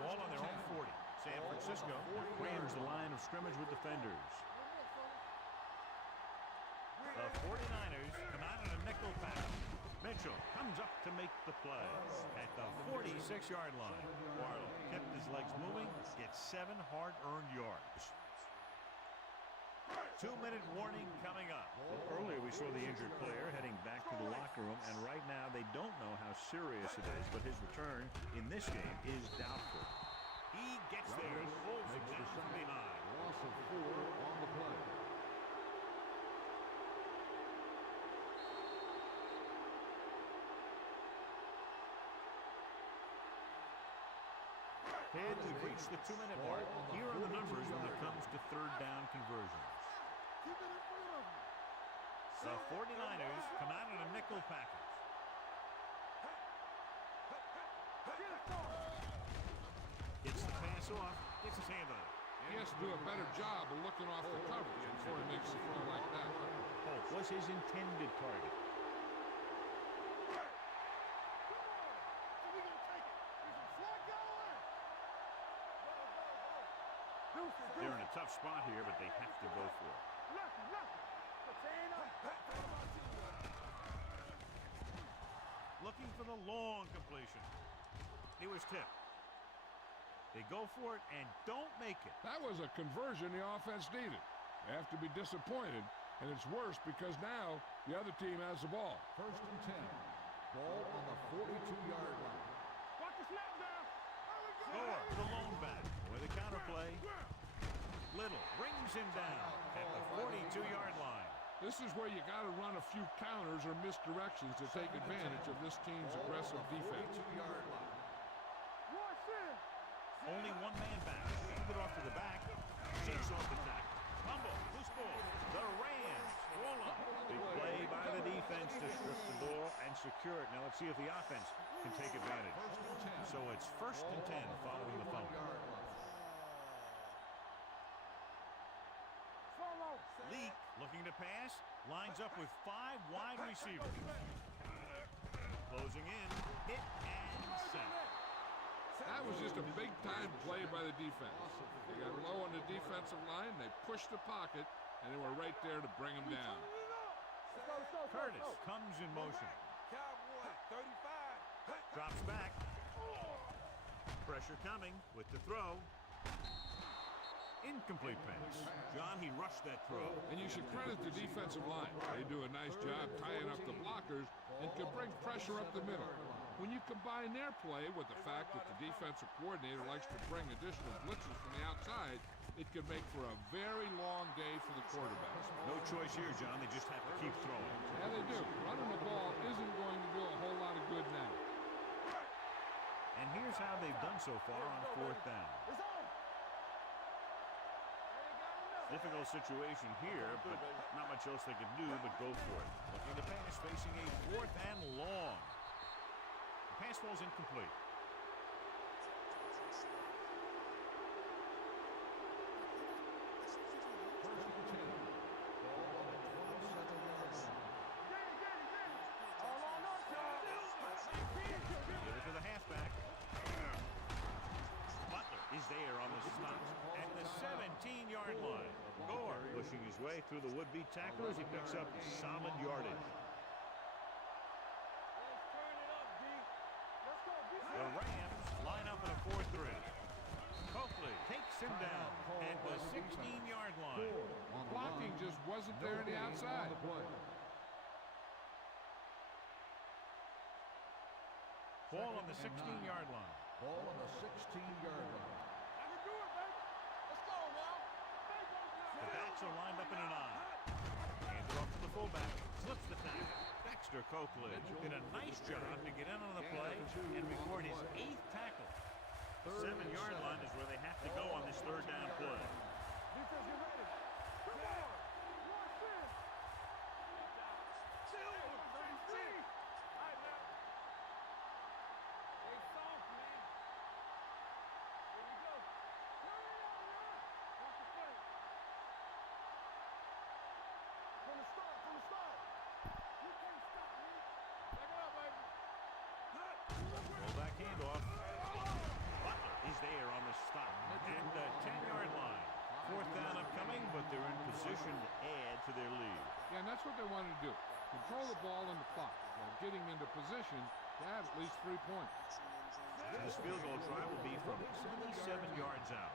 Ball on their own 40. San Francisco frames the line of scrimmage with defenders. The 49ers come out in a nickel pack. Mitchell comes up to make the play at the 46-yard line. Barlow kept his legs moving, gets 7 hard-earned yards. 2-minute warning coming up. Well, earlier we saw the injured player heading back to the locker room, and right now they don't know how serious it is, but his return in this game is doubtful. He gets there and pulls him down from behind. Loss of 4 on the play. Ted, we've reached the 2-minute mark. Here are the numbers when it comes to third down conversions. The 49ers come out in a nickel package. Gets the pass off, gets his hand on it. He has to do a better job of looking off the coverage before he makes a throw like that. Hope was his intended target. They're in a tough spot here, but they have to go for it. Looking for the long completion. He was tipped. They go for it and don't make it. That was a conversion the offense needed. They have to be disappointed, and it's worse because now the other team has the ball. First and 10. Ball on the 42-yard line. Watch the snap down. Gore, the lone back. With a counterplay. Little brings him down at the 42-yard line. This is where you got to run a few counters or misdirections to take advantage of this team's aggressive defense. 42-yard line. Only one man back. Hand it off to the back. Shakes off the tackle. Fumble. Loose ball. The Rams roll on. Big play by the defense to strip the ball and secure it. Now let's see if the offense can take advantage. So it's first and 10 following the fumble. Leak looking to pass. Lines up with 5 wide receivers. Closing in. Hit and set. That was just a big-time play by the defense. They got low on the defensive line, they pushed the pocket, and they were right there to bring him down. Curtis comes in motion. Cowboy, 35. Drops back. Pressure coming with the throw. Incomplete pass. John, he rushed that throw. And you should credit the defensive line. They do a nice job tying up the blockers and can bring pressure up the middle. When you combine their play with the fact that the defensive coordinator likes to bring additional blitzes from the outside, it could make for a very long day for the quarterbacks. No choice here, John. They just have to keep throwing. Yeah, they do. Running the ball isn't going to do a whole lot of good now. And here's how they've done so far on fourth down. Difficult situation here, but not much else they can do but go for it. Looking to pass, facing a fourth and long. The pass falls incomplete. Give it to the halfback. Butler is there on the stop at the 17-yard line. Gore pushing his way through the would-be tacklers. He picks up solid yardage. Let's turn it up, D. Let's go. The Rams line up in a 4-3. Coakley takes him down at the 16-yard line. Blocking just wasn't there on the outside. Ball on the 16-yard line. Ball on the 16-yard line. I can do it, baby. Let's go now. The backs are lined up in an I. Hands it off to the fullback. Slips the tackle. Dexter Coakley did a nice job to get in on the play and record his 8th tackle. The 7-yard line is where they have to go on this 3rd down play. Defense, get ready. Come on. Watch this. Silver, baby. All right, now. Stay soft, man. Here we go. Turn it on, man. Watch the play. From the start, from the start. You can't stop me. Back it up, baby. Fullback handoff. Butler is there on the stop at the 10-yard line. 4th down upcoming, but they're in position to add to their lead. Yeah, and that's what they wanted to do. Control the ball and the clock while getting into position to have at least 3 points. This field goal try will be from 27 yards out.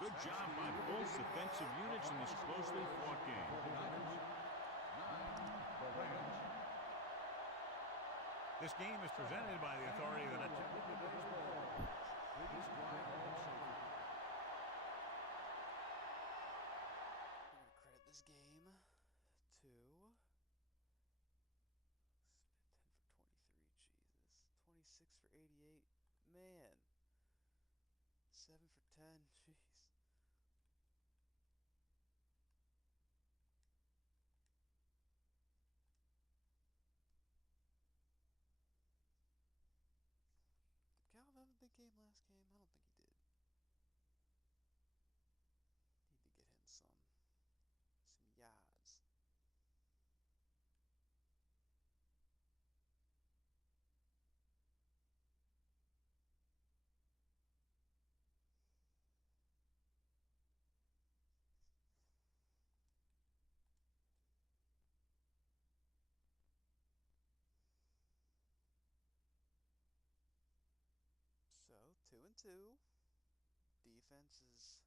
Good job by both defensive units in this closely fought game. This game is presented by the authority of the net. I'm going to credit this game to 10 for 23, Jesus. 26 for 88, man. 7 for 10, jeez. Did Calvin have a big game last game? I don't think he did. Need to get him some yards. So, 2-2. Defense is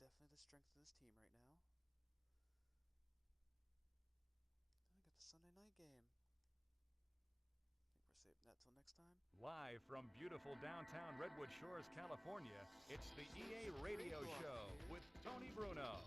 definitely the strength of this team right now. Then we got the Sunday night game. Think we're saving that till next time? Live from beautiful downtown Redwood Shores, California, it's the EA Radio Show with Tony Bruno.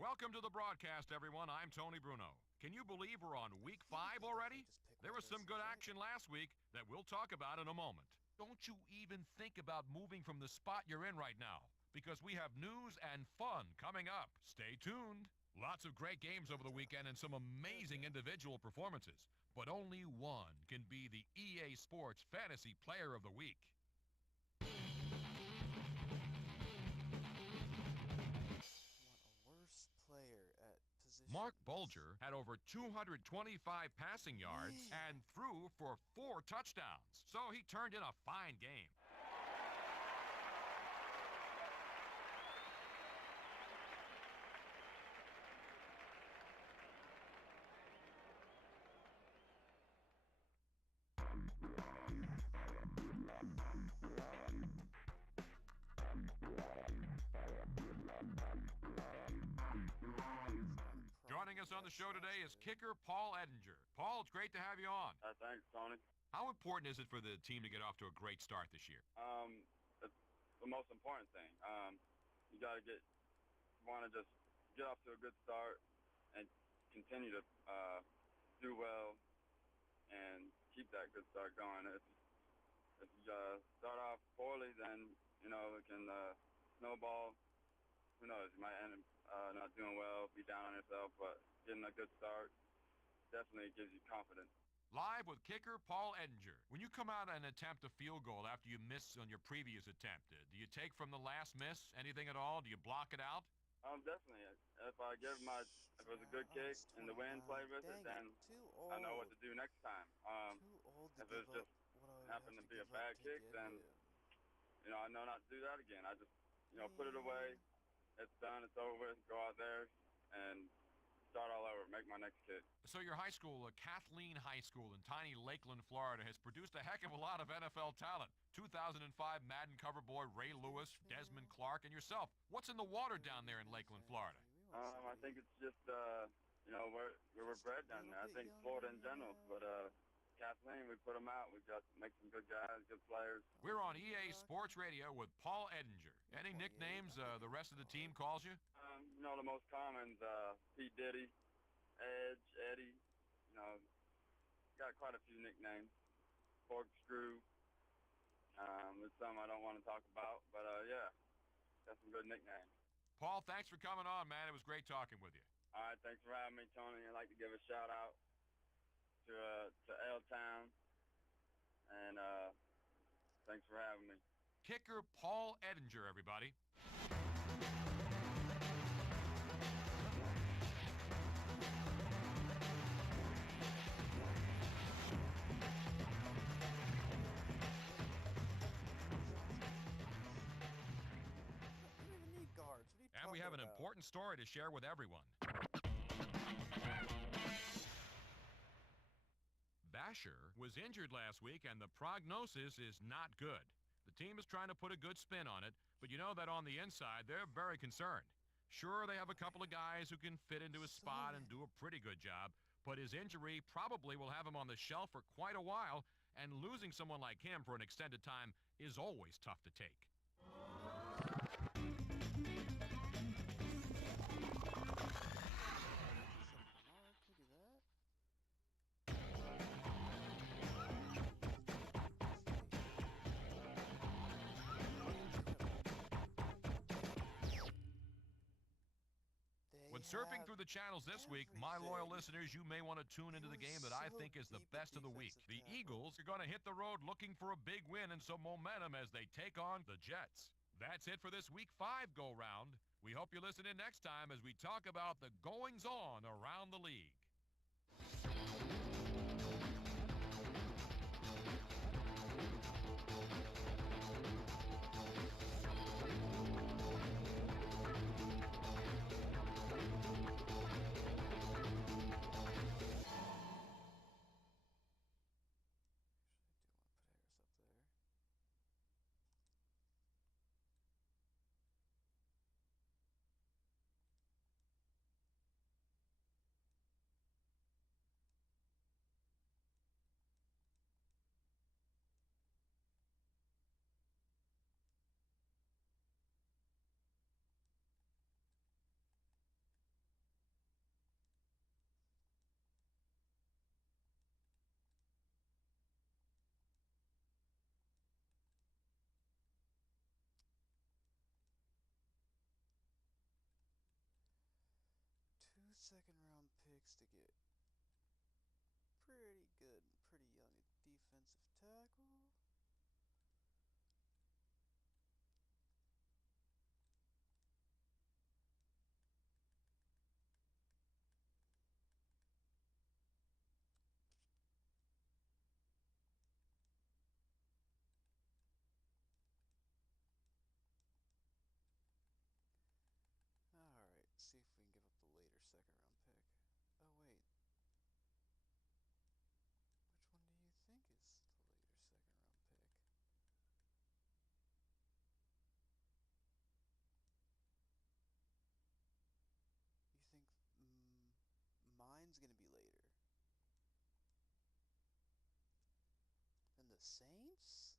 Welcome to the broadcast, everyone. I'm Tony Bruno. Can you believe we're on week 5 already? There was some good action last week that we'll talk about in a moment. Don't you even think about moving from the spot you're in right now, because we have news and fun coming up. Stay tuned. Lots of great games over the weekend and some amazing individual performances, but only one can be the EA Sports Fantasy Player of the Week. Mark Bulger had over 225 passing yards and threw for 4 touchdowns. So he turned in a fine game. Joining us on the show today is kicker Paul Edinger. Paul, it's great to have you on. Thanks, Tony. How important is it for the team to get off to a great start this year? It's the most important thing. You got to want to just get off to a good start and continue to do well and keep that good start going. If you start off poorly, then, it can snowball who knows, you might end up not doing well, be down on yourself, but getting a good start definitely gives you confidence. Live with kicker Paul Edinger. When you come out and attempt a field goal after you miss on your previous attempt, do you take from the last miss anything at all? Do you block it out? Definitely. If it was a good kick and the wind played with it, then I know what to do next time. If it was just happened to be a bad kick, then I know not to do that again. I just put it away. It's done. It's over. Go out there and start all over. Make my next kick. So your high school, Kathleen High School in tiny Lakeland, Florida, has produced a heck of a lot of NFL talent. 2005 Madden cover boy Ray Lewis, Desmond Clark, and yourself. What's in the water down there in Lakeland, Florida? I think it's just, where we were bred down there. I think Florida in general. But Kathleen, we put them out. We got make some good guys, good players. We're on EA Sports Radio with Paul Edinger. Any nicknames the rest of the team calls you? The most commons, P. Diddy, Edge, Eddie. Got quite a few nicknames. Corkscrew. There's some I don't want to talk about, but yeah, got some good nicknames. Paul, thanks for coming on, man. It was great talking with you. All right, thanks for having me, Tony. I'd like to give a shout out to L-Town, and thanks for having me. Kicker Paul Edinger, everybody. And we have an important story to share with everyone. Basher was injured last week, and the prognosis is not good. The team is trying to put a good spin on it, but you know that on the inside, they're very concerned. Sure, they have a couple of guys who can fit into his spot and do a pretty good job, but his injury probably will have him on the shelf for quite a while, and losing someone like him for an extended time is always tough to take. When surfing through the channels this week, my loyal listeners, you may want to tune into the game that I think is the best of the week. The Eagles are going to hit the road looking for a big win and some momentum as they take on the Jets. That's it for this Week 5 go-round. We hope you listen in next time as we talk about the goings-on around the league. Second-round picks to get pretty good and pretty young at defensive tackle. Alright, see if we can give up the later second-round pick. Oh, wait. Which one do you think is the later second-round pick? You think mine's going to be later? Than the Saints?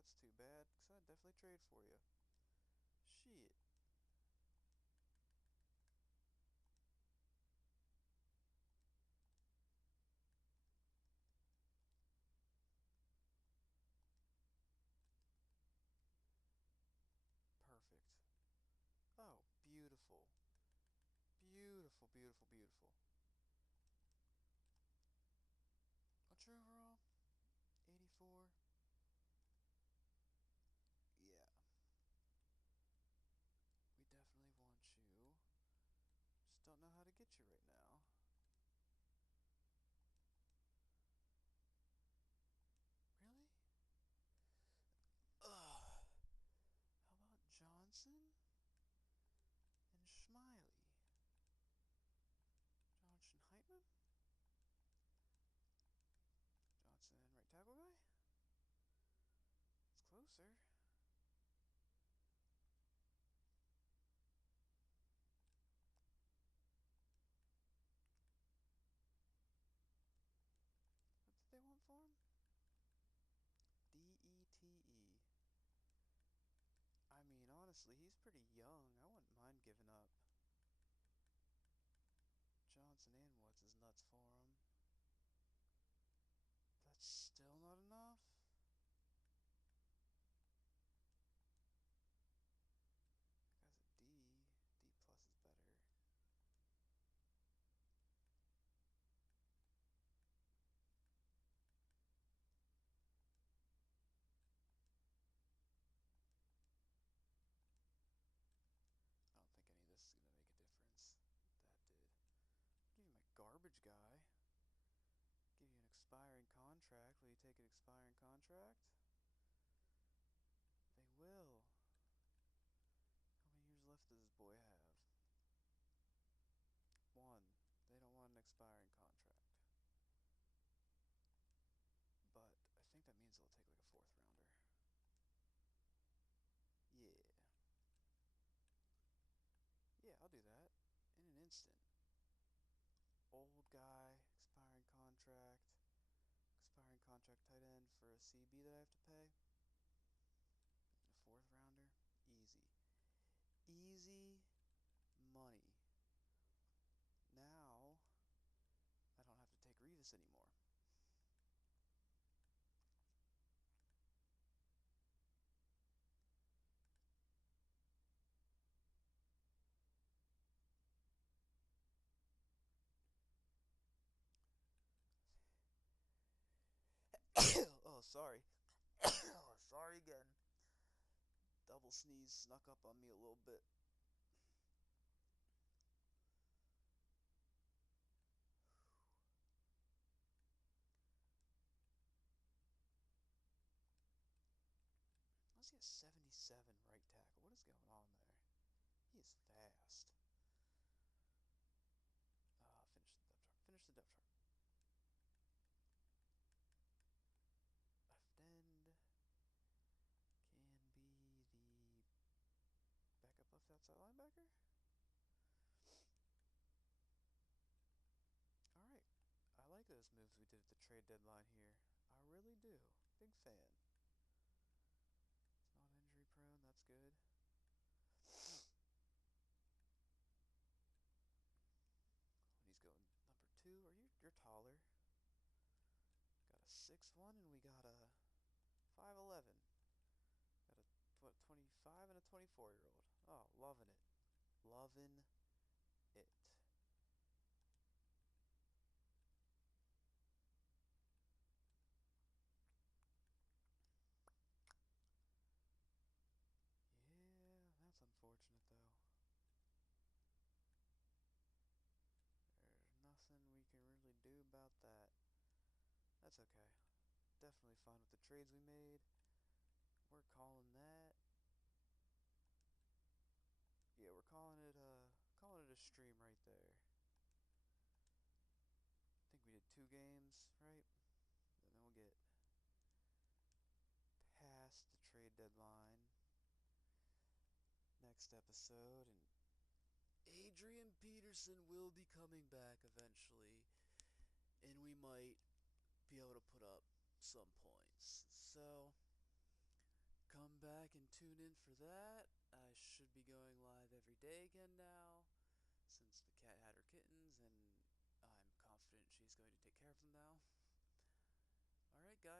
That's too bad, because I'd definitely trade for you. Shit. Perfect. Oh, beautiful. Beautiful, beautiful, beautiful. What's your overall? 84? Yeah. We definitely want you. Just don't know how to get you right now. Really? Ugh. How about Johnson and Schmiley? Johnson Heitman? Johnson, right tackle guy? It's closer. What did they want for him? D-E-T-E. I mean, honestly, he's pretty young. I wouldn't mind giving up Johnson and what's his nuts for him. That's still not enough? That guy's a D. D plus is better. I don't think any of this is going to make a difference. That did. Give you my garbage guy. Give you an expiring contract. Will you take an expiring contract? They will. How many years left does this boy have? 1. They don't want an expiring contract. But I think that means they'll take like a 4th rounder. Yeah. Yeah, I'll do that. In an instant. Old guy, expiring contract tight end for a CB that I have to pay. A 4th rounder. Easy. Easy money. Now, I don't have to take Revis anymore. Oh, sorry. Oh, sorry again. Double sneeze snuck up on me a little bit. How's he a 77 right tackle? What is going on there? He is fast. Finish the depth chart. Finish the depth chart. Left end can be the backup left outside linebacker. Alright. I like those moves we did at the trade deadline here. I really do. Big fan. It's not injury prone. That's good. He's going number 2. You're taller. Got a 6'1" and we got a 5'11". Got a 25 and a 24-year-old. Oh, loving it. Loving it. Yeah, that's unfortunate though. There's nothing we can really do about that. That's okay. Definitely fine with the trades we made. We're calling that. Yeah, we're calling it a stream right there. I think we did 2 games, right? And then we'll get past the trade deadline next episode, and Adrian Peterson will be coming back eventually, and we might be able to put up some points. So, come back and tune in for that. I should be going live every day again now, since the cat had her kittens, and I'm confident she's going to take care of them now.